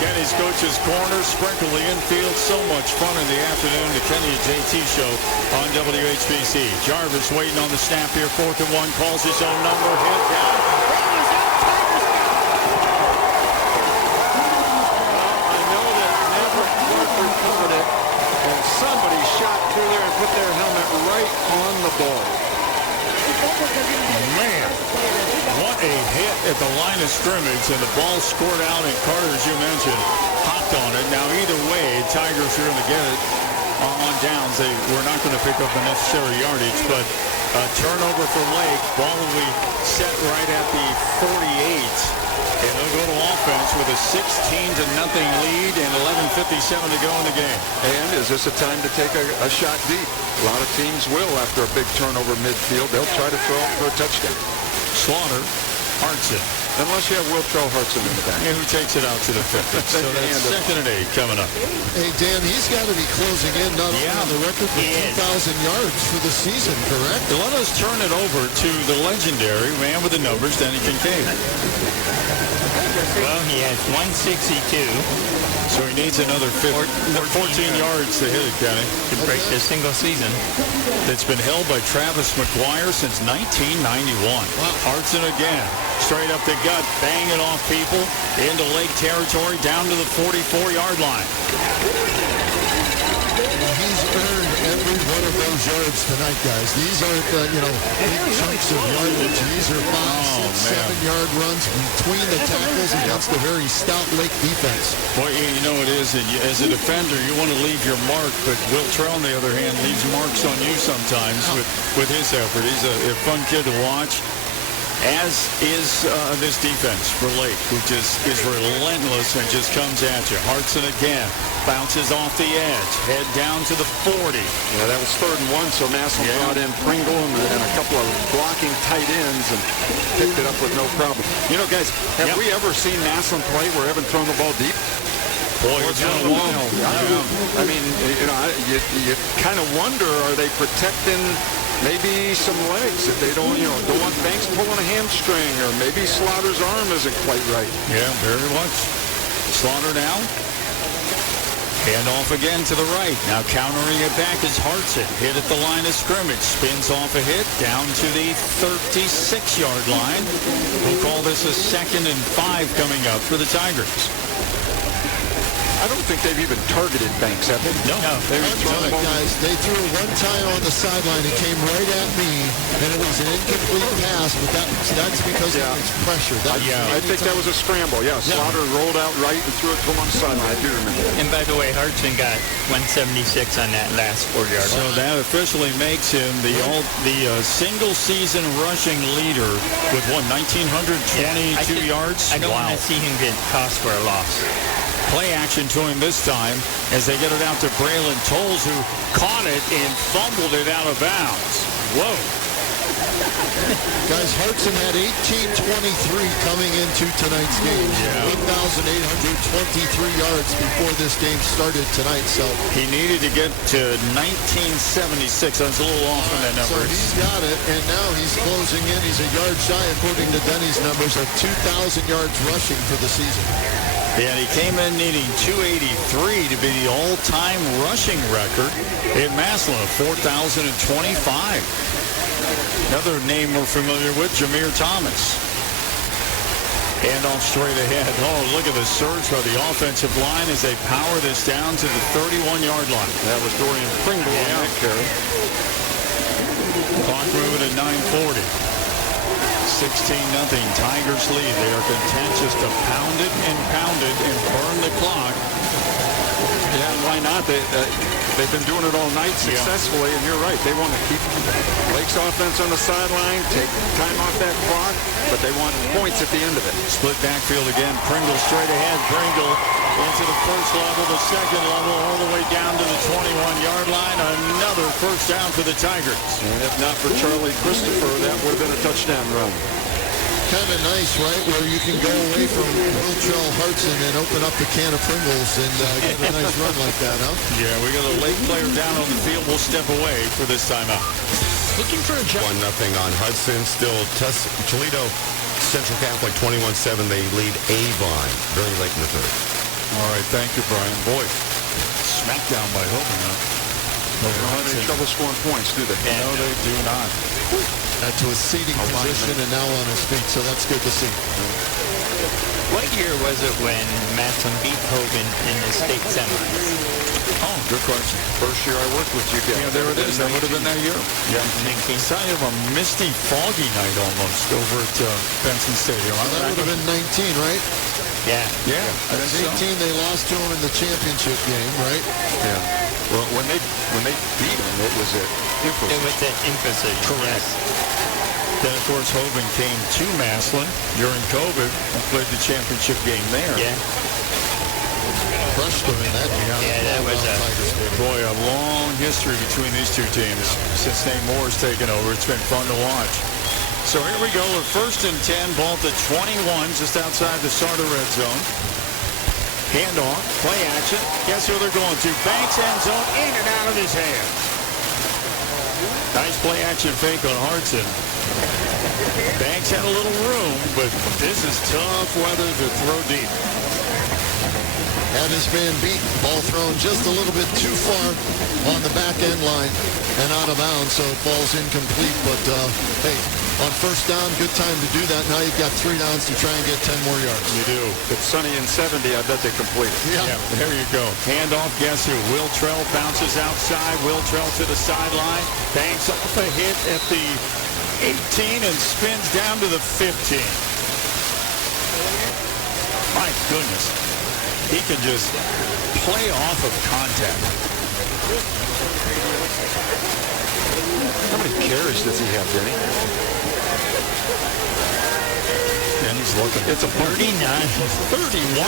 Kenny's Coach's Corner, sprinkle the infield. So much fun in the afternoon. The Kenny and JT show on WHBC. Jarvis waiting on the snap here. 4th and 1, calls his own number. Hit down. And somebody shot through there and put their helmet right on the ball. Man, what a hit at the line of scrimmage, and the ball scored out, and Carter, as you mentioned, hopped on it. Now, either way, Tigers are going to get it on downs. They were not going to pick up the necessary yardage, but turnover for Lake. Ball will be set right at the 48. And they'll go to offense with a 16-0 lead and 11:57 to go in the game. And is this a time to take a shot deep? A lot of teams will after a big turnover midfield. They'll try to throw it for a touchdown. Slaughter, Hartson, Unless you have Will Hartson in the back. Yeah, who takes it out to the 50. So that's 2nd and 8 coming up. Hey, Dan, he's got to be closing in not only on the record for 2,000 yards for the season, correct? Let us turn it over to the legendary man with the numbers, Denny Kincaid. Well, he has 162. So he needs another 14 yards to hit it, Kenny. To break the single season. It's been held by Travis McGuire since 1991. Hartson again. Straight up the gut, banging off people into Lake territory, down to the 44-yard line. He's earned every one of those yards tonight, guys. These aren't, big chunks of yardage. These are 5, 6, 7-yard runs between the tackles against a very stout Lake defense. Well, you know it is. As a defender, you want to leave your mark, but Will Trail, on the other hand, leaves marks on you sometimes with his effort. He's a fun kid to watch. As is this defense for Lake, who just is relentless and just comes at you. Hartson again bounces off the edge, head down to the 40. Yeah, that was 3rd and 1, so Massillon brought in Pringle and a couple of blocking tight ends and picked it up with no problem. You know, guys, have we ever seen Massillon play where haven't thrown the ball deep? Boy, it's been a while. I mean, you kind of wonder, are they protecting maybe some legs if they don't want Banks pulling a hamstring, or maybe Slaughter's arm isn't quite right. Yeah, very much. Slaughter now. Hand off again to the right. Now countering it back is Hartson. Hit at the line of scrimmage. Spins off a hit down to the 36-yard line. We'll call this a 2nd and 5 coming up for the Tigers. I don't think they've even targeted Banks, have they? No. Guys, they threw one time on the sideline. It came right at me, and it was an incomplete pass, but that's because of its pressure. I think that was a scramble. Yeah, Slaughter rolled out right and threw it to him on the sideline. I do remember. And by the way, Hartson got 176 on that last 4-yard. So that officially makes him the single-season rushing leader with 1,922 yards. I don't want to see him get tossed for a loss. Play action to him this time as they get it out to Braylon Tolles, who caught it and fumbled it out of bounds. Whoa. Guys, Hartson had 18-23 coming into tonight's game. 1,823 yards before this game started tonight. So he needed to get to 1976. I was a little off on that number. So he's got it, and now he's closing in. He's a yard shy, according to Denny's numbers, of 2,000 yards rushing for the season. Yeah, and he came in needing 283 to be the all-time rushing record in Massillon, 4,025. Another name we're familiar with, Jameer Thomas. Hand off straight ahead. Oh, look at the surge by the offensive line as they power this down to the 31-yard line. That was Dorian Pringle on that carry. Clock moving at 9:40. 16-0 Tigers lead. They are content just to pound it and burn the clock. Yeah, why not? They've been doing it all night successfully, and you're right. They want to keep Lake's offense on the sideline, take time off that clock, but they want points at the end of it. Split backfield again. Pringle straight ahead. Pringle into the first level, the second level, all the way down to the 21-yard line. Another first down for the Tigers. And if not for Charlie Christopher, that would have been a touchdown run. Kind of nice, right, where you can go away from Will Hartson and open up the can of Pringles and get a nice run like that, huh? Yeah, we got a Lake player down on the field. We'll step away for this timeout. Looking for a job. 1-0 on Hudson. Still Toledo Central Catholic 21-7. They lead Avon very late in the third. All right, thank you, Brian. Boy, smackdown by Hogan, huh? They don't have any trouble scoring points, do they? No, they do not. To a seating position and now on his feet, so that's good to see. What year was it when Massillon beat Hogan in the state semis? Oh, good question. First year I worked with you guys. Yeah, there it is. That would have been that year. Yeah. It's kind of a misty, foggy night almost over at Benson Stadium. That would have been 19, right? Yeah. Yeah. And 18, they lost to him in the championship game, right? Yeah. Well, when they beat him, it was at Emphasis. It was at Emphasis. Correct. Then, of course, Hogan came to Massillon during COVID and played the championship game there. Yeah. Crushed them in that game. Yeah, that was boy, a long history between these two teams since Nate Moore's taken over. It's been fun to watch. So here we go. We're 1st and 10. Ball at the 21, just outside the Sarda red zone. Handoff, play action. Guess who they're going to? Banks end zone, in and out of his hands. Nice play action fake on Hartson. Banks had a little room, but this is tough weather to throw deep. Had his man beat. Ball thrown just a little bit too far on the back end line and out of bounds, so it falls incomplete. But hey, on 1st down, good time to do that. Now you've got 3 downs to try and get 10 more yards. You do. If it's sunny and 70, I bet they complete it. Yeah. There you go. Handoff, guess who? Will Trell bounces outside. Will Trell to the sideline. Banks off a hit at the 18 and spins down to the 15. My goodness. He can just play off of contact. How many carries does he have, Denny? Denny's looking. It's a 39. 31.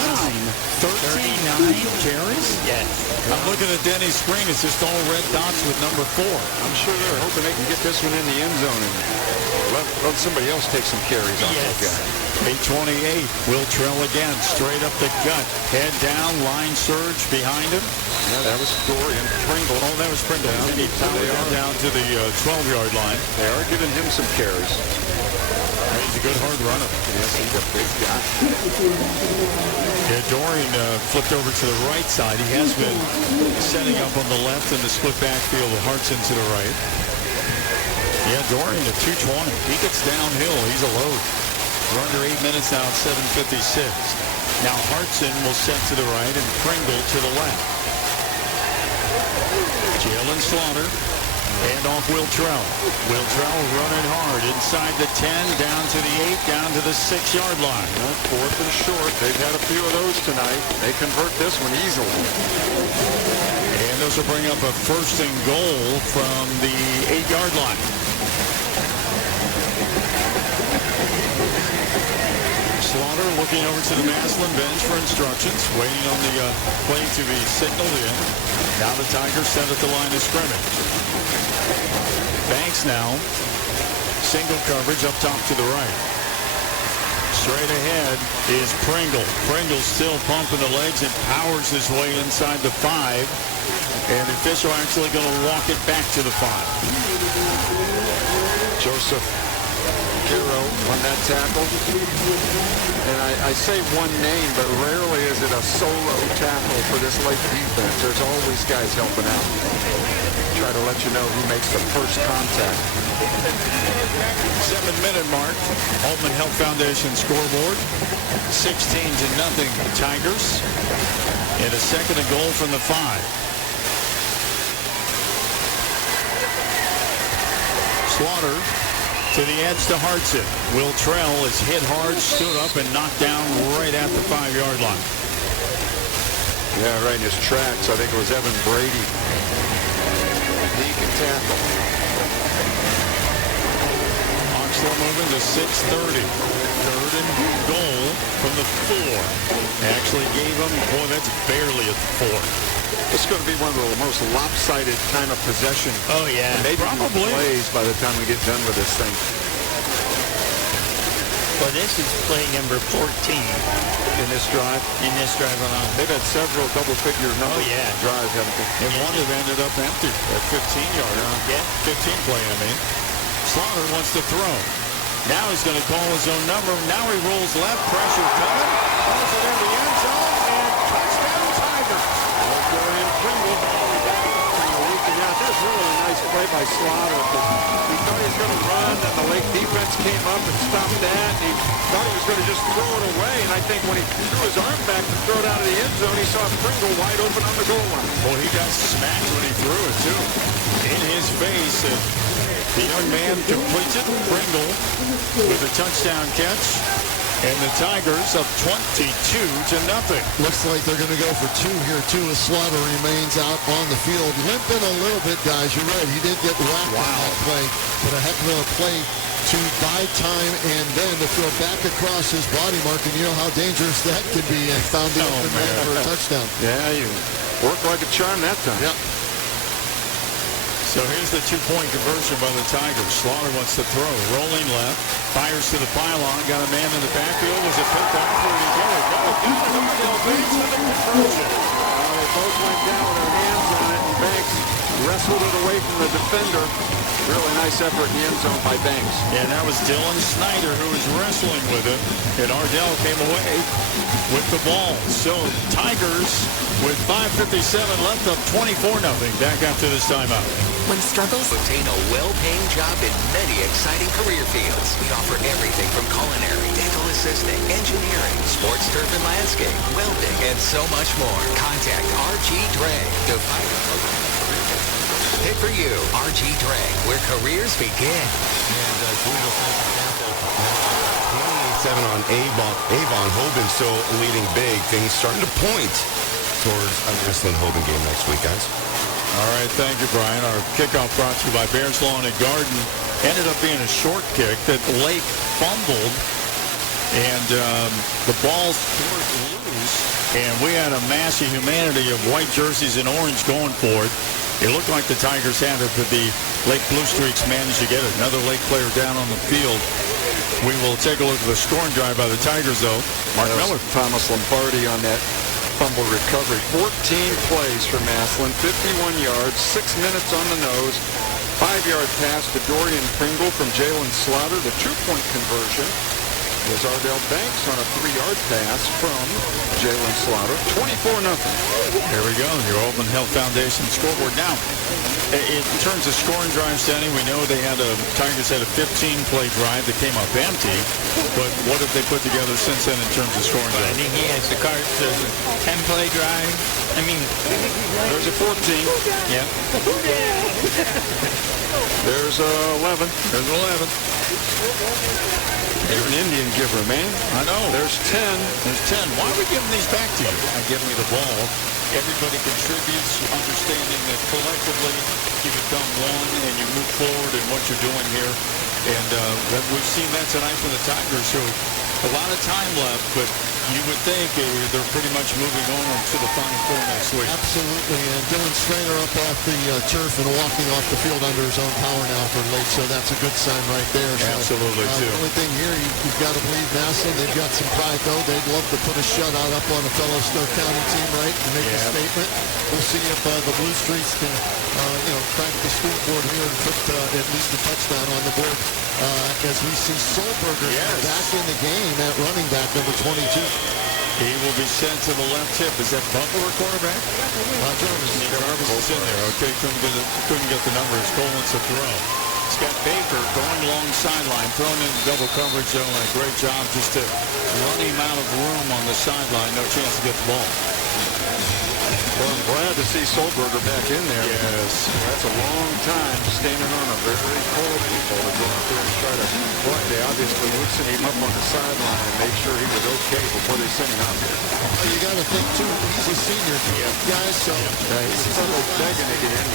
39 carries? Yes. I'm looking at Denny's screen. It's just all red dots with number 4. I'm sure they're hoping they can get this one in the end zone and let somebody else take some carries off that guy. 8:28. Will Trell again, straight up the gut. Head down, line surge behind him. Yeah, that was Dorian. Pringle. Oh, that was Pringle. And he powered down to the 12-yard line. They are giving him some carries. He's a good hard runner. Yes, he's a big guy. Yeah, Dorian flipped over to the right side. He has been setting up on the left in the split backfield with Hartson to the right. Yeah, Dorian at 220. He gets downhill. He's a load. We're under 8 minutes now at 7:56. Now Hartson will set to the right and Pringle to the left. Jalen Slaughter. And off Will Trell. Will Trell running hard inside the 10, down to the 8, down to the 6-yard line. Well, 4th and short. They've had a few of those tonight. They convert this one easily. And those will bring up a 1st and goal from the 8-yard line. Slaughter looking over to the Massillon bench for instructions, waiting on the play to be signaled in. Now the Tigers set at the line of scrimmage. Banks now, single coverage up top to the right. Straight ahead is Pringle. Pringle still pumping the legs and powers his way inside the 5. And the official actually going to walk it back to the 5. Joseph Giro on that tackle. And I say one name, but rarely is it a solo tackle for this Lake defense. There's always guys helping out. Try to let you know who makes the first contact. 7-minute mark. Altman Health Foundation scoreboard. 16-0 Tigers. And a 2nd and goal from the 5. Slaughter to the edge to Hartson. Will Trell is hit hard, stood up, and knocked down right at the 5-yard line. Yeah, right in his tracks. I think it was Evan Brady. He can tackle. Oxlow moving to 6:30. 3rd and goal from the 4. Actually gave him, boy, that's barely at the 4. This is going to be one of the most lopsided time of possession. Oh, yeah. Maybe probably plays by the time we get done with this thing. Well, this is play number 14 in this drive. Alone. They've had several double-figure number drives, haven't they? And one have ended up empty at 15-yard. Yeah. 15 play, I mean. Slaughter wants to throw. Now he's going to call his own number. Now he rolls left, pressure coming. Calls it in the end zone, and touchdown Tigers. Dorian Pringle leaking out. That's really a nice play by Slaughter. He thought he was going to run, and the Lake defense came up and stopped that. And he thought he was going to just throw it away. And I think when he threw his arm back to throw it out of the end zone, he saw Pringle wide open on the goal line. Well, he got smacked when he threw it, too. In his face. The young man completes it. Pringle with a touchdown catch. And the Tigers up 22-0. Looks like they're going to go for 2 here, too, as Slaughter remains out on the field. Limping a little bit, guys. You're right. He did get whacked on that play, but a heck of a play to buy time and then to throw back across his body mark. And you know how dangerous that can be, and found the open man for a touchdown. Yeah, you worked like a charm that time. Yep. So here's the two-point conversion by the Tigers. Slaughter wants to throw. Rolling left. Fires to the pylon. Got a man in the backfield. Was it picked off? Where did he go? No, it got Ardell Banks with the conversion. They both went down with their hands on it, and Banks wrestled it away from the defender. Really nice effort in the end zone by Banks. And that was Dylan Snyder who was wrestling with it. And Ardell came away with the ball. So Tigers with 5:57 left up 24-0 back after this timeout. When struggles obtain a well-paying job in many exciting career fields. We offer everything from culinary, dental assisting, engineering, sports turf and landscape, welding, and so much more. Contact R.G. Drake to find a fit for you. R.G. Drake, where careers begin. And Toledo Central Catholic 28-7 on Avon. Avon Hoban still leading big. Things starting to point towards a Massillon Hoban game next week, guys. All right, thank you, Brian. Our kickoff brought to you by Bears Lawn and Garden. Ended up being a short kick that Lake fumbled, and the ball scored loose, and we had a mass of humanity of white jerseys and orange going for it. It looked like the Tigers had it, but the Lake Blue Streaks managed to get it. Another Lake player down on the field. We will take a look at the scoring drive by the Tigers, though. Mark Miller. Thomas Lombardi on that fumble recovery. 14 plays for Massillon, 51 yards, 6 minutes on the nose, 5-yard pass to Dorian Pringle from Jalen Slaughter. The 2-point conversion was Ardell Banks on a 3-yard pass from Jalen Slaughter. 24-0. There we go. Your Open Health Foundation scoreboard. Now, in terms of scoring drives, Danny, we know Tigers had a 15-play drive that came up empty. But what have they put together since then in terms of scoring drives? I think he has the cards. There's a 10-play drive. I mean, there's a 14. Yeah. There's 11. There's 11. You're an Indian giver, man. I know. There's 10. There's 10. Why are we giving these back to you? I give me the ball. Everybody contributes, understanding that collectively you become one and you move forward in what you're doing here. And we've seen that tonight from the Tigers. So a lot of time left, but you would think they're pretty much moving on to the Final Four next week. Absolutely, and Dylan Strainer up off the turf and walking off the field under his own power now for Lake, so that's a good sign right there. So, absolutely, too. The only thing here, you've got to believe Massillon, they've got some pride, though. They'd love to put a shutout up on a fellow Stowe County team, right, to make a statement. We'll see if the Blue Streaks can, crack the scoreboard here and put at least a touchdown on the board as we see Solberger back in the game at running back number 22. He will be sent to the left hip. Is that Butler a quarterback? Jarvis. Jarvis is in there. Okay, couldn't get the numbers. Cole wants to throw. He's got Baker going long sideline, thrown in double coverage, though, and a great job just to run him out of room on the sideline. No chance to get the ball. Well, I'm glad to see Solberger back in there. Yes. That's a long time standing on a very cold people to go out there and try to play. They obviously loosened him up on the sideline and made sure he was okay before they sent him out there. Well, you got to think, too, he's a senior guy, so he's probably begging to get in.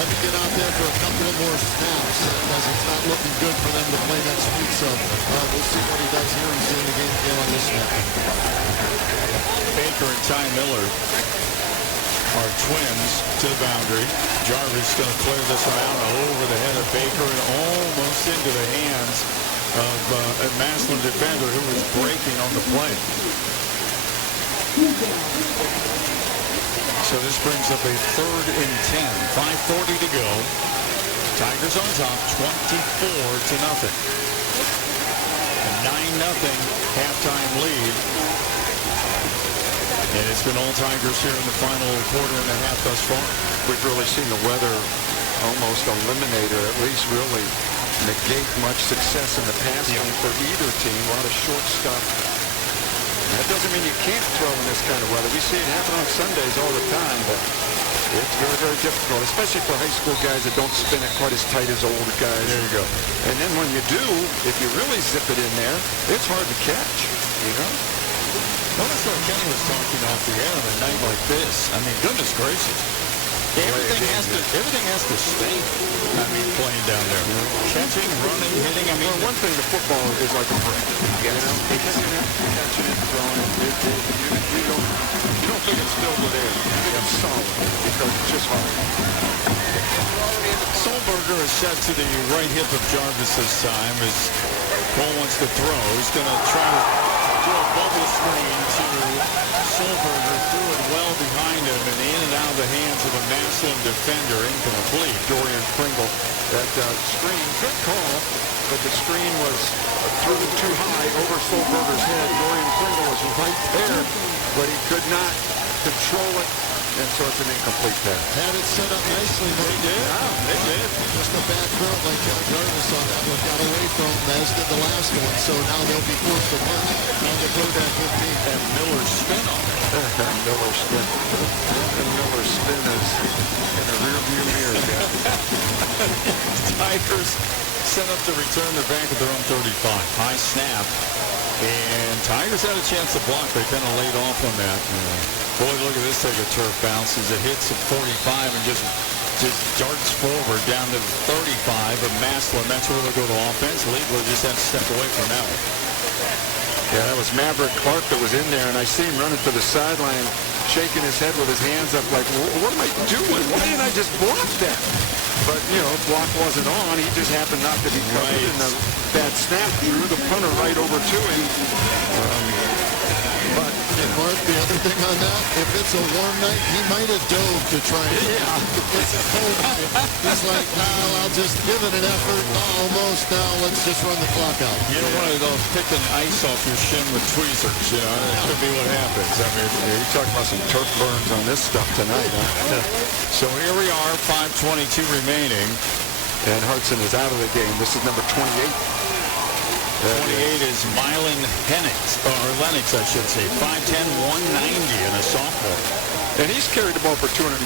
Let me get out there for a couple of more snaps because it's not looking good for them to play next week. So we'll see what he does here. He's in the game again on this snap. Baker and Ty Miller are twins to the boundary. Jarvis going to clear this one out over the head of Baker and almost into the hands of a Massillon defender who was breaking on the play. So this brings up a 3rd and 10. 5:40 to go. Tigers on top, 24-0. A 9-0 halftime lead. And it's been all Tigers here in the final quarter and a half thus far. We've really seen the weather almost eliminate or at least really negate much success in the pass game for either team. A lot of short stuff. That doesn't mean you can't throw in this kind of weather. We see it happen on Sundays all the time, but it's very, very difficult, especially for high school guys that don't spin it quite as tight as older guys. There you go. And then when you do, if you really zip it in there, it's hard to catch, you know? Well, that's what Kenny was talking off the air on a night like this. I mean, goodness gracious. Everything has to stay. I mean, playing down there. Catching, running, hitting. I mean, one thing, the football is like a break. You know, catching it, throwing it. You don't think it's filled with air. You think it's solid because it's just hard. Solberger is set to the right hip of Jarvis this time as Cole wants to throw. He's going to try to do a bubble screen to Solberger, threw it well behind him and in and out of the hands of a Massillon defender, incomplete. Dorian Pringle, that screen, good call, but the screen was thrown too high over Solberger's head. Dorian Pringle was right there, but he could not control it, and so it's an incomplete pass. Had it set up nicely. They did. They did. Just a bad throw like Jarvis on that one got away from, as did the last one. So now they'll be forced to punch on the third and 15. And Miller's spin on it. Miller's spin. And Miller's spin is in the rearview mirror, guys. Tigers set up to return the back of their own 35. High snap. And Tigers had a chance to block. They kind of laid off on that. Boy, look at this take a turf bounce as it hits at 45 and just darts forward down to 35 of Massillon. That's where they'll go to offense. Liebler just had to step away from that one. Yeah, that was Maverick Clark that was in there, and I see him running to the sideline, shaking his head with his hands up like, what am I doing? Why didn't I just block that? But, you know, block wasn't on. He just happened not to be covered, and that snap drew the punter right over to him. But, Mark, the other thing on that, if it's a warm night, he might have dove to try and it's a cold night. He's like, I'll just give it an effort. Almost now, let's just run the clock out. You don't want to go picking ice off your shin with tweezers, you know. That could be what happens. I mean, you're talking about some turf burns on this stuff tonight, huh? So here we are, 5:22 remaining. And Hudson is out of the game. This is number 28. 28 is Mylan Lennox, I should say. 5'10", 190, and a sophomore. And he's carried the ball for 225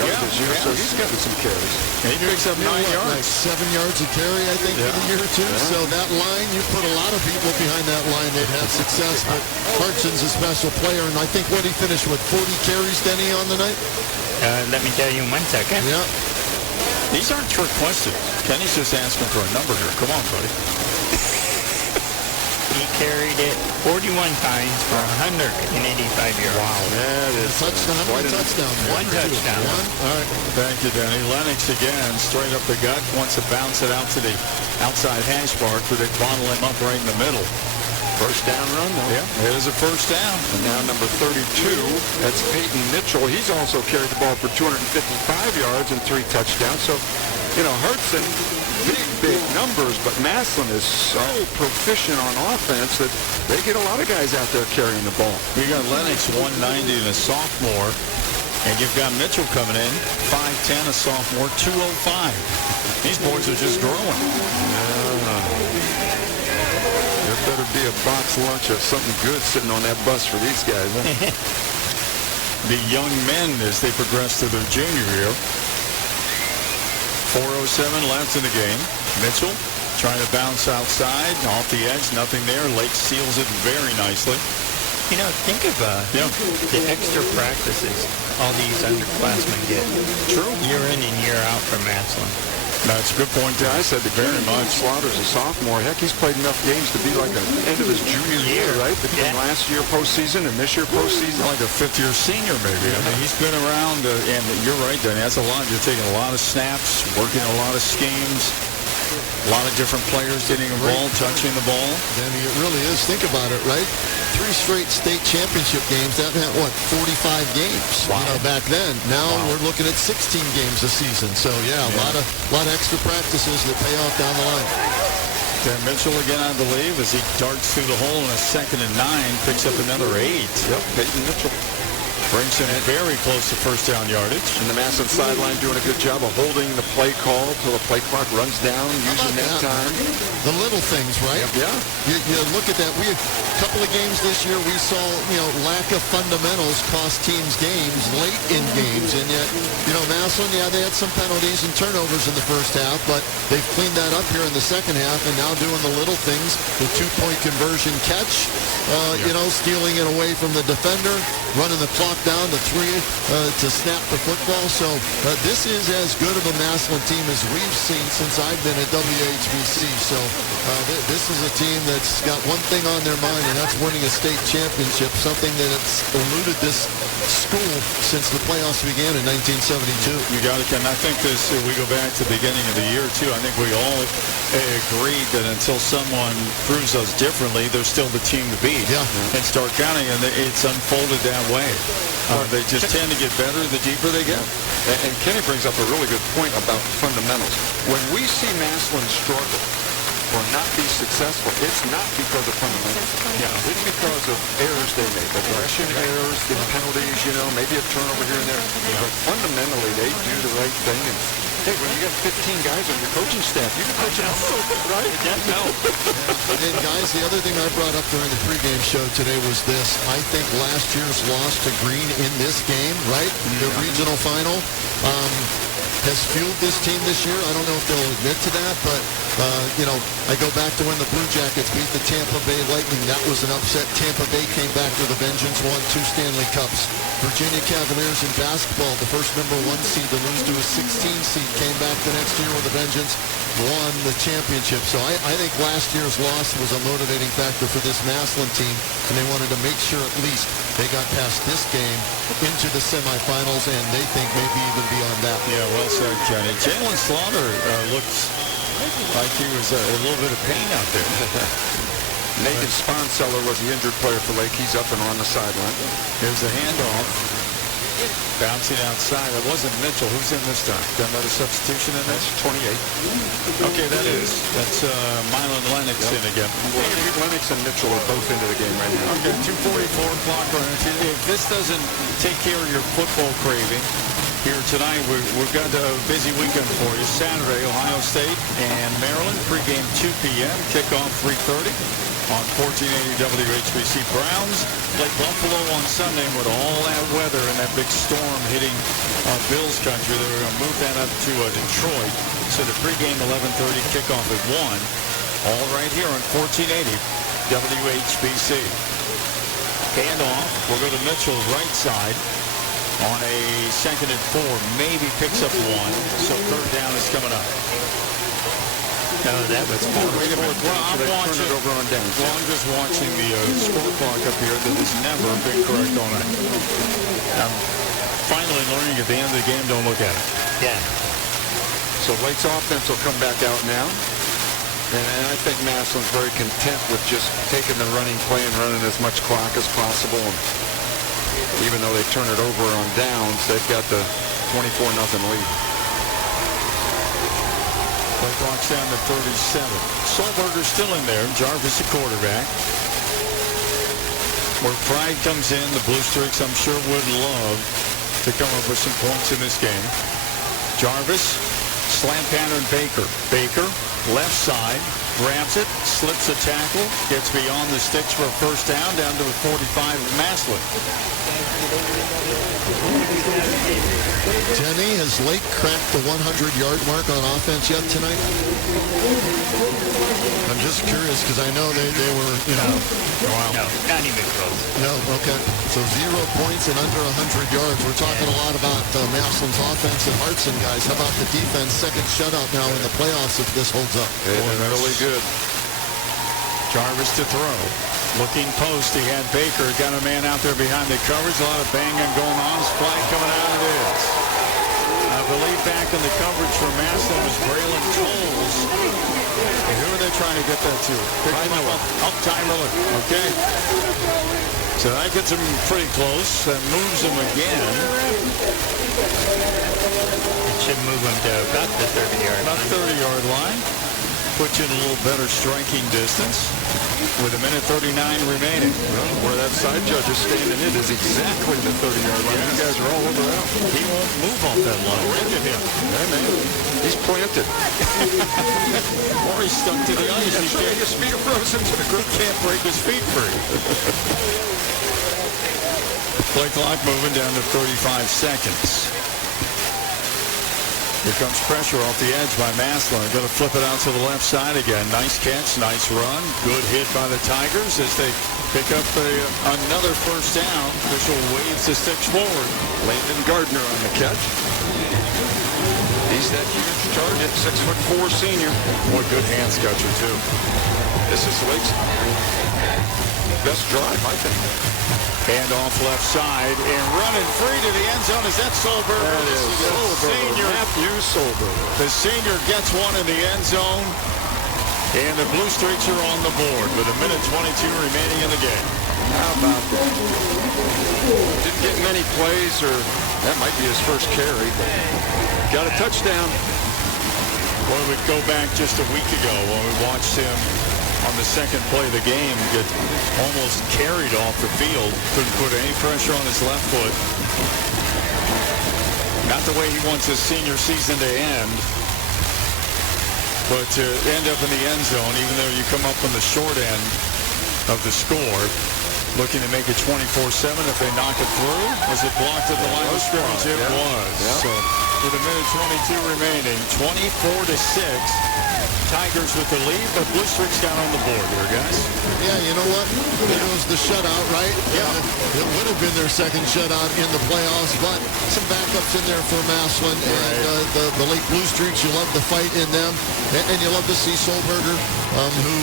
yards this year, so he's gotten some carries. And he picks up 9 yards. Like 7 yards a carry, I think, for the year or two. Yeah. So that line, you put a lot of people behind that line, they'd have success. But Hartson's a special player, and I think what he finished with 40 carries, Denny, on the night? Let me tell you in 1 second. Yeah. These aren't trick questions. Kenny's just asking for a number here. Come on, buddy. He carried it 41 times for 185 yards. Wow, that is touchdown. One touchdown. One touchdown. All right. Thank you, Denny. Lennox again, straight up the gut, wants to bounce it out to the outside hash mark, but they bottle him up right in the middle. First down run, though. Yeah, it is a first down. And now number 32, that's Peyton Mitchell. He's also carried the ball for 255 yards and 3 touchdowns. So, you know, Hudson, big numbers, but Massillon is so proficient on offense that they get a lot of guys out there carrying the ball. You got Lennox, 190, and a sophomore. And you've got Mitchell coming in, 5'10", a sophomore, 205. These boys are just growing. There better be a box lunch or something good sitting on that bus for these guys. Huh? The young men as they progress to their junior year. 4:07 left in the game. Mitchell trying to bounce outside, off the edge, nothing there. Lake seals it very nicely. You know, think of the extra practices all these underclassmen get. True. Year in and year out for Massillon. That's a good point. Yeah, I said very much. Slaughter's a sophomore. Heck, he's played enough games to be like an end of his junior year, right? Between last year postseason and this year postseason. Like a fifth-year senior, maybe. I mean, he's been around, and you're right, Danny. That's a lot. You're taking a lot of snaps, working a lot of schemes. A lot of different players getting involved, touching the ball. Danny, it really is. Think about it, right? 3 straight state championship games. That meant, what, 45 games? Wow. You know, back then. Now we're looking at 16 games a season. So, yeah, a lot of extra practices that pay off down the line. Dan Mitchell again, I believe, as he darts through the hole in a 2nd and 9, picks up another 8. Yep, Peyton Mitchell. Brings him very close to first down yardage. And the Massillon sideline doing a good job of holding the play call till the play clock runs down, using that time. The little things, right? Yep. Yeah. You look at that. We had a couple of games this year, we saw, lack of fundamentals cost teams games late in games. And yet, Massillon, they had some penalties and turnovers in the first half, but they've cleaned that up here in the second half and now doing the little things, the 2-point conversion catch, stealing it away from the defender, running the clock drop down to 3 to snap the football. So this is as good of a Massillon team as we've seen since I've been at WHBC. So this is a team that's got one thing on their mind, and that's winning a state championship, something that has eluded this school since the playoffs began in 1972. You got it, Ken. I think this, if we go back to the beginning of the year, too, I think we all agreed that until someone proves us differently, they're still the team to beat. Yeah. And start counting, and it's unfolded that way. They just tend to get better the deeper they get. And Kenny brings up a really good point about fundamentals. When we see Massillon struggle or not be successful, it's not because of fundamentals. Yeah, it's because of errors they make, aggression errors, penalties, maybe a turnover here and there. But fundamentally, they do the right thing. And hey, when you got 15 guys on your coaching staff, you can coach them up a little bit, right? No. And guys, the other thing I brought up during the pregame show today was this. I think last year's loss to Green in this game, right? The regional final, has fueled this team this year. I don't know if they'll admit to that, but, I go back to when the Blue Jackets beat the Tampa Bay Lightning. That was an upset. Tampa Bay came back with a vengeance, won 2 Stanley Cups. Virginia Cavaliers in basketball, the first number 1 seed to lose to a 16 seed, came back the next year with a vengeance, won the championship. So I think last year's loss was a motivating factor for this Massillon team, and they wanted to make sure at least they got past this game into the semifinals, and they think maybe even beyond that. Yeah, well said, Kenny. Jalen Slaughter looks like he was a little bit of pain out there. Megan Sponseller was the injured player for Lake. He's up and on the sideline. Here's the handoff. Bouncing outside. It wasn't Mitchell. Who's in this time? Got another substitution in this? 28. Okay, that's Mylan Lennox in again. Lennox and Mitchell are both into the game right now. Okay, 2:44 clock running. If this doesn't take care of your football craving, here tonight, we've got a busy weekend for you. Saturday, Ohio State and Maryland. Pregame 2 p.m. Kickoff 3:30 on 1480 WHBC. Browns play Buffalo on Sunday with all that weather and that big storm hitting Bills country. They're going to move that up to Detroit. So the pregame 11:30, kickoff at 1. All right here on 1480 WHBC. Handoff. We'll go to Mitchell's right side. On a 2nd and 4, maybe picks up 1. So 3rd down is coming up. No, that was I'm just watching the score clock up here that has never been correct all night. I'm finally learning at the end of the game, don't look at it. Yeah. So Lake's offense will come back out now. And I think Massillon's very content with just taking the running play and running as much clock as possible. And even though they turn it over on downs, they've got the 24-0 lead. Play clock's down to 37. Solberger's still in there. Jarvis, the quarterback. Where pride comes in, the Blue Streaks, I'm sure, would love to come up with some points in this game. Jarvis, slant pattern Baker. Baker, left side, grabs it, slips a tackle, gets beyond the sticks for a first down to the 45 of Massillon. Jenny, has Lake cracked the 100-yard mark on offense yet tonight? I'm just curious because I know they were, Wow. No, not even close. No, okay. So 0 points and under 100 yards. We're talking a lot about Massillon's offense and Hartson, guys. How about the defense? Second shutout now in the playoffs if this holds up. They're really good. Jarvis to throw. Looking post, he had Baker, got a man out there behind the coverage. A lot of banging going on. Flag coming out, it is. I believe back in the coverage for Massillon was Braylon Tolles. And who are they trying to get that to? Ty Miller. Okay. So that gets him pretty close. That moves him again. It should move him to about the 30-yard line. About 30-yard line. Put you in a little better striking distance with 1:39 remaining. Well, where that side judge is standing, it is exactly the 30-yard line. You guys are all over that. He won't move off that line. Look at him. Yeah, man. He's planted. Or he's stuck to the ice. That's right. His feet are frozen to the ground. He can't break his feet free. Play clock moving down to 35 seconds. Here comes pressure off the edge by Massillon. Going to flip it out to the left side again. Nice catch, nice run. Good hit by the Tigers as they pick up another first down. Official waves the sticks forward. Landon Gardner on the catch. He's that huge target, 6'4" senior. Boy, good hand catcher, too. This is Lake's best drive, I think. Hand off left side and running free to the end zone. Is that Solberger? That is Solberger. Senior. Matthew Solberger. The senior gets one in the end zone. And the Blue Streaks are on the board with 1:22 remaining in the game. How about that? Didn't get many plays, or that might be his first carry, but got a touchdown. Boy, we'd go back just a week ago when we watched him on the second play of the game get almost carried off the field. Couldn't put any pressure on his left foot. Not the way he wants his senior season to end. But to end up in the end zone, even though you come up on the short end of the score, looking to make it 24-7 if they knock it through. Was it blocked at the line of scrimmage? It was. Yeah. So with 1:22 remaining, 24-6. Tigers with the lead, but Blue Streaks got on the board here, guys. Yeah, you know what? It was the shutout, right? Yeah. It would have been their second shutout in the playoffs, but some backups in there for Massillon. Right. And the late Blue Streaks, you love the fight in them. And you love to see Solberger, who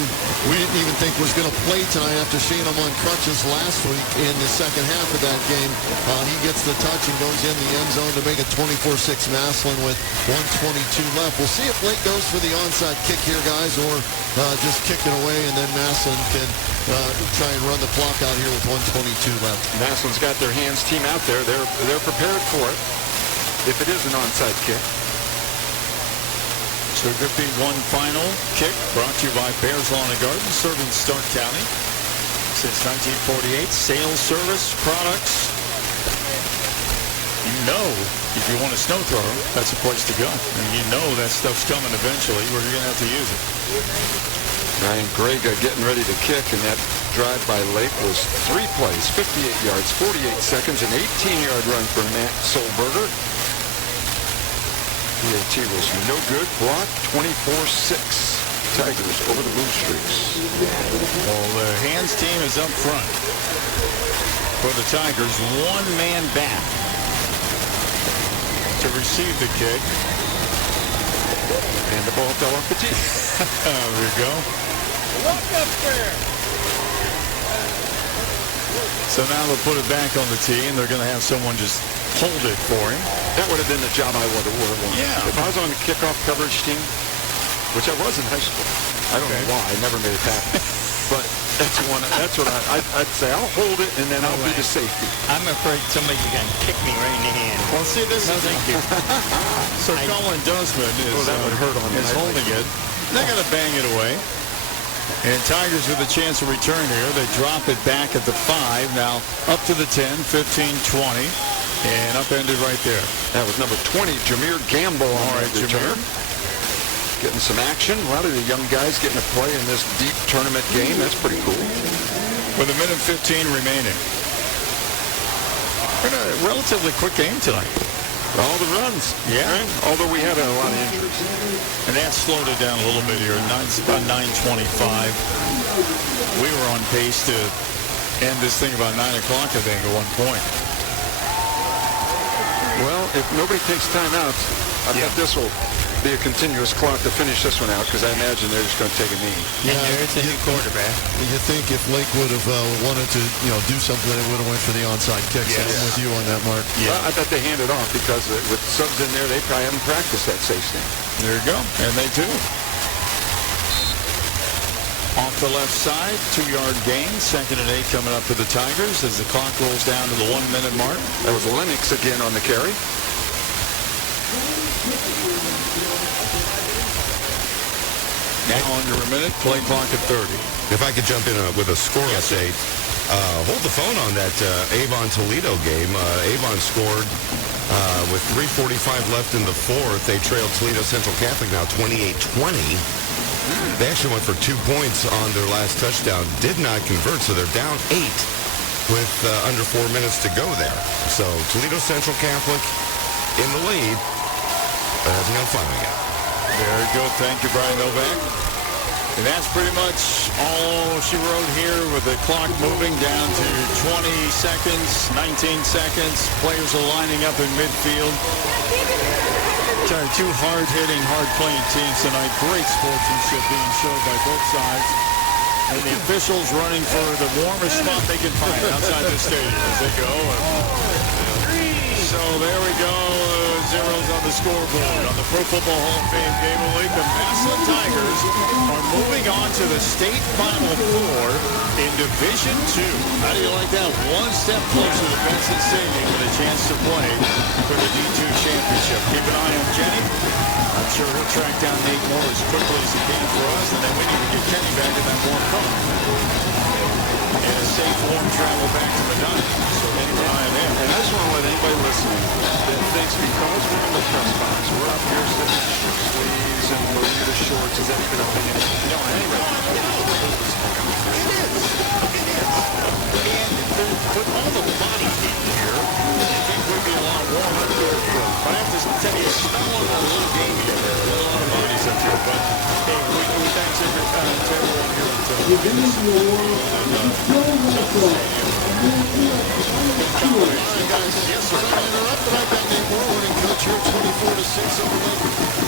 we didn't even think was going to play tonight after seeing him on crutches last week in the second half of that game. He gets the touch and goes in the end zone to make it 24-6 Massillon with 1:22 left. We'll see if Lake goes for the onside kick here, guys, or just kick it away, and then Massillon can try and run the clock out here with 1:22 left. Massillon's got their hands team out there. They're prepared for it if it is an onside kick. So it could be one final kick brought to you by Bears Lawn and Garden, serving Stark County since 1948. Sales service products. You know, if you want a snow thrower, that's a place to go. And you know that stuff's coming eventually where you're going to have to use it. Ryan Grega getting ready to kick, and that drive by Lake was 3 plays, 58 yards, 48 seconds, an 18-yard run for Matt Solberger. PAT was no good. Block 24-6. Tigers over the Blue Streaks. Well, the hands team is up front for the Tigers. One man back to receive the kick. And the ball fell off the tee. There we go. Walk up there. So now they'll put it back on the tee, and they're going to have someone just hold it for him. That would have been the job I would have wanted. Yeah. If I was on the kickoff coverage team, which I was in high school, I don't know why. I never made it happen. But that's what I'd say. I'll hold it, and then I'll be the safety. I'm afraid somebody's going to kick me right in the hand. Well, see, this is... Thank you. So Colin Dusman is, that would hurt on is holding it. They're going to bang it away. And Tigers with a chance to return here. They drop it back at the 5. Now up to the 10, 15, 20. And upended right there. That was number 20, Jameer Gamble. All right, Jameer. Getting some action. A lot of the young guys getting to play in this deep tournament game. That's pretty cool. With 1:15 remaining. Been a relatively quick game tonight. All the runs. Yeah. Right? Although we had a lot of injuries. And that slowed it down a little bit here. About 9:25. We were on pace to end this thing about 9 o'clock, I think, at one point. Well, if nobody takes timeouts, I bet this will be a continuous clock to finish this one out, because I imagine they're just going to take a knee. And there's a new quarterback. You think if Lake would have wanted to, do something, they would have went for the onside kick. So I'm with you on that, Mark. Yeah. Well, I bet they hand it off, because with subs in there, they probably haven't practiced that safe stand. There you go, and they do. Off the left side, 2-yard gain. 2nd and 8 coming up for the Tigers as the clock rolls down to the 1-minute mark. That was Lennox again on the carry. Now under a minute, play clock at 30. If I could jump in with a score update, hold the phone on that Avon-Toledo game. Avon scored with 3:45 left in the 4th. They trailed Toledo Central Catholic now 28-20. They actually went for 2 points on their last touchdown. Did not convert, so they're down 8 with under 4 minutes to go there. So Toledo Central Catholic in the lead, but hasn't gone final yet. Very good. Thank you, Brian Novak. And that's pretty much all she wrote here with the clock moving down to 20 seconds, 19 seconds. Players are lining up in midfield. Two hard-hitting, hard-playing teams tonight. Great sportsmanship being showed by both sides. And the officials running for the warmest spot they can find outside the stadium as they go. So there we go. Zeros on the scoreboard. On the Pro Football Hall of Fame Game of the Week, the Massillon Tigers are moving on to the state Final Four in Division II. How do you like that? One step closer to Benson Stadium with a chance to play for the D2 championship. Keep an eye on Jenny. I'm sure he'll track down Nate Moore as quickly as he can for us, and then we need to get Kenny back in that warm cup. And a safe, warm travel back to Medina. So keep an eye on him. And I just want to let anybody listening that thinks because we're in the press box, we're up here sitting in shirt sleeves and Bermuda shorts, is that even a thing? No, anyway. And with all the body heat here, I think we'd be a lot warmer. But I have to tell you, it's not one of the little game here. There are a lot of bodies up here. But hey, we thanks everyone here until You guys, yes, sir. Interrupted. I got Nate Moore winning coach here, 24-6 over Lake.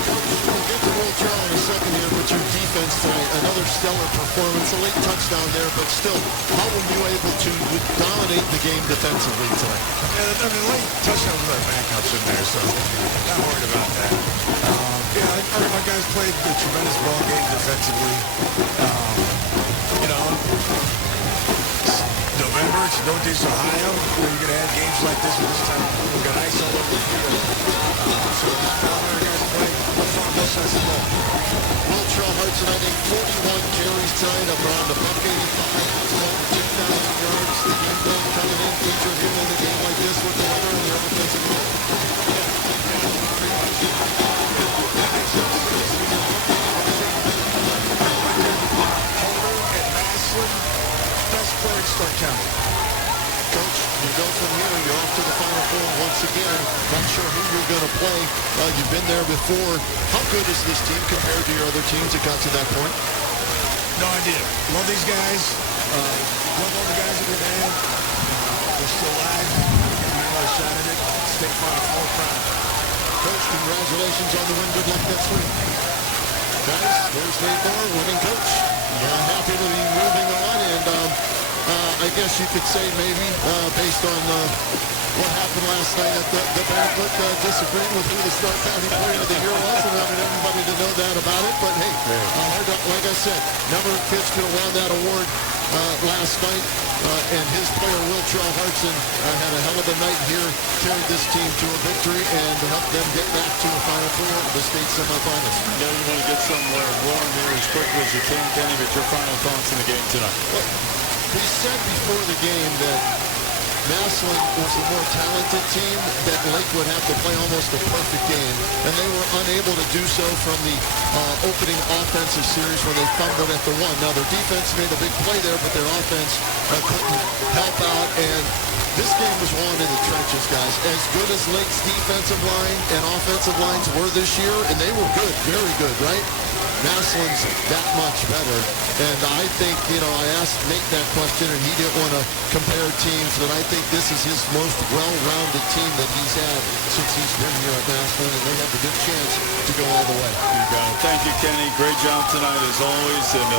Coach, we'll get to Will Trail in a second here, but your defense tonight, another stellar performance, a late touchdown there, but still, how were you able to dominate the game defensively tonight? Yeah, I mean, late touchdown with our backups in there, so not worried about that. My guys played a tremendous ball game defensively. November, it's Northeast Ohio, where you're going to have games like this at this time. We've got ice all over the field. So just pound our guys play. Fun, both sides of the ball. Will Trail Hudson, I think 41 carries tonight, up around a buck 85, 2,000 yards. The game plan coming in, feature him in a game like this with the weather and the offensive line. Stark County. Coach, you go from here, you're off to the Final Four once again. Not sure who you're going to play. You've been there before. How good is this team compared to your other teams that got to that point? No idea. Love these guys. Love all the guys that we've had. They're still alive. We're getting another shot at it. State Final Four proud. Coach, congratulations on the win. Good luck next week. Guys, there's Nate Moore, winning coach. Happy to be moving on, and I guess you could say maybe, based on what happened last night at the banquet, disagreeing with who the Stark County Player of the Year was, and wanted everybody to know that about it. But hey, like I said, number of kids could have won that award last night, and his player, Will Trail Hartson, had a hell of a night here, carried this team to a victory, and helped them get back to a Final Four of the state semifinals. You want to get somewhere warm here as quickly as you can, Kenny, but your final thoughts in the game tonight? Well, we said before the game that Massillon was the more talented team, that Lake would have to play almost a perfect game, and they were unable to do so from the opening offensive series when they fumbled at the one. Now, their defense made a big play there, but their offense couldn't help out, and this game was won in the trenches, guys. As good as Lake's defensive line and offensive lines were this year, and they were good, very good, right? Massillon's that much better. And I think, I asked Nate that question, and he didn't want to compare teams, but I think this is his most well-rounded team that he's had since he's been here at Massillon, and they have a good chance to go all the way. You got it. Thank you, Kenny. Great job tonight, as always. And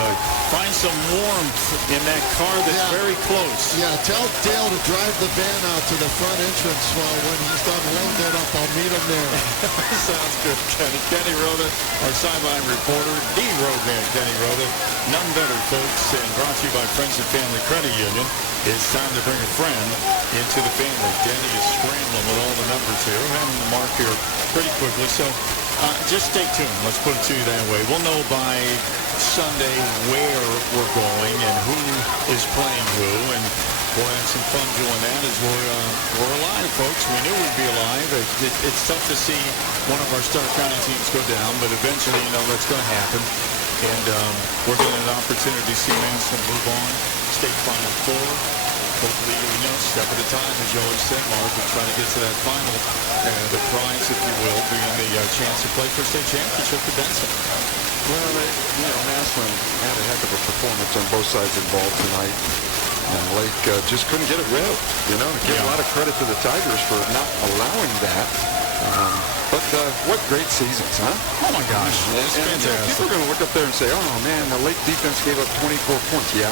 find some warmth in that car that's very close. Yeah, tell Dale to drive the van out to the front entrance when he's done loading it up. I'll meet him there. Sounds good, Kenny. Kenny Rhoda, our sideline reporter, the roadman, Kenny Rhoda. None better, folks, and brought to you by Friends and Family Credit Union. It's time to bring a friend into the family. Kenny is scrambling with all the numbers here. We're having the mark here pretty quickly, so just stay tuned. Let's put it to you that way. We'll know by Sunday where we're going and who is playing who, and we'll have some fun doing that as we're alive, folks. We knew we'd be alive. It's tough to see one of our Stark County teams go down, but eventually, that's going to happen. And we're getting an opportunity to see Massillon move on, state Final Four. hopefully, step at a time, as you always say, Mark, and try to get to that final. And the prize, if you will, being the chance to play for a state championship for Benson. Well, Massillon had a heck of a performance on both sides of the ball tonight. And Lake just couldn't get it real. Give a lot of credit to the Tigers for not allowing that. But what great seasons, huh? Oh, my gosh. It's fantastic. People are going to look up there and say, oh, man, the Lake defense gave up 24 points. Yeah?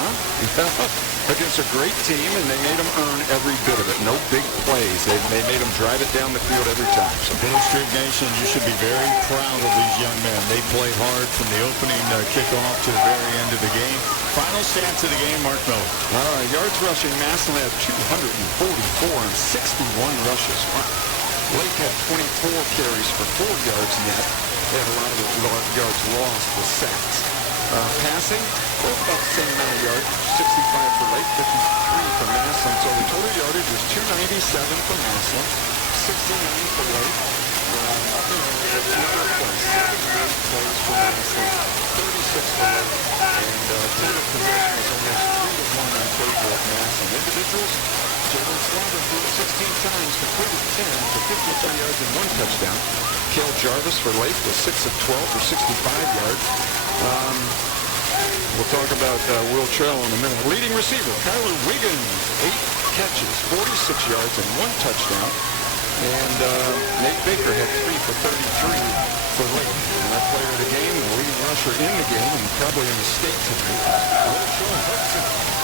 Against a great team, and they made them earn every bit of it. No big plays. They made them drive it down the field every time. So, Blue Streak Nation, you should be very proud of these young men. They played hard from the opening kickoff to the very end of the game. Final stats of the game, Mark Miller. All right, yards rushing, Massillon had 244 on 61 rushes. Wow. Lake had 24 carries for 4 yards net. They had a lot of yards lost with sacks. Passing, about the same amount of yards, 65 for Lake, 53 for Massillon. So the total yardage was 297 for Massillon, 69 for Lake. Another play, 78 plays for Massillon, 36 for Lake, and time of possession was almost 3-1 in favor of Massillon. Individuals, Jalen Slaughter threw it 16 times, completed 10 for 53 yards and 1 touchdown. Cale Jarvis for Lake was 6 of 12 for 65 yards. We'll talk about Will Trell in a minute. Leading receiver, Kyler Wiggins, 8 catches, 46 yards and 1 touchdown. And Nate Baker had 3 for 33 for Lake. And our player of the game, the leading rusher in the game, and probably in the state tonight, Will Trell Hudson.